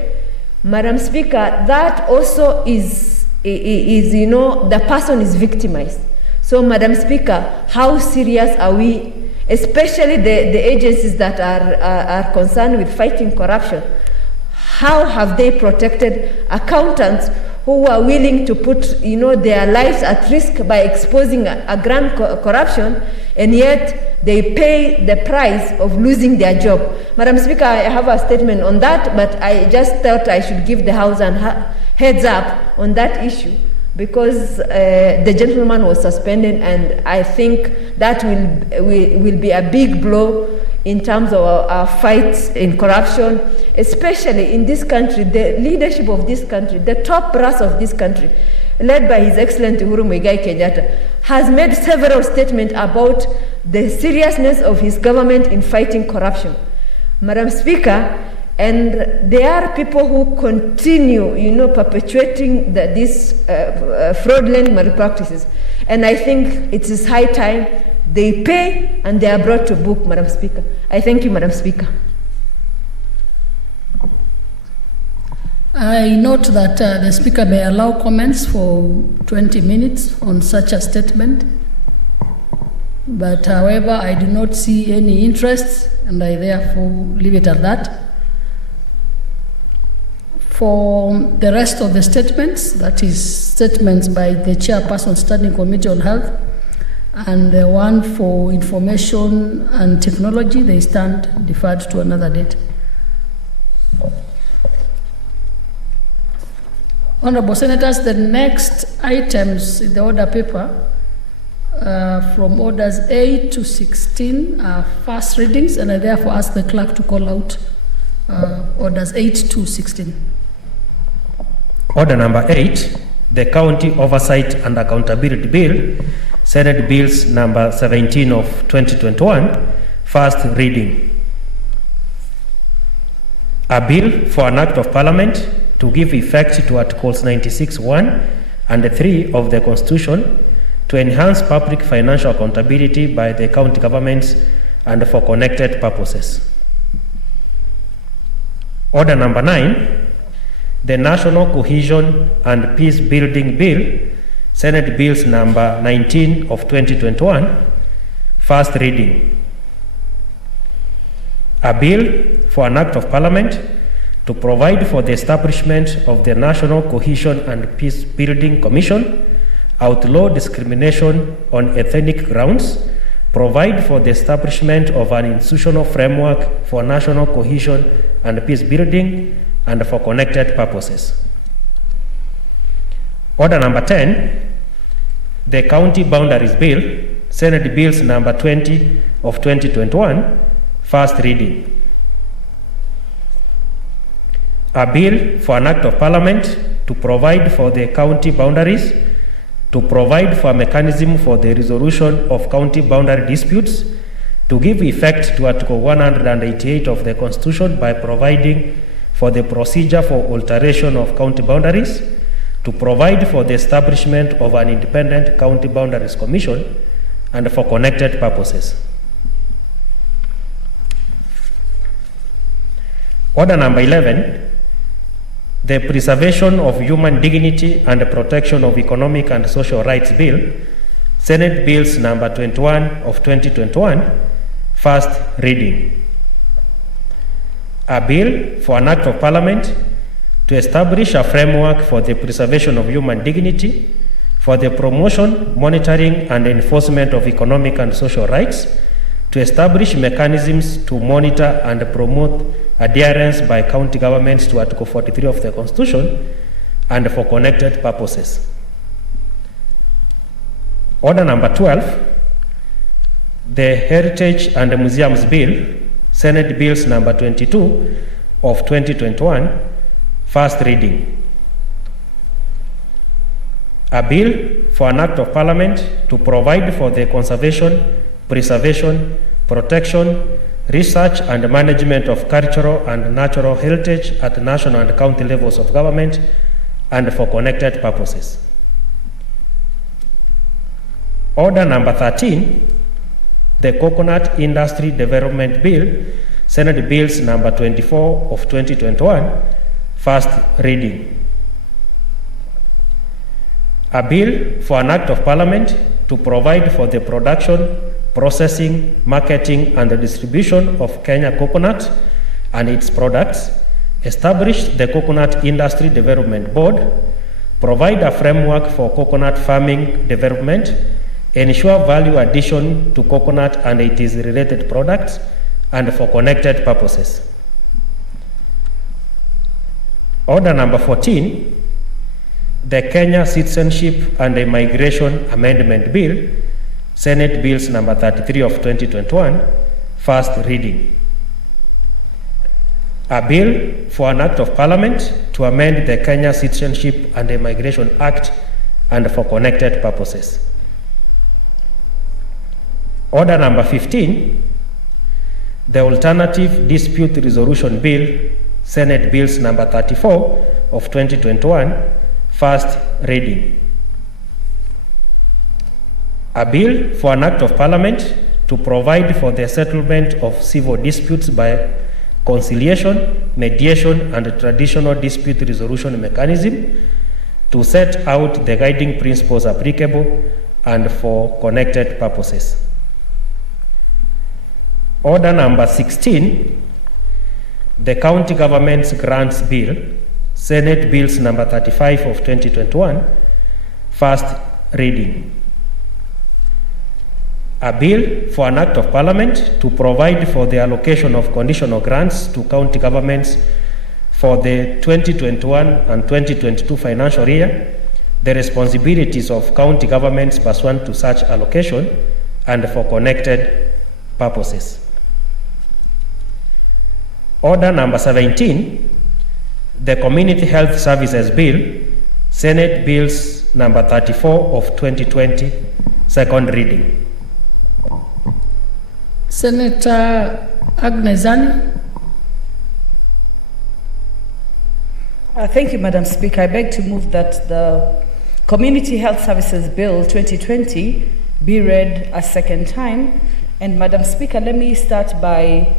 Madam Speaker, that also is the person is victimized. So, Madam Speaker, how serious are we, especially the agencies that are concerned with fighting corruption? How have they protected accountants who are willing to put, their lives at risk by exposing a grand corruption, and yet they pay the price of losing their job? Madam Speaker, I have a statement on that, but I just thought I should give the House a heads up on that issue, because the gentleman was suspended, and I think that will be a big blow in terms of our fight in corruption, especially in this country. The leadership of this country, the top brass of this country, led by His Excellency Uhuru Muigai Kenyatta, has made several statements about the seriousness of his government in fighting corruption. Madam Speaker, and there are people who continue, perpetuating these fraudulent malpractices. And I think it is high time they pay and they are brought to book, Madam Speaker. I thank you, Madam Speaker. I note that the Speaker may allow comments for 20 minutes on such a statement. But however, I do not see any interest, and I therefore leave it at that. For the rest of the statements, that is statements by the Chairperson Standing Committee on Health and the one for Information and Technology, they stand deferred to another date. Honorable Senators, the next items in the order paper from orders 8 to 16 are first readings, and I therefore ask the clerk to call out orders 8 to 16. Order number 8, the County Oversight and Accountability Bill, Senate Bills number 17 of 2021, first reading. A bill for an act of Parliament to give effect to Articles 96(1) and 3 of the Constitution to enhance public financial accountability by the county governments and for connected purposes. Order number 9, the National Cohesion and Peace Building Bill, Senate Bills number 19 of 2021, first reading. A bill for an act of Parliament to provide for the establishment of the National Cohesion and Peace Building Commission, outlaw discrimination on ethnic grounds, provide for the establishment of an institutional framework for national cohesion and peace building and for connected purposes. Order number 10, the County Boundaries Bill, Senate Bills number 20 of 2021, first reading. A bill for an act of Parliament to provide for the county boundaries, to provide for a mechanism for the resolution of county boundary disputes, to give effect to Article 188 of the Constitution by providing for the procedure for alteration of county boundaries, to provide for the establishment of an independent county boundaries commission, and for connected purposes. Order number 11, the Preservation of Human Dignity and Protection of Economic and Social Rights Bill, Senate Bills number 21 of 2021, first reading. A bill for an act of Parliament to establish a framework for the preservation of human dignity, for the promotion, monitoring, and enforcement of economic and social rights, to establish mechanisms to monitor and promote adherence by county governments to Article 43 of the Constitution, and for connected purposes. Order number 12, the Heritage and Museums Bill, Senate Bills number 22 of 2021, first reading. A bill for an act of Parliament to provide for the conservation, preservation, protection, research and management of cultural and natural heritage at national and county levels of government and for connected purposes. Order number 13, the Coconut Industry Development Bill, Senate Bills number 24 of 2021, first reading. A bill for an act of Parliament to provide for the production, processing, marketing, and the distribution of Kenya coconut and its products, establish the Coconut Industry Development Board, provide a framework for coconut farming development, ensure value addition to coconut and its related products, and for connected purposes. Order number 14, the Kenya Citizenship and Immigration Amendment Bill, Senate Bills number 33 of 2021, first reading. A bill for an act of parliament to amend the Kenya Citizenship and Immigration Act and for connected purposes. Order number 15, the Alternative Dispute Resolution Bill, Senate Bills number 34 of 2021, first reading. A bill for an act of parliament to provide for the settlement of civil disputes by conciliation, mediation, and traditional dispute resolution mechanism to set out the guiding principles applicable and for connected purposes. Order number 16, the County Government's Grants Bill, Senate Bills number 35 of 2021, first reading. A bill for an act of parliament to provide for the allocation of conditional grants to county governments for the 2021 and 2022 financial year, the responsibilities of county governments pursuant to such allocation, and for connected purposes. Order number 17, the Community Health Services Bill, Senate Bills number 34 of 2020, second reading. Senator Agnesani. Thank you, Madam Speaker. I beg to move that the Community Health Services Bill 2020 be read a second time. And Madam Speaker, let me start by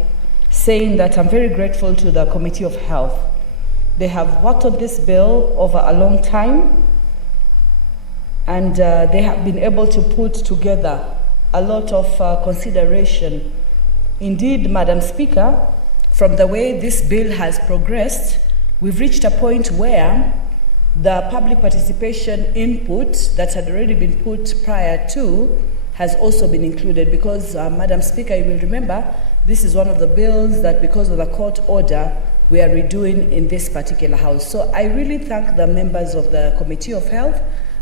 saying that I'm very grateful to the Committee of Health. They have worked on this bill over a long time, and they have been able to put together a lot of consideration. Indeed, Madam Speaker, from the way this bill has progressed, we've reached a point where the public participation input that had already been put prior to has also been included because, Madam Speaker, you will remember, this is one of the bills that because of the court order, we are redoing in this particular house. So I really thank the members of the Committee of Health.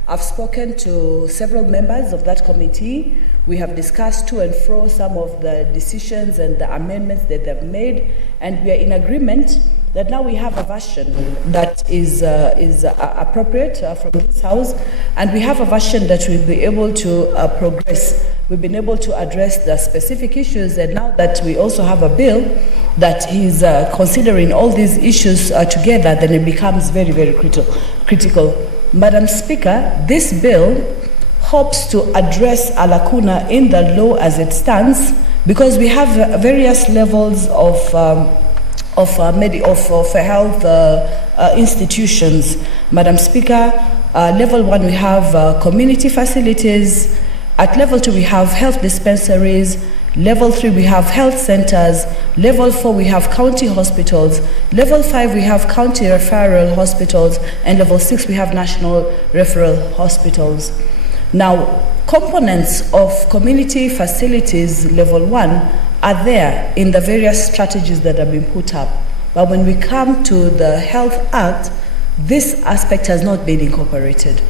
I've spoken to several members of that committee. We have discussed to and fro some of the decisions and the amendments that they've made, and we are in agreement that now we have a version that is appropriate from this house, and we have a version that will be able to progress. We've been able to address the specific issues, and now that we also have a bill that is considering all these issues together, then it becomes very, very critical. Madam Speaker, this bill hopes to address a lacuna in the law as it stands because we have various levels of health institutions. Madam Speaker, level 1 we have community facilities. At level 2 we have health dispensaries. Level 3 we have health centers. Level 4 we have county hospitals. Level 5 we have county referral hospitals, and level 6 we have national referral hospitals. Now, components of community facilities level 1 are there in the various strategies that have been put up. But when we come to the Health Act, this aspect has not been incorporated.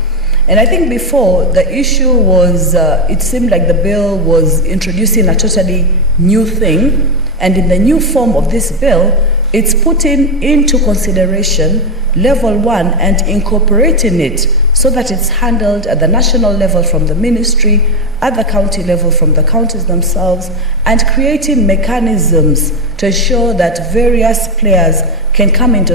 And I think before, the issue was, it seemed like the bill was introducing a totally new thing, and in the new form of this bill, it's putting into consideration level 1 and incorporating it so that it's handled at the national level from the ministry, at the county level from the counties themselves, and creating mechanisms to ensure that various players can come into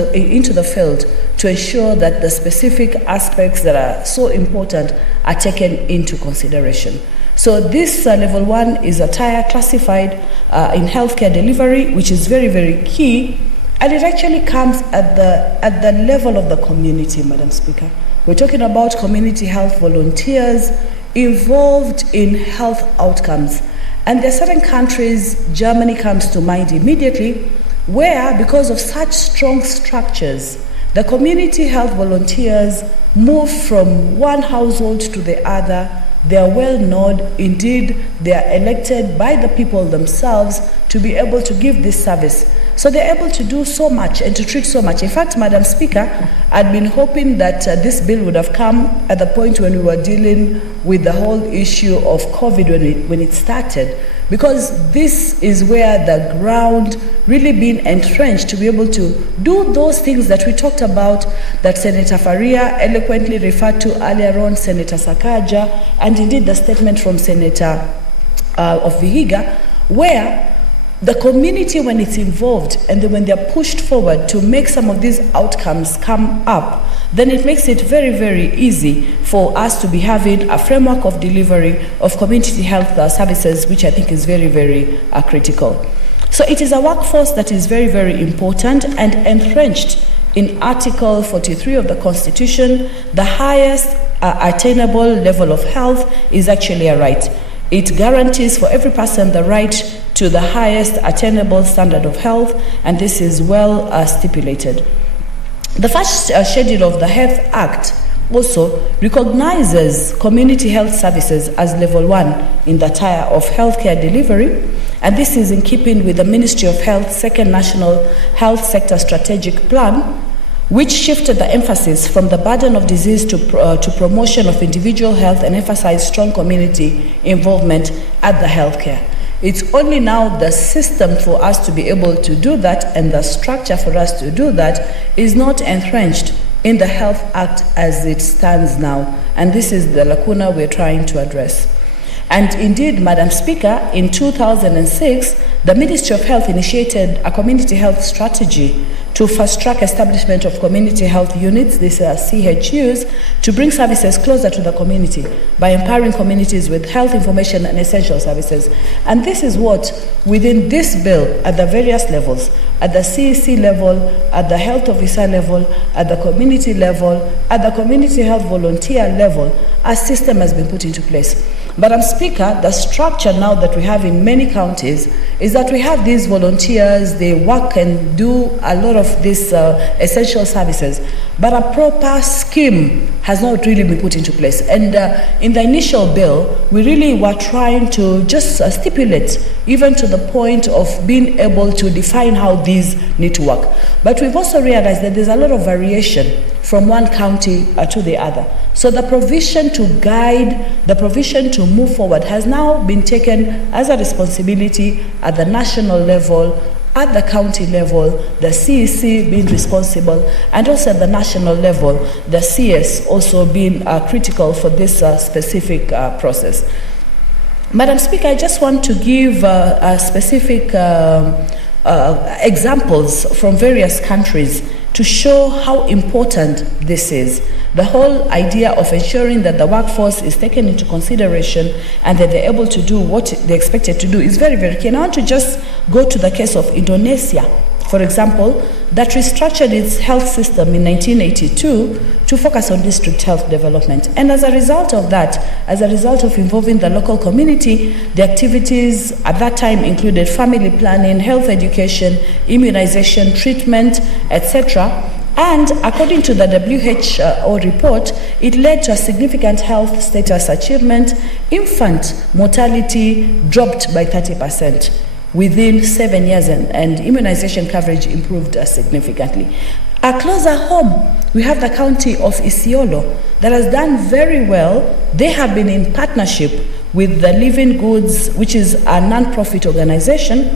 the field to ensure that the specific aspects that are so important are taken into consideration. So this level 1 is a tier classified in healthcare delivery, which is very, very key, and it actually comes at the level of the community, Madam Speaker. We're talking about community health volunteers involved in health outcomes. And there are certain countries, Germany comes to mind immediately, where because of such strong structures, the community health volunteers move from one household to the other. They are well known. Indeed, they are elected by the people themselves to be able to give this service. So they're able to do so much and to treat so much. In fact, Madam Speaker, I'd been hoping that this bill would have come at the point when we were dealing with the whole issue of COVID when it started, because this is where the ground really been entrenched to be able to do those things that we talked about, that Senator Faria eloquently referred to earlier on, Senator Sakaja, and indeed the statement from Senator of Vihiga, where the community, when it's involved and then when they're pushed forward to make some of these outcomes come up, then it makes it very, very easy for us to be having a framework of delivery of community health services, which I think is very, very critical. So it is a workforce that is very, very important and entrenched in Article 43 of the Constitution. The highest attainable level of health is actually a right. It guarantees for every person the right to the highest attainable standard of health, and this is well stipulated. The first schedule of the Health Act also recognizes community health services as level 1 in the tier of healthcare delivery, and this is in keeping with the Ministry of Health's second National Health Sector Strategic Plan, which shifted the emphasis from the burden of disease to promotion of individual health and emphasized strong community involvement at the healthcare. It's only now the system for us to be able to do that, and the structure for us to do that is not entrenched in the Health Act as it stands now, and this is the lacuna we're trying to address. And indeed, Madam Speaker, in 2006, the Ministry of Health initiated a community health strategy to fast-track establishment of community health units, these are CHUs, to bring services closer to the community by empowering communities with health information and essential services. And this is what, within this bill, at the various levels, at the CEC level, at the health officer level, at the community level, at the community health volunteer level, a system has been put into place. Madam Speaker, the structure now that we have in many counties is that we have these volunteers, they work and do a lot of these essential services, but a proper scheme has not really been put into place. And in the initial bill, we really were trying to just stipulate, even to the point of being able to define how these need to work. But we've also realized that there's a lot of variation from one county to the other. So the provision to guide, the provision to move forward has now been taken as a responsibility at the national level, at the county level, the CEC being responsible, and also at the national level, the CS also being critical for this specific process. Madam Speaker, I just want to give specific examples from various countries to show how important this is. The whole idea of ensuring that the workforce is taken into consideration and that they're able to do what they're expected to do is very, very key. And I want to just go to the case of Indonesia, for example, that restructured its health system in 1982 to focus on district health development. And as a result of that, as a result of involving the local community, the activities at that time included family planning, health education, immunization, treatment, etc. And according to the WHO report, it led to a significant health status achievement. Infant mortality dropped by 30% within 7 years, and immunization coverage improved significantly. Closer home, we have the county of Isiolo that has done very well. They have been in partnership with the Living Goods, which is a non-profit organization,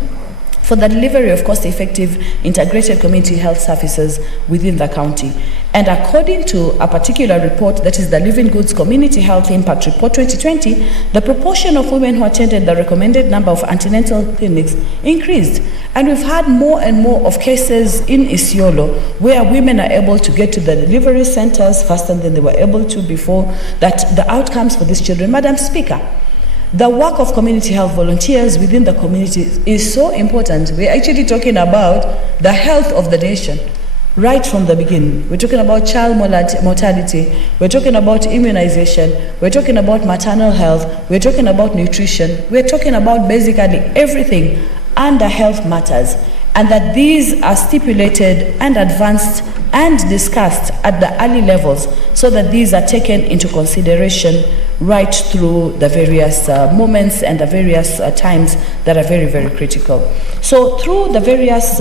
for the delivery of cost-effective integrated community health services within the county. And according to a particular report, that is the Living Goods Community Health Impact Report 2020, the proportion of women who attended the recommended number of antenatal clinics increased. And we've had more and more of cases in Isiolo where women are able to get to the delivery centers faster than they were able to before, that the outcomes for these children. Madam Speaker, the work of community health volunteers within the community is so important. We're actually talking about the health of the nation right from the beginning. We're talking about child mortality, we're talking about immunization, we're talking about maternal health, we're talking about nutrition, we're talking about basically everything under health matters, and that these are stipulated and advanced and discussed at the early levels so that these are taken into consideration right through the various moments and the various times that are very, very critical. So through the various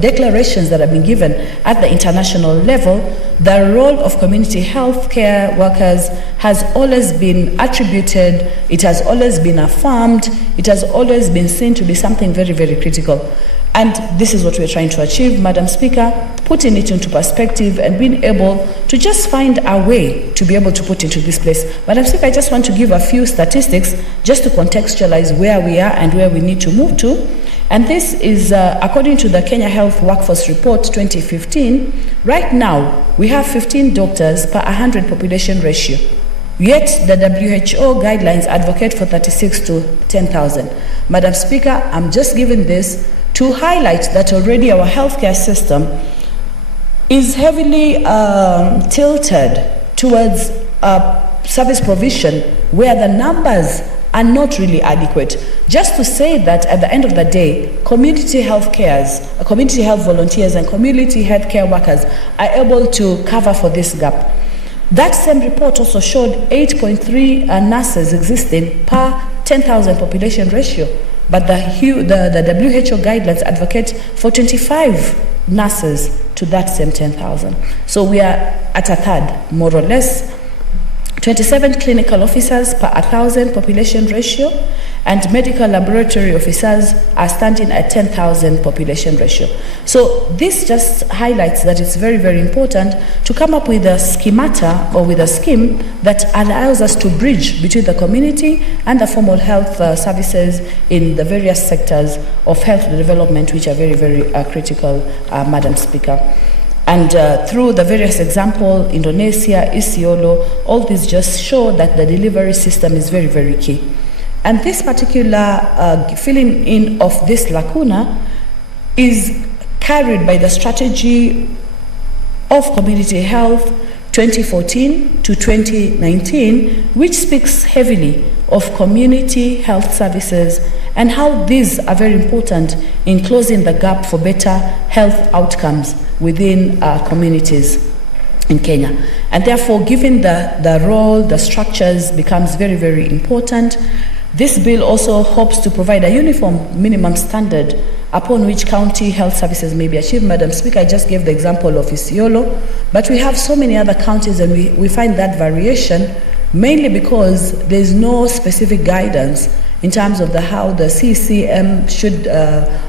declarations that have been given at the international level, the role of community health care workers has always been attributed, it has always been affirmed, it has always been seen to be something very, very critical. And this is what we're trying to achieve, Madam Speaker, putting it into perspective and being able to just find a way to be able to put into this place. Madam Speaker, I just want to give a few statistics just to contextualize where we are and where we need to move to. And this is according to the Kenya Health Workforce Report 2015. Right now, we have 15 doctors per 100 population ratio. Yet the WHO guidelines advocate for 36 to 10,000. Madam Speaker, I'm just giving this to highlight that already our healthcare system is heavily tilted towards service provision where the numbers are not really adequate. Just to say that at the end of the day, community health cares, community health volunteers and community health care workers are able to cover for this gap. That same report also showed 8.3 nurses existing per 10,000 population ratio. But the WHO guidelines advocate for 25 nurses to that same 10,000. So we are at a third, more or less. 27 clinical officers per 1,000 population ratio, and medical laboratory officers are standing at 10,000 population ratio. So this just highlights that it's very, very important to come up with a schemata or with a scheme that allows us to bridge between the community and the formal health services in the various sectors of health development, which are very, very critical, Madam Speaker. And through the various examples, Indonesia, Isiolo, all these just show that the delivery system is very, very key. And this particular filling in of this lacuna is carried by the strategy of community health 2014 to 2019, which speaks heavily of community health services and how these are very important in closing the gap for better health outcomes within communities in Kenya. And therefore, given the role, the structures becomes very, very important. This bill also hopes to provide a uniform minimum standard upon which county health services may be achieved. Madam Speaker, I just gave the example of Isiolo, but we have so many other counties and we find that variation mainly because there's no specific guidance in terms of how the CCM should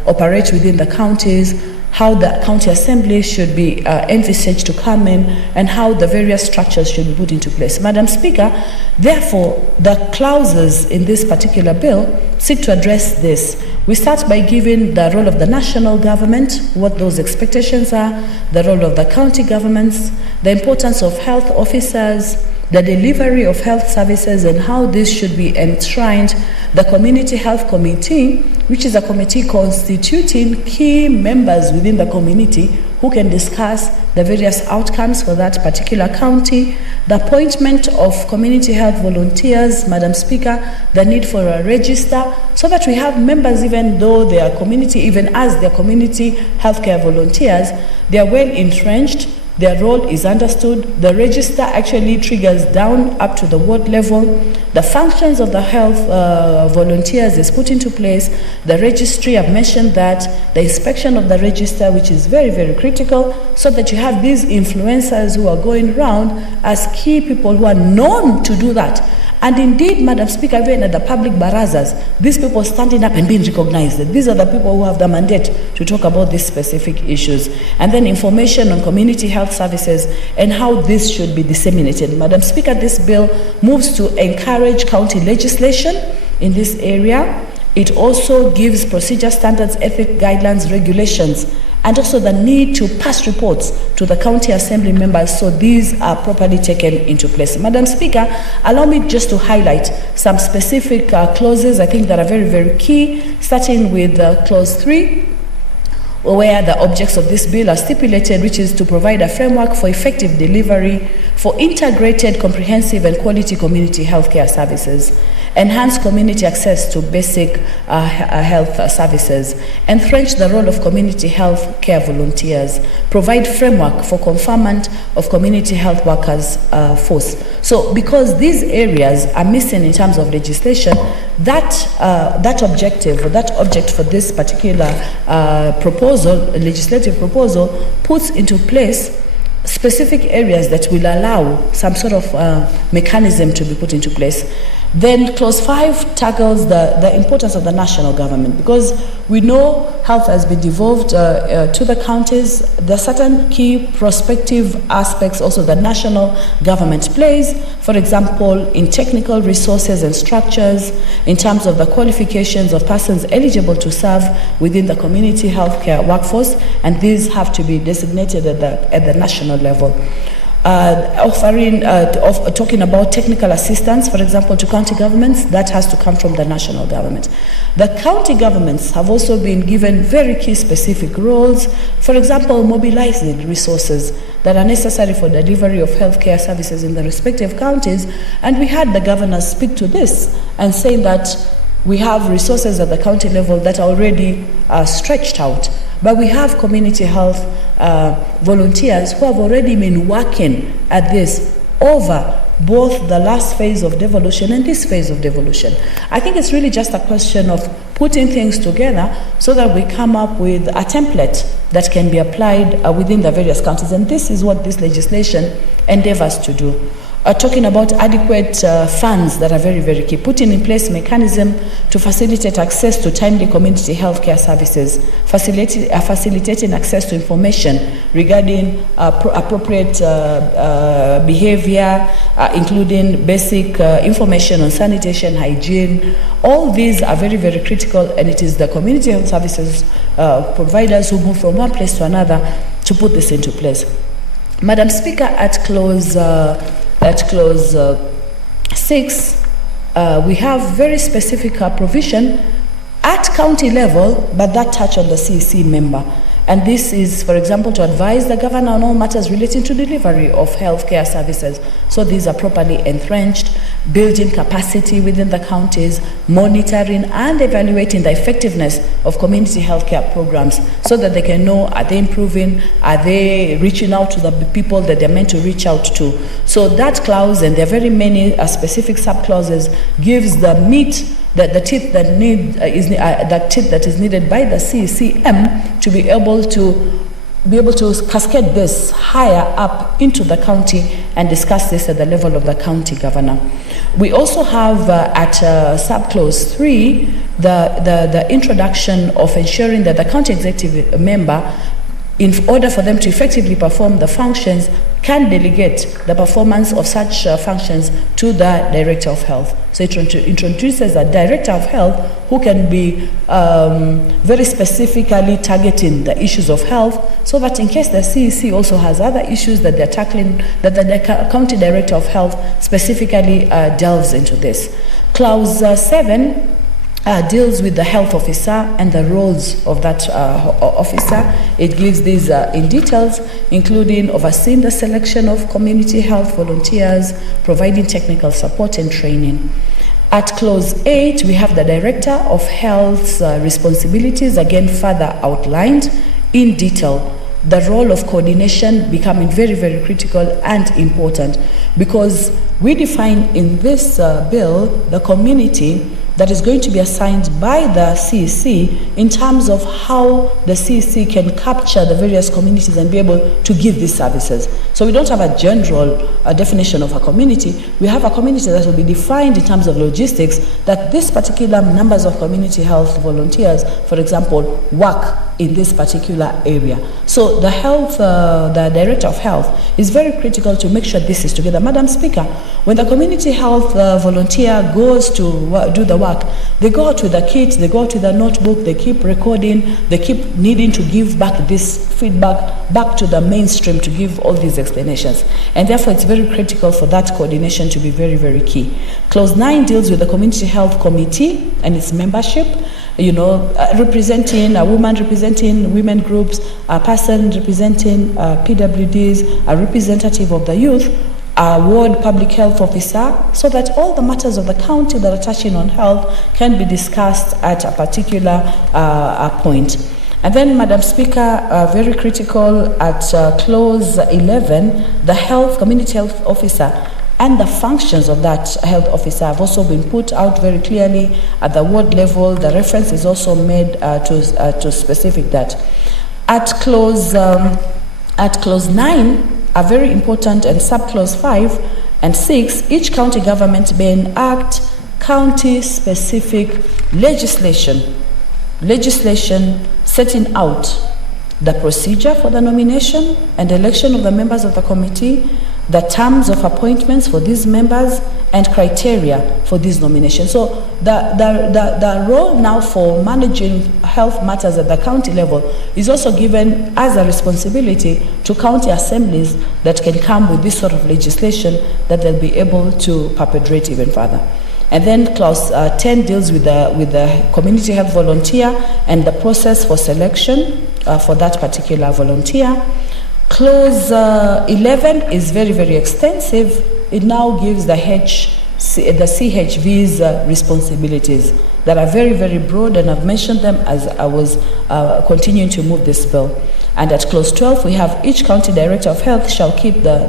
operate within the counties, how the county assembly should be envisaged to come in, and how the various structures should be put into place. Madam Speaker, therefore, the clauses in this particular bill seek to address this. We start by giving the role of the national government, what those expectations are, the role of the county governments, the importance of health officers, the delivery of health services and how this should be enshrined, the Community Health Committee, which is a committee constituting key members within the community who can discuss the various outcomes for that particular county, the appointment of community health volunteers, Madam Speaker, the need for a register, so that we have members, even though they are community, even as they are community healthcare volunteers, they are well entrenched. Their role is understood. The register actually triggers down up to the ward level. The functions of the health volunteers is put into place. The registry, I've mentioned that. The inspection of the register, which is very, very critical, so that you have these influencers who are going around as key people who are known to do that. And indeed, Madam Speaker, even at the public barazas, these people standing up and being recognized. These are the people who have the mandate to talk about these specific issues. And then information on community health services and how this should be disseminated. Madam Speaker, this bill moves to encourage county legislation in this area. It also gives procedure standards, ethic guidelines, regulations, and also the need to pass reports to the county assembly members so these are properly taken into place. Madam Speaker, allow me just to highlight some specific clauses I think that are very, very key, starting with clause 3, where the objects of this bill are stipulated, which is to provide a framework for effective delivery for integrated, comprehensive and quality community healthcare services, enhance community access to basic health services, entrench the role of community health care volunteers, provide framework for conferment of community health workers force. So because these areas are missing in terms of legislation, that objective or that object for this particular legislative proposal puts into place specific areas that will allow some sort of mechanism to be put into place. Then clause 5 tackles the importance of the national government, because we know health has been devolved to the counties. There are certain key prospective aspects also the national government plays, for example, in technical resources and structures, in terms of the qualifications of persons eligible to serve within the community healthcare workforce, and these have to be designated at the national level. Talking about technical assistance, for example, to county governments, that has to come from the national government. The county governments have also been given very key specific roles, for example, mobilizing resources that are necessary for delivery of healthcare services in the respective counties, and we had the governors speak to this and saying that we have resources at the county level that are already stretched out, but we have community health volunteers who have already been working at this over both the last phase of devolution and this phase of devolution. I think it's really just a question of putting things together so that we come up with a template that can be applied within the various counties, and this is what this legislation endeavors to do. Talking about adequate funds that are very, very key. Putting in place mechanism to facilitate access to timely community healthcare services, facilitating access to information regarding appropriate behavior, including basic information on sanitation, hygiene. All these are very, very critical, and it is the community health services providers who move from one place to another to put this into place. Madam Speaker, at clause 6, we have very specific provision at county level, but that touch on the CEC member. And this is, for example, to advise the governor on all matters relating to delivery of healthcare services. So these are properly entrenched, building capacity within the counties, monitoring and evaluating the effectiveness of community healthcare programs so that they can know, are they improving, are they reaching out to the people that they're meant to reach out to. So that clause, and there are very many specific sub-clauses, gives the meat, the teeth that is needed by the CECM to be able to cascade this higher up into the county and discuss this at the level of the county governor. We also have at sub-clause 3 the introduction of ensuring that the county executive member, in order for them to effectively perform the functions, can delegate the performance of such functions to the Director of Health. So it introduces a Director of Health who can be very specifically targeting the issues of health, so that in case the CEC also has other issues that they're tackling, that the County Director of Health specifically delves into this. Clause 7 deals with the health officer and the roles of that officer. It gives these in details, including overseeing the selection of community health volunteers, providing technical support and training. At clause 8, we have the Director of Health's responsibilities, again further outlined in detail. The role of coordination becoming very, very critical and important, because we define in this bill the community that is going to be assigned by the CEC in terms of how the CEC can capture the various communities and be able to give these services. So we don't have a general definition of a community. We have a community that will be defined in terms of logistics, that this particular numbers of community health volunteers, for example, work in this particular area. So the Director of Health is very critical to make sure this is together. Madam Speaker, when the community health volunteer goes to do the work, they go out with a kit, they go out with a notebook, they keep recording, they keep needing to give back this feedback back to the mainstream to give all these explanations. And therefore it's very critical for that coordination to be very, very key. Clause 9 deals with the Community Health Committee and its membership. representing a woman, representing women groups, a person representing PWDs, a representative of the youth, a ward public health officer, so that all the matters of the county that are touching on health can be discussed at a particular point. And then, Madam Speaker, very critical at clause 11, the community health officer and the functions of that health officer have also been put out very clearly at the ward level. The reference is also made to specific that. At clause 9, are very important, and sub-clause 5 and 6, each county government may enact county-specific legislation setting out the procedure for the nomination and election of the members of the committee, the terms of appointments for these members, and criteria for these nominations. So the role now for managing health matters at the county level is also given as a responsibility to county assemblies that can come with this sort of legislation that they'll be able to perpetrate even further. And then clause 10 deals with the community health volunteer and the process for selection for that particular volunteer. Clause 11 is very, very extensive. It now gives the CHV's responsibilities that are very, very broad, and I've mentioned them as I was continuing to move this bill. And at clause 12, we have each county director of health shall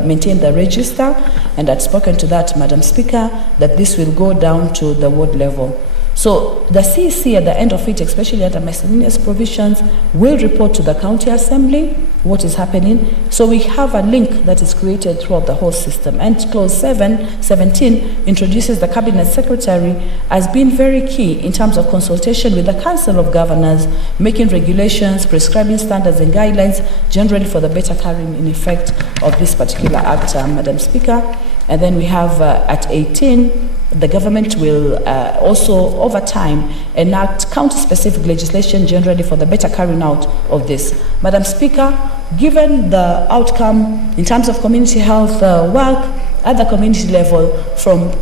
maintain the register, and I'd spoken to that, Madam Speaker, that this will go down to the ward level. So the CEC at the end of it, especially under miscellaneous provisions, will report to the county assembly what is happening. So we have a link that is created throughout the whole system. And clause 17 introduces the cabinet secretary as being very key in terms of consultation with the council of governors, making regulations, prescribing standards and guidelines, generally for the better carrying in effect of this particular act, Madam Speaker. And then we have at 18, the government will also, over time, enact county-specific legislation generally for the better carrying out of this. Madam Speaker, given the outcome in terms of community health work at the community level from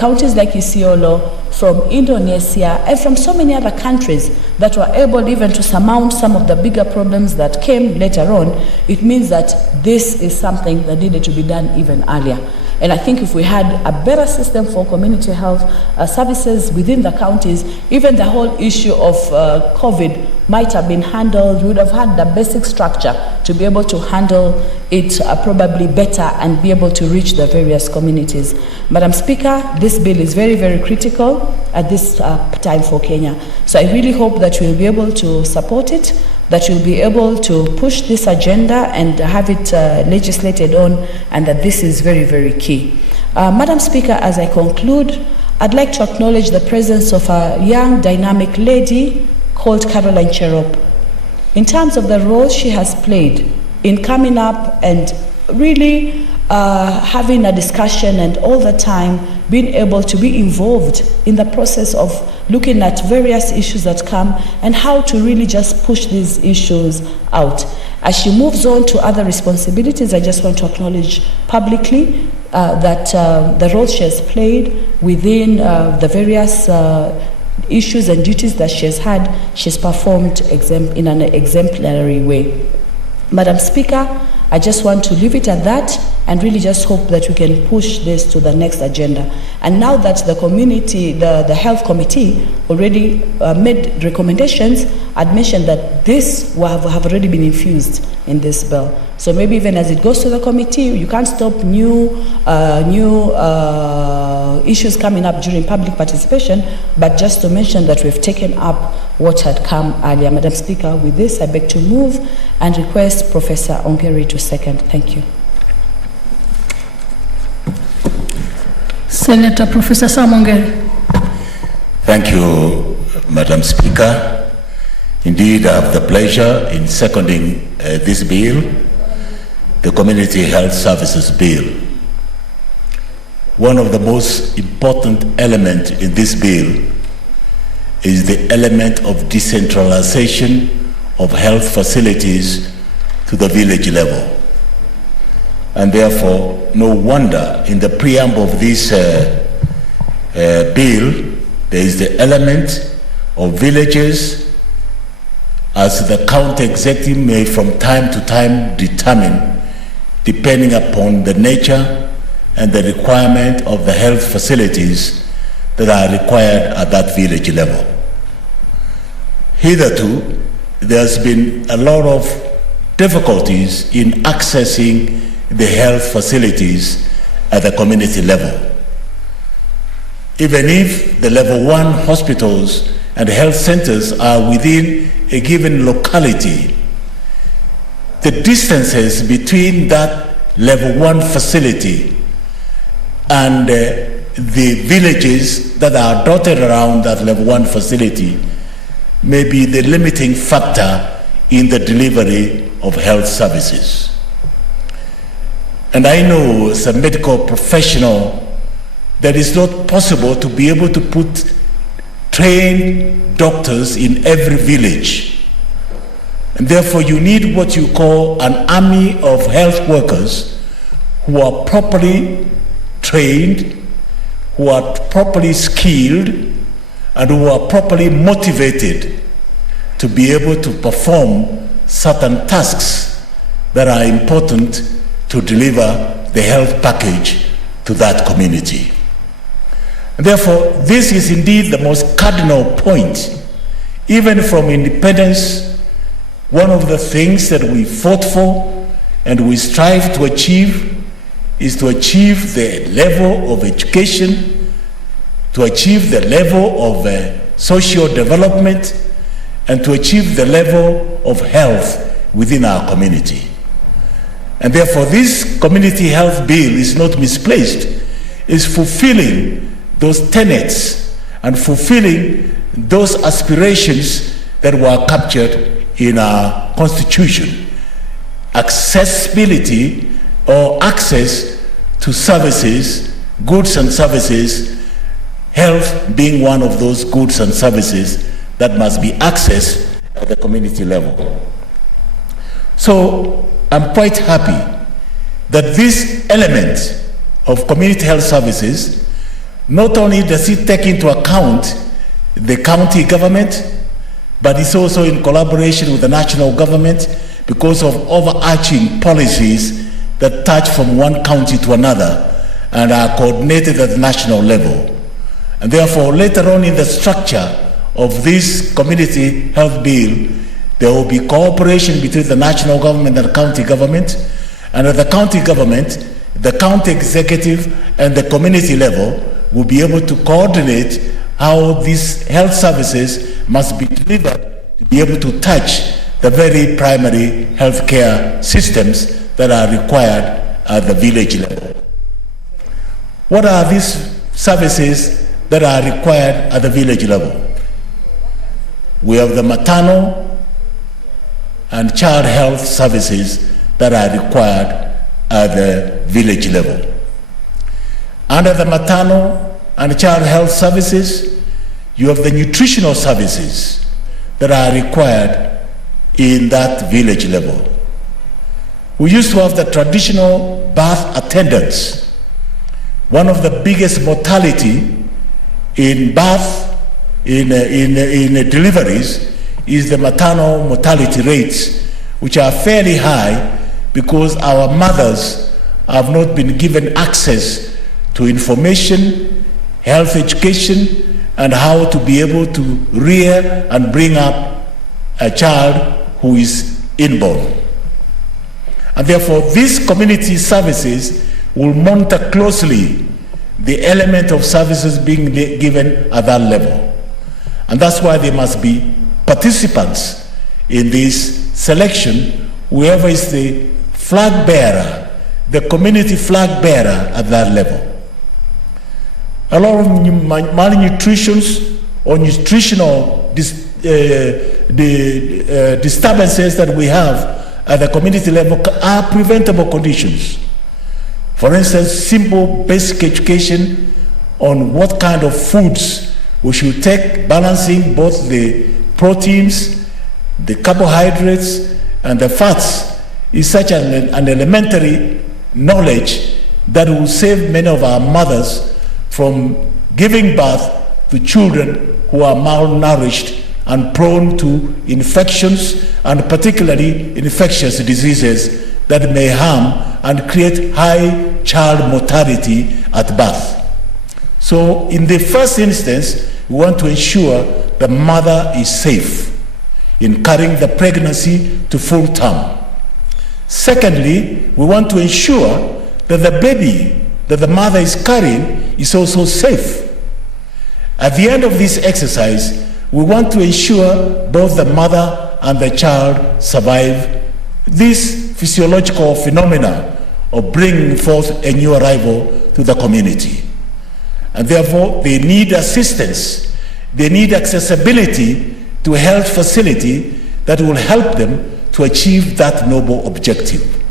counties like Isiolo, from Indonesia, and from so many other countries that were able even to surmount some of the bigger problems that came later on, it means that this is something that needed to be done even earlier. And I think if we had a better system for community health services within the counties, even the whole issue of COVID might have been handled. We would have had the basic structure to be able to handle it probably better and be able to reach the various communities. Madam Speaker, this bill is very, very critical at this time for Kenya. So I really hope that we'll be able to support it, that you'll be able to push this agenda and have it legislated on, and that this is very, very key. Madam Speaker, as I conclude, I'd like to acknowledge the presence of a young, dynamic lady called Caroline Cherop. In terms of the role she has played in coming up and really having a discussion and all the time being able to be involved in the process of looking at various issues that come and how to really just push these issues out. As she moves on to other responsibilities, I just want to acknowledge publicly that the role she has played within the various issues and duties that she has had, she's performed in an exemplary way. Madam Speaker, I just want to leave it at that and really just hope that we can push this to the next agenda. And now that the community, the health committee already made recommendations, I'd mentioned that this have already been infused in this bill. So maybe even as it goes to the committee, you can't stop new issues coming up during public participation, but just to mention that we've taken up what had come earlier. Madam Speaker, with this, I beg to move and request Professor Ongeri to second. Thank you. Senator Professor Sam Ongeri. Thank you, Madam Speaker. Indeed, I have the pleasure in seconding this bill, the Community Health Services Bill. One of the most important elements in this bill is the element of decentralization of health facilities to the village level. And therefore, no wonder in the preamble of this bill, there is the element of villages, as the county executive may from time to time determine, depending upon the nature and the requirement of the health facilities that are required at that village level. Hitherto, there's been a lot of difficulties in accessing the health facilities at the community level. Even if the level 1 hospitals and health centers are within a given locality, the distances between that level 1 facility and the villages that are dotted around that level 1 facility may be the limiting factor in the delivery of health services. And I know as a medical professional that it's not possible to be able to put trained doctors in every village. And therefore you need what you call an army of health workers who are properly trained, who are properly skilled, and who are properly motivated to be able to perform certain tasks that are important to deliver the health package to that community. And therefore, this is indeed the most cardinal point. Even from independence, one of the things that we fought for and we strive to achieve is to achieve the level of education, to achieve the level of social development, and to achieve the level of health within our community. And therefore, this community health bill is not misplaced. It's fulfilling those tenets and fulfilling those aspirations that were captured in our constitution. Accessibility or access to services, goods and services, health being one of those goods and services that must be accessed at the community level. So I'm quite happy that this element of community health services, not only does it take into account the county government, but it's also in collaboration with the national government because of overarching policies that touch from one county to another and are coordinated at the national level. And therefore, later on in the structure of this community health bill, there will be cooperation between the national government and the county government, and at the county government, the county executive and the community level will be able to coordinate how these health services must be delivered to be able to touch the very primary healthcare systems that are required at the village level. What are these services that are required at the village level? We have the maternal and child health services that are required at the village level. Under the maternal and child health services, you have the nutritional services that are required in that village level. We used to have the traditional birth attendants. One of the biggest mortality in birth, in deliveries, is the maternal mortality rates, which are fairly high because our mothers have not been given access to information, health education, and how to be able to rear and bring up a child who is inborn. And therefore, these community services will monitor closely the element of services being given at that level. And that's why there must be participants in this selection, whoever is the flag bearer, the community flag bearer at that level. A lot of malnutrition or nutritional disturbances that we have at the community level are preventable conditions. For instance, simple basic education on what kind of foods we should take, balancing both the proteins, the carbohydrates, and the fats is such an elementary knowledge that will save many of our mothers from giving birth to children who are malnourished and prone to infections, and particularly infectious diseases that may harm and create high child mortality at birth. So in the first instance, we want to ensure the mother is safe in carrying the pregnancy to full term. Secondly, we want to ensure that the baby that the mother is carrying is also safe. At the end of this exercise, we want to ensure both the mother and the child survive this physiological phenomena of bringing forth a new arrival to the community. And therefore, they need assistance. They need accessibility to a health facility that will help them to achieve that noble objective.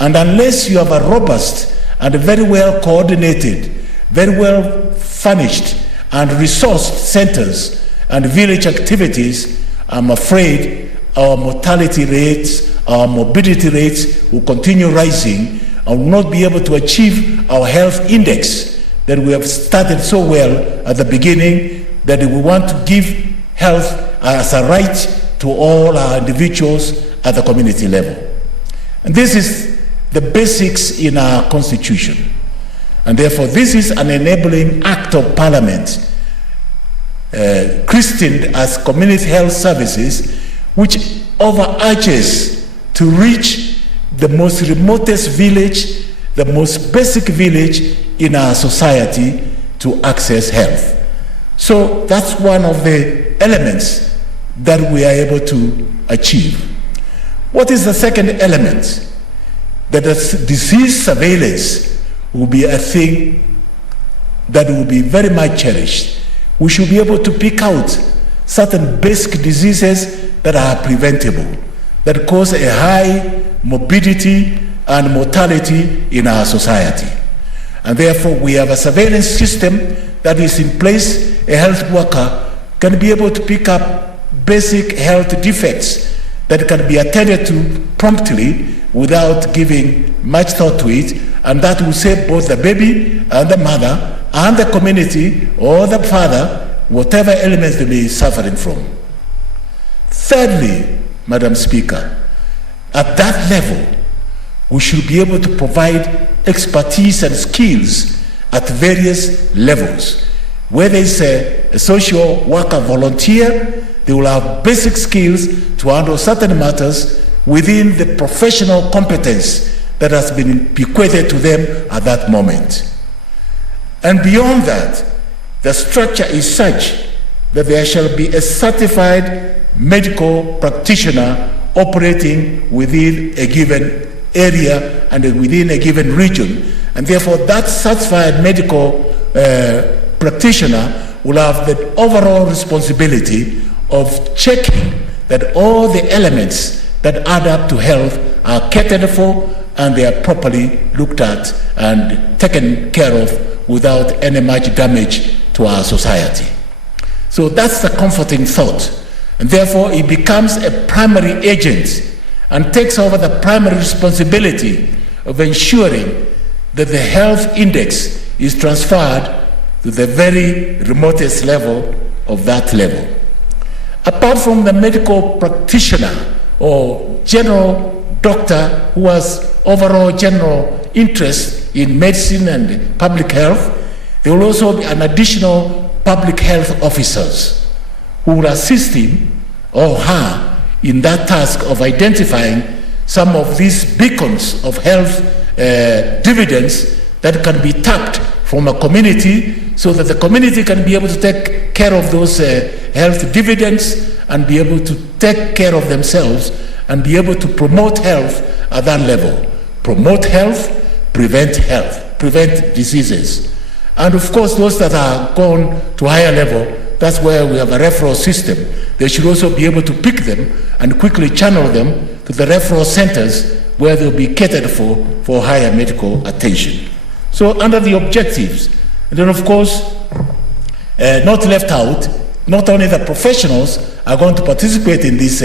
And unless you have a robust and very well coordinated, very well furnished and resourced centers and village activities, I'm afraid our mortality rates, our morbidity rates will continue rising and will not be able to achieve our health index that we have started so well at the beginning, that we want to give health as a right to all our individuals at the community level. And this is the basics in our constitution. And therefore, this is an enabling act of Parliament, christened as Community Health Services, which overarches to reach the most remotest village, the most basic village in our society to access health. So that's one of the elements that we are able to achieve. What is the second element? That the disease surveillance will be a thing that will be very much cherished. We should be able to pick out certain basic diseases that are preventable, that cause a high morbidity and mortality in our society. And therefore, we have a surveillance system that is in place. A health worker can be able to pick up basic health defects that can be attended to promptly without giving much thought to it, and that will save both the baby and the mother and the community or the father, whatever elements they may be suffering from. Thirdly, Madam Speaker, at that level, we should be able to provide expertise and skills at various levels. Whether it's a social worker volunteer, they will have basic skills to handle certain matters within the professional competence that has been bequeathed to them at that moment. And beyond that, the structure is such that there shall be a certified medical practitioner operating within a given area and within a given region. And therefore, that certified medical practitioner will have the overall responsibility of checking that all the elements that add up to health are catered for and they are properly looked at and taken care of without any much damage to our society. So that's the comforting thought. And therefore, it becomes a primary agent and takes over the primary responsibility of ensuring that the health index is transferred to the very remotest level of that level. Apart from the medical practitioner or general doctor who has overall general interest in medicine and public health, there will also be an additional public health officers who will assist him or her in that task of identifying some of these beacons of health dividends that can be tapped from a community so that the community can be able to take care of those health dividends and be able to take care of themselves and be able to promote health at that level. Promote health, prevent diseases. And of course, those that are gone to higher level, that's where we have a referral system. They should also be able to pick them and quickly channel them to the referral centers where they'll be catered for higher medical attention. So under the objectives, and then of course, not left out, not only the professionals are going to participate in this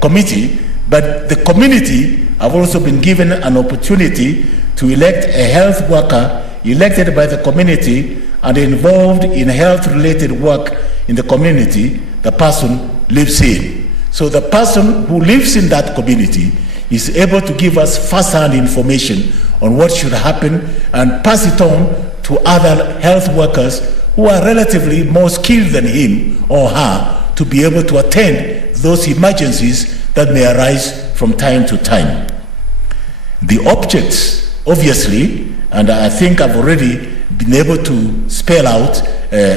committee, but the community have also been given an opportunity to elect a health worker elected by the community and involved in health-related work in the community the person lives in. So the person who lives in that community is able to give us first-hand information on what should happen and pass it on to other health workers who are relatively more skilled than him or her to be able to attend those emergencies that may arise from time to time. The objects, obviously, and I think I've already been able to spell out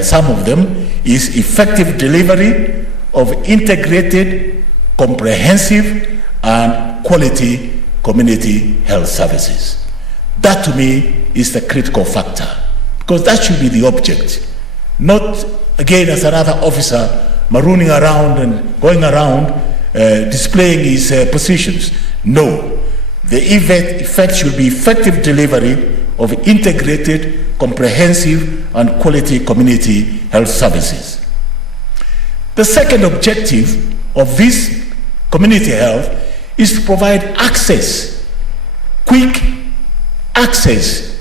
some of them, is effective delivery of integrated, comprehensive, and quality community health services. That to me is the critical factor, because that should be the object, not again as another officer marooning around and going around displaying his positions. No, the effect should be effective delivery of integrated, comprehensive, and quality community health services. The second objective of this community health is to provide access, quick access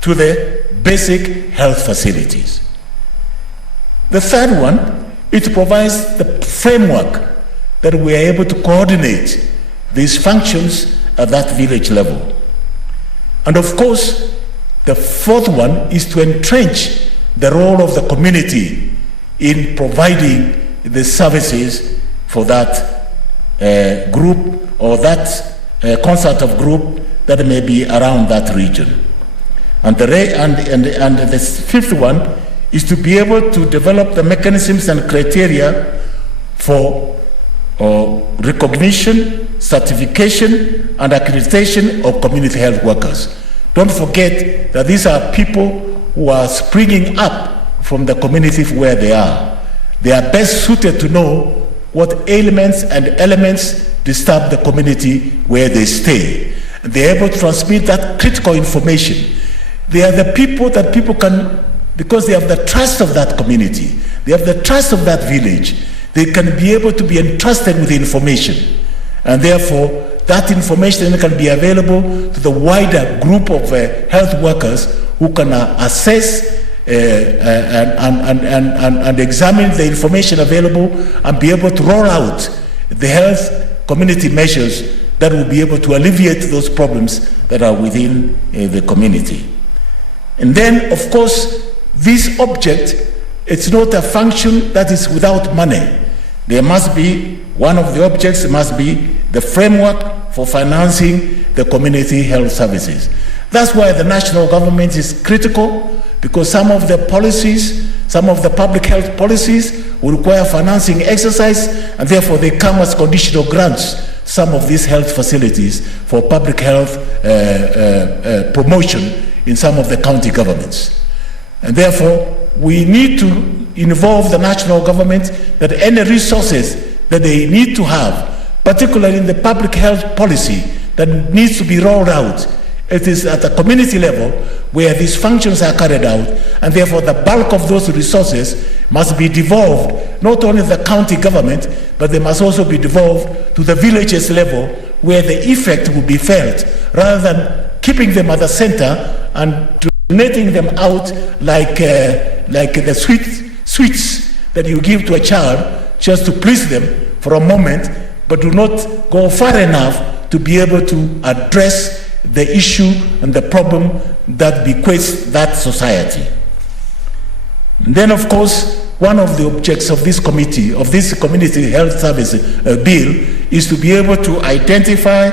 to the basic health facilities. The third one, it provides the framework that we are able to coordinate these functions at that village level. And of course, the fourth one is to entrench the role of the community in providing the services for that group or that concert of group that may be around that region. And the fifth one is to be able to develop the mechanisms and criteria for recognition, certification, and accreditation of community health workers. Don't forget that these are people who are springing up from the community where they are. They are best suited to know what ailments and elements disturb the community where they stay. They're able to transmit that critical information. They are the people that people can, because they have the trust of that community, they have the trust of that village, they can be able to be entrusted with the information. And therefore, that information can be available to the wider group of health workers who can assess and examine the information available and be able to roll out the health community measures that will be able to alleviate those problems that are within the community. And then, of course, this object, it's not a function that is without money. There must be, one of the objects must be the framework for financing the community health services. That's why the national government is critical, because some of the policies, some of the public health policies will require financing exercise, and therefore they come as conditional grants, some of these health facilities for public health promotion in some of the county governments. And therefore, we need to involve the national government that any resources that they need to have, particularly in the public health policy that needs to be rolled out, it is at the community level where these functions are carried out, and therefore the bulk of those resources must be devolved, not only the county government, but they must also be devolved to the villages level where the effect will be felt, rather than keeping them at the center and donating them out like the sweets that you give to a child just to please them for a moment, but do not go far enough to be able to address the issue and the problem that bequeaths that society. And then, of course, one of the objects of this committee, of this community health service bill, is to be able to identify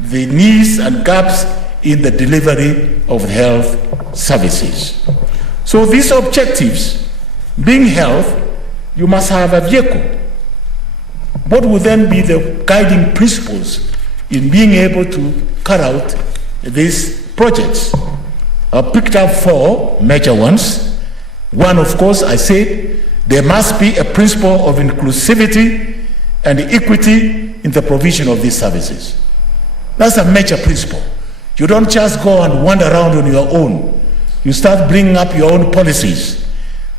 the needs and gaps in the delivery of health services. So these objectives, being health, you must have a vehicle. What would then be the guiding principles in being able to carry out these projects? I picked up 4 major ones. One, of course, I said there must be a principle of inclusivity and equity in the provision of these services. That's a major principle. You don't just go and wander around on your own. You start bringing up your own policies.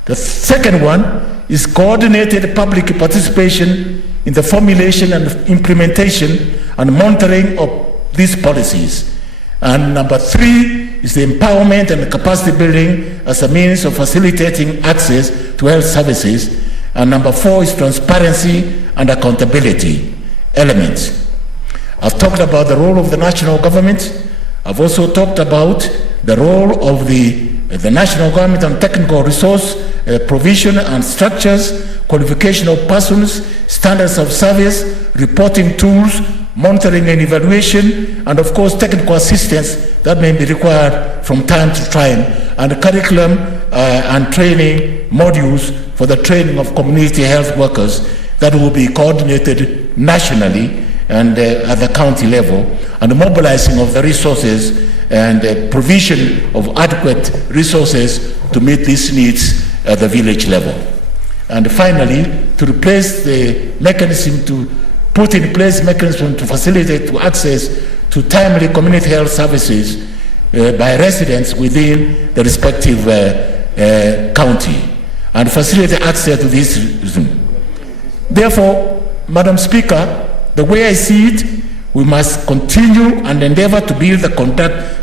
The second one is coordinated public participation in the formulation and implementation and monitoring of these policies. And number 3 is the empowerment and capacity building as a means of facilitating access to health services. And number 4 is transparency and accountability elements. I've talked about the role of the national government. I've also talked about the role of the national government on technical resource provision and structures, qualification of persons, standards of service, reporting tools, monitoring and evaluation, and of course technical assistance that may be required from time to time, and curriculum and training modules for the training of community health workers that will be coordinated nationally and at the county level, and the mobilizing of the resources and provision of adequate resources to meet these needs at the village level. And finally, to replace the mechanism, to put in place mechanism to facilitate access to timely community health services by residents within the respective county, and facilitate access to this. Therefore, Madam Speaker, the way I see it, we must continue and endeavor to build the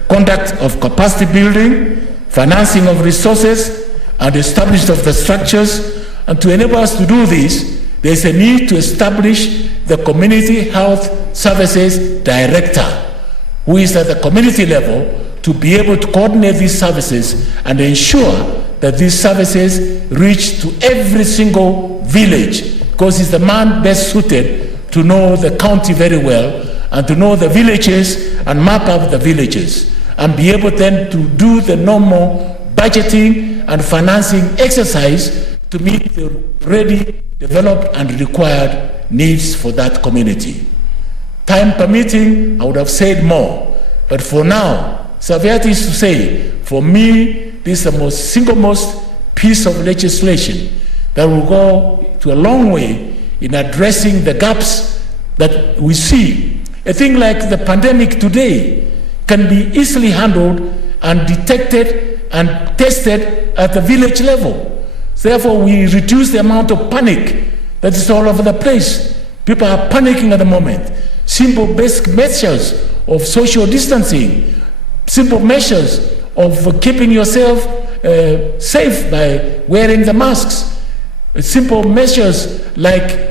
conduct of capacity building, financing of resources, and establishment of the structures. And to enable us to do this, there is a need to establish the Community Health Services Director, who is at the community level, to be able to coordinate these services and ensure that these services reach to every single village, because he's the man best suited to know the county very well and to know the villages and map out the villages and be able then to do the normal budgeting and financing exercise to meet the ready, developed and required needs for that community. Time permitting, I would have said more, but for now, Saviati is to say, for me, this is the single most piece of legislation that will go to a long way in addressing the gaps that we see. A thing like the pandemic today can be easily handled and detected and tested at the village level. Therefore, we reduce the amount of panic that is all over the place. People are panicking at the moment. Simple basic measures of social distancing, simple measures of keeping yourself safe by wearing the masks, simple measures like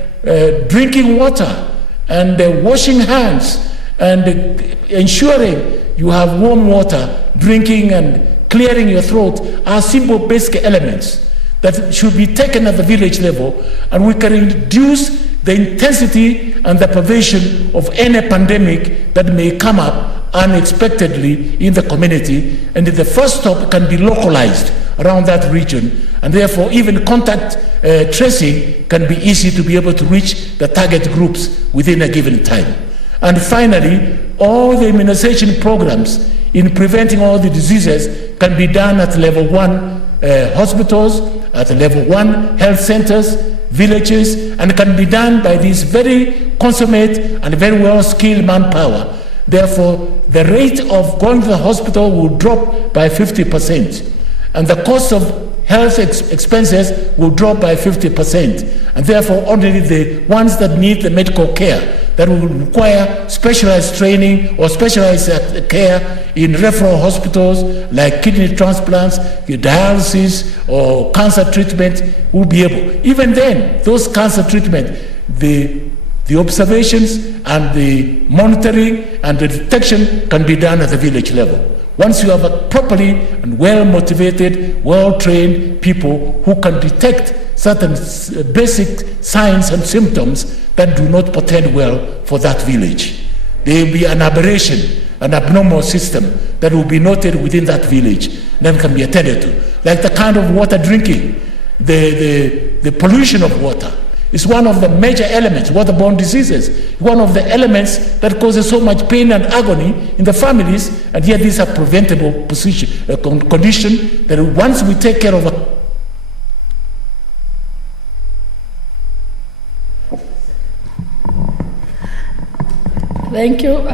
drinking water and washing hands and ensuring you have warm water, drinking and clearing your throat are simple basic elements that should be taken at the village level, and we can reduce the intensity and the pervasiveness of any pandemic that may come up unexpectedly in the community, and the first stop can be localized around that region, and therefore even contact tracing can be easy to be able to reach the target groups within a given time. And finally, all the immunization programs in preventing all the diseases can be done at level 1 hospitals, at level 1 health centers, villages, and can be done by this very consummate and very well skilled manpower. Therefore, the rate of going to the hospital will drop by 50%, and the cost of health expenses will drop by 50%, and therefore only the ones that need the medical care that will require specialized training or specialized care in referral hospitals like kidney transplants, dialysis or cancer treatment will be able. Even then, those cancer treatment, the observations and the monitoring and the detection can be done at the village level. Once you have a properly and well-motivated, well-trained people who can detect certain basic signs and symptoms that do not portend well for that village, there will be an aberration, an abnormal system that will be noted within that village, then can be attended to. Like the kind of water drinking, the pollution of water is one of the major elements, waterborne diseases, one of the elements that causes so much pain and agony in the families, and yet these are preventable condition that once we take care of. Thank you.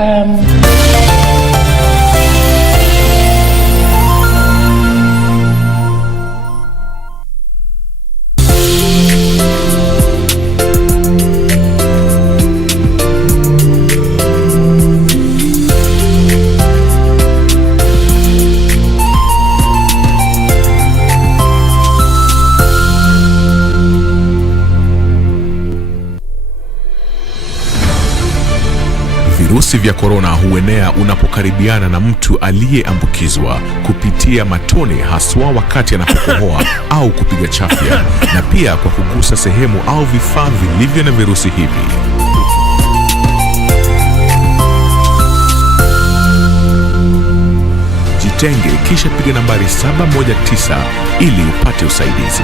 Virusi vya korona huenea unapokaribiana na mtu aliyeambukizwa kupitia matone, haswa wakati anapokohoa au kupiga chafya, na pia kwa kugusa sehemu au vifaa vilivyo na virusi hivi. Jitenge kisha piga nambari 719 ili upate usaidizi.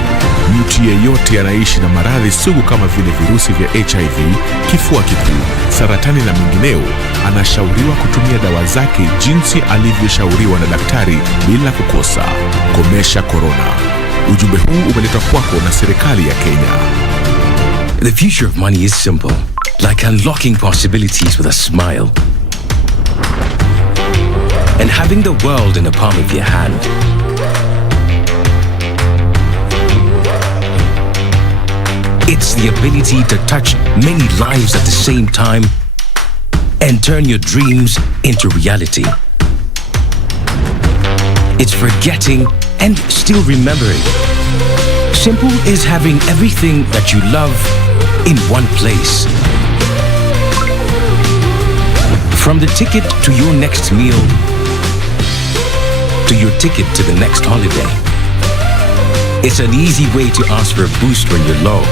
Mtu yeyote anaishi na maradhi sugu kama vile virusi vya HIV, kifua kikuu, saratani na mengineo anashauriwa kutumia dawa zake jinsi alivyoshauriwa na daktari bila kukosa. Komesha korona. Ujumbe huu umeletwa kwako na serikali ya Kenya. The future of money is simple, like unlocking possibilities with a smile. And having the world in the palm of your hand. It's the ability to touch many lives at the same time and turn your dreams into reality. It's forgetting and still remembering. Simple is having everything that you love in one place. From the ticket to your next meal, to your ticket to the next holiday. It's an easy way to ask for a boost when you're low.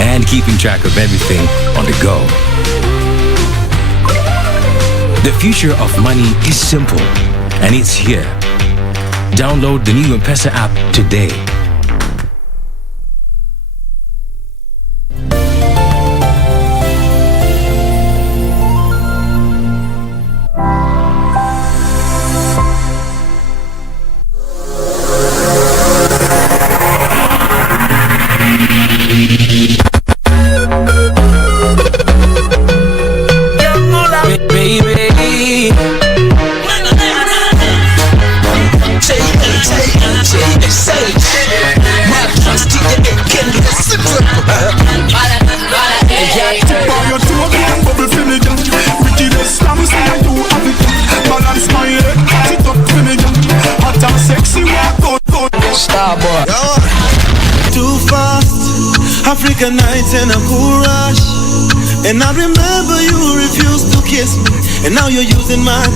And keeping track of everything on the go. The future of money is simple, and it's here. Download the new M-Pesa app today. Too fast, African nights and a cool rush. And I remember you refused to kiss me, and now you're using my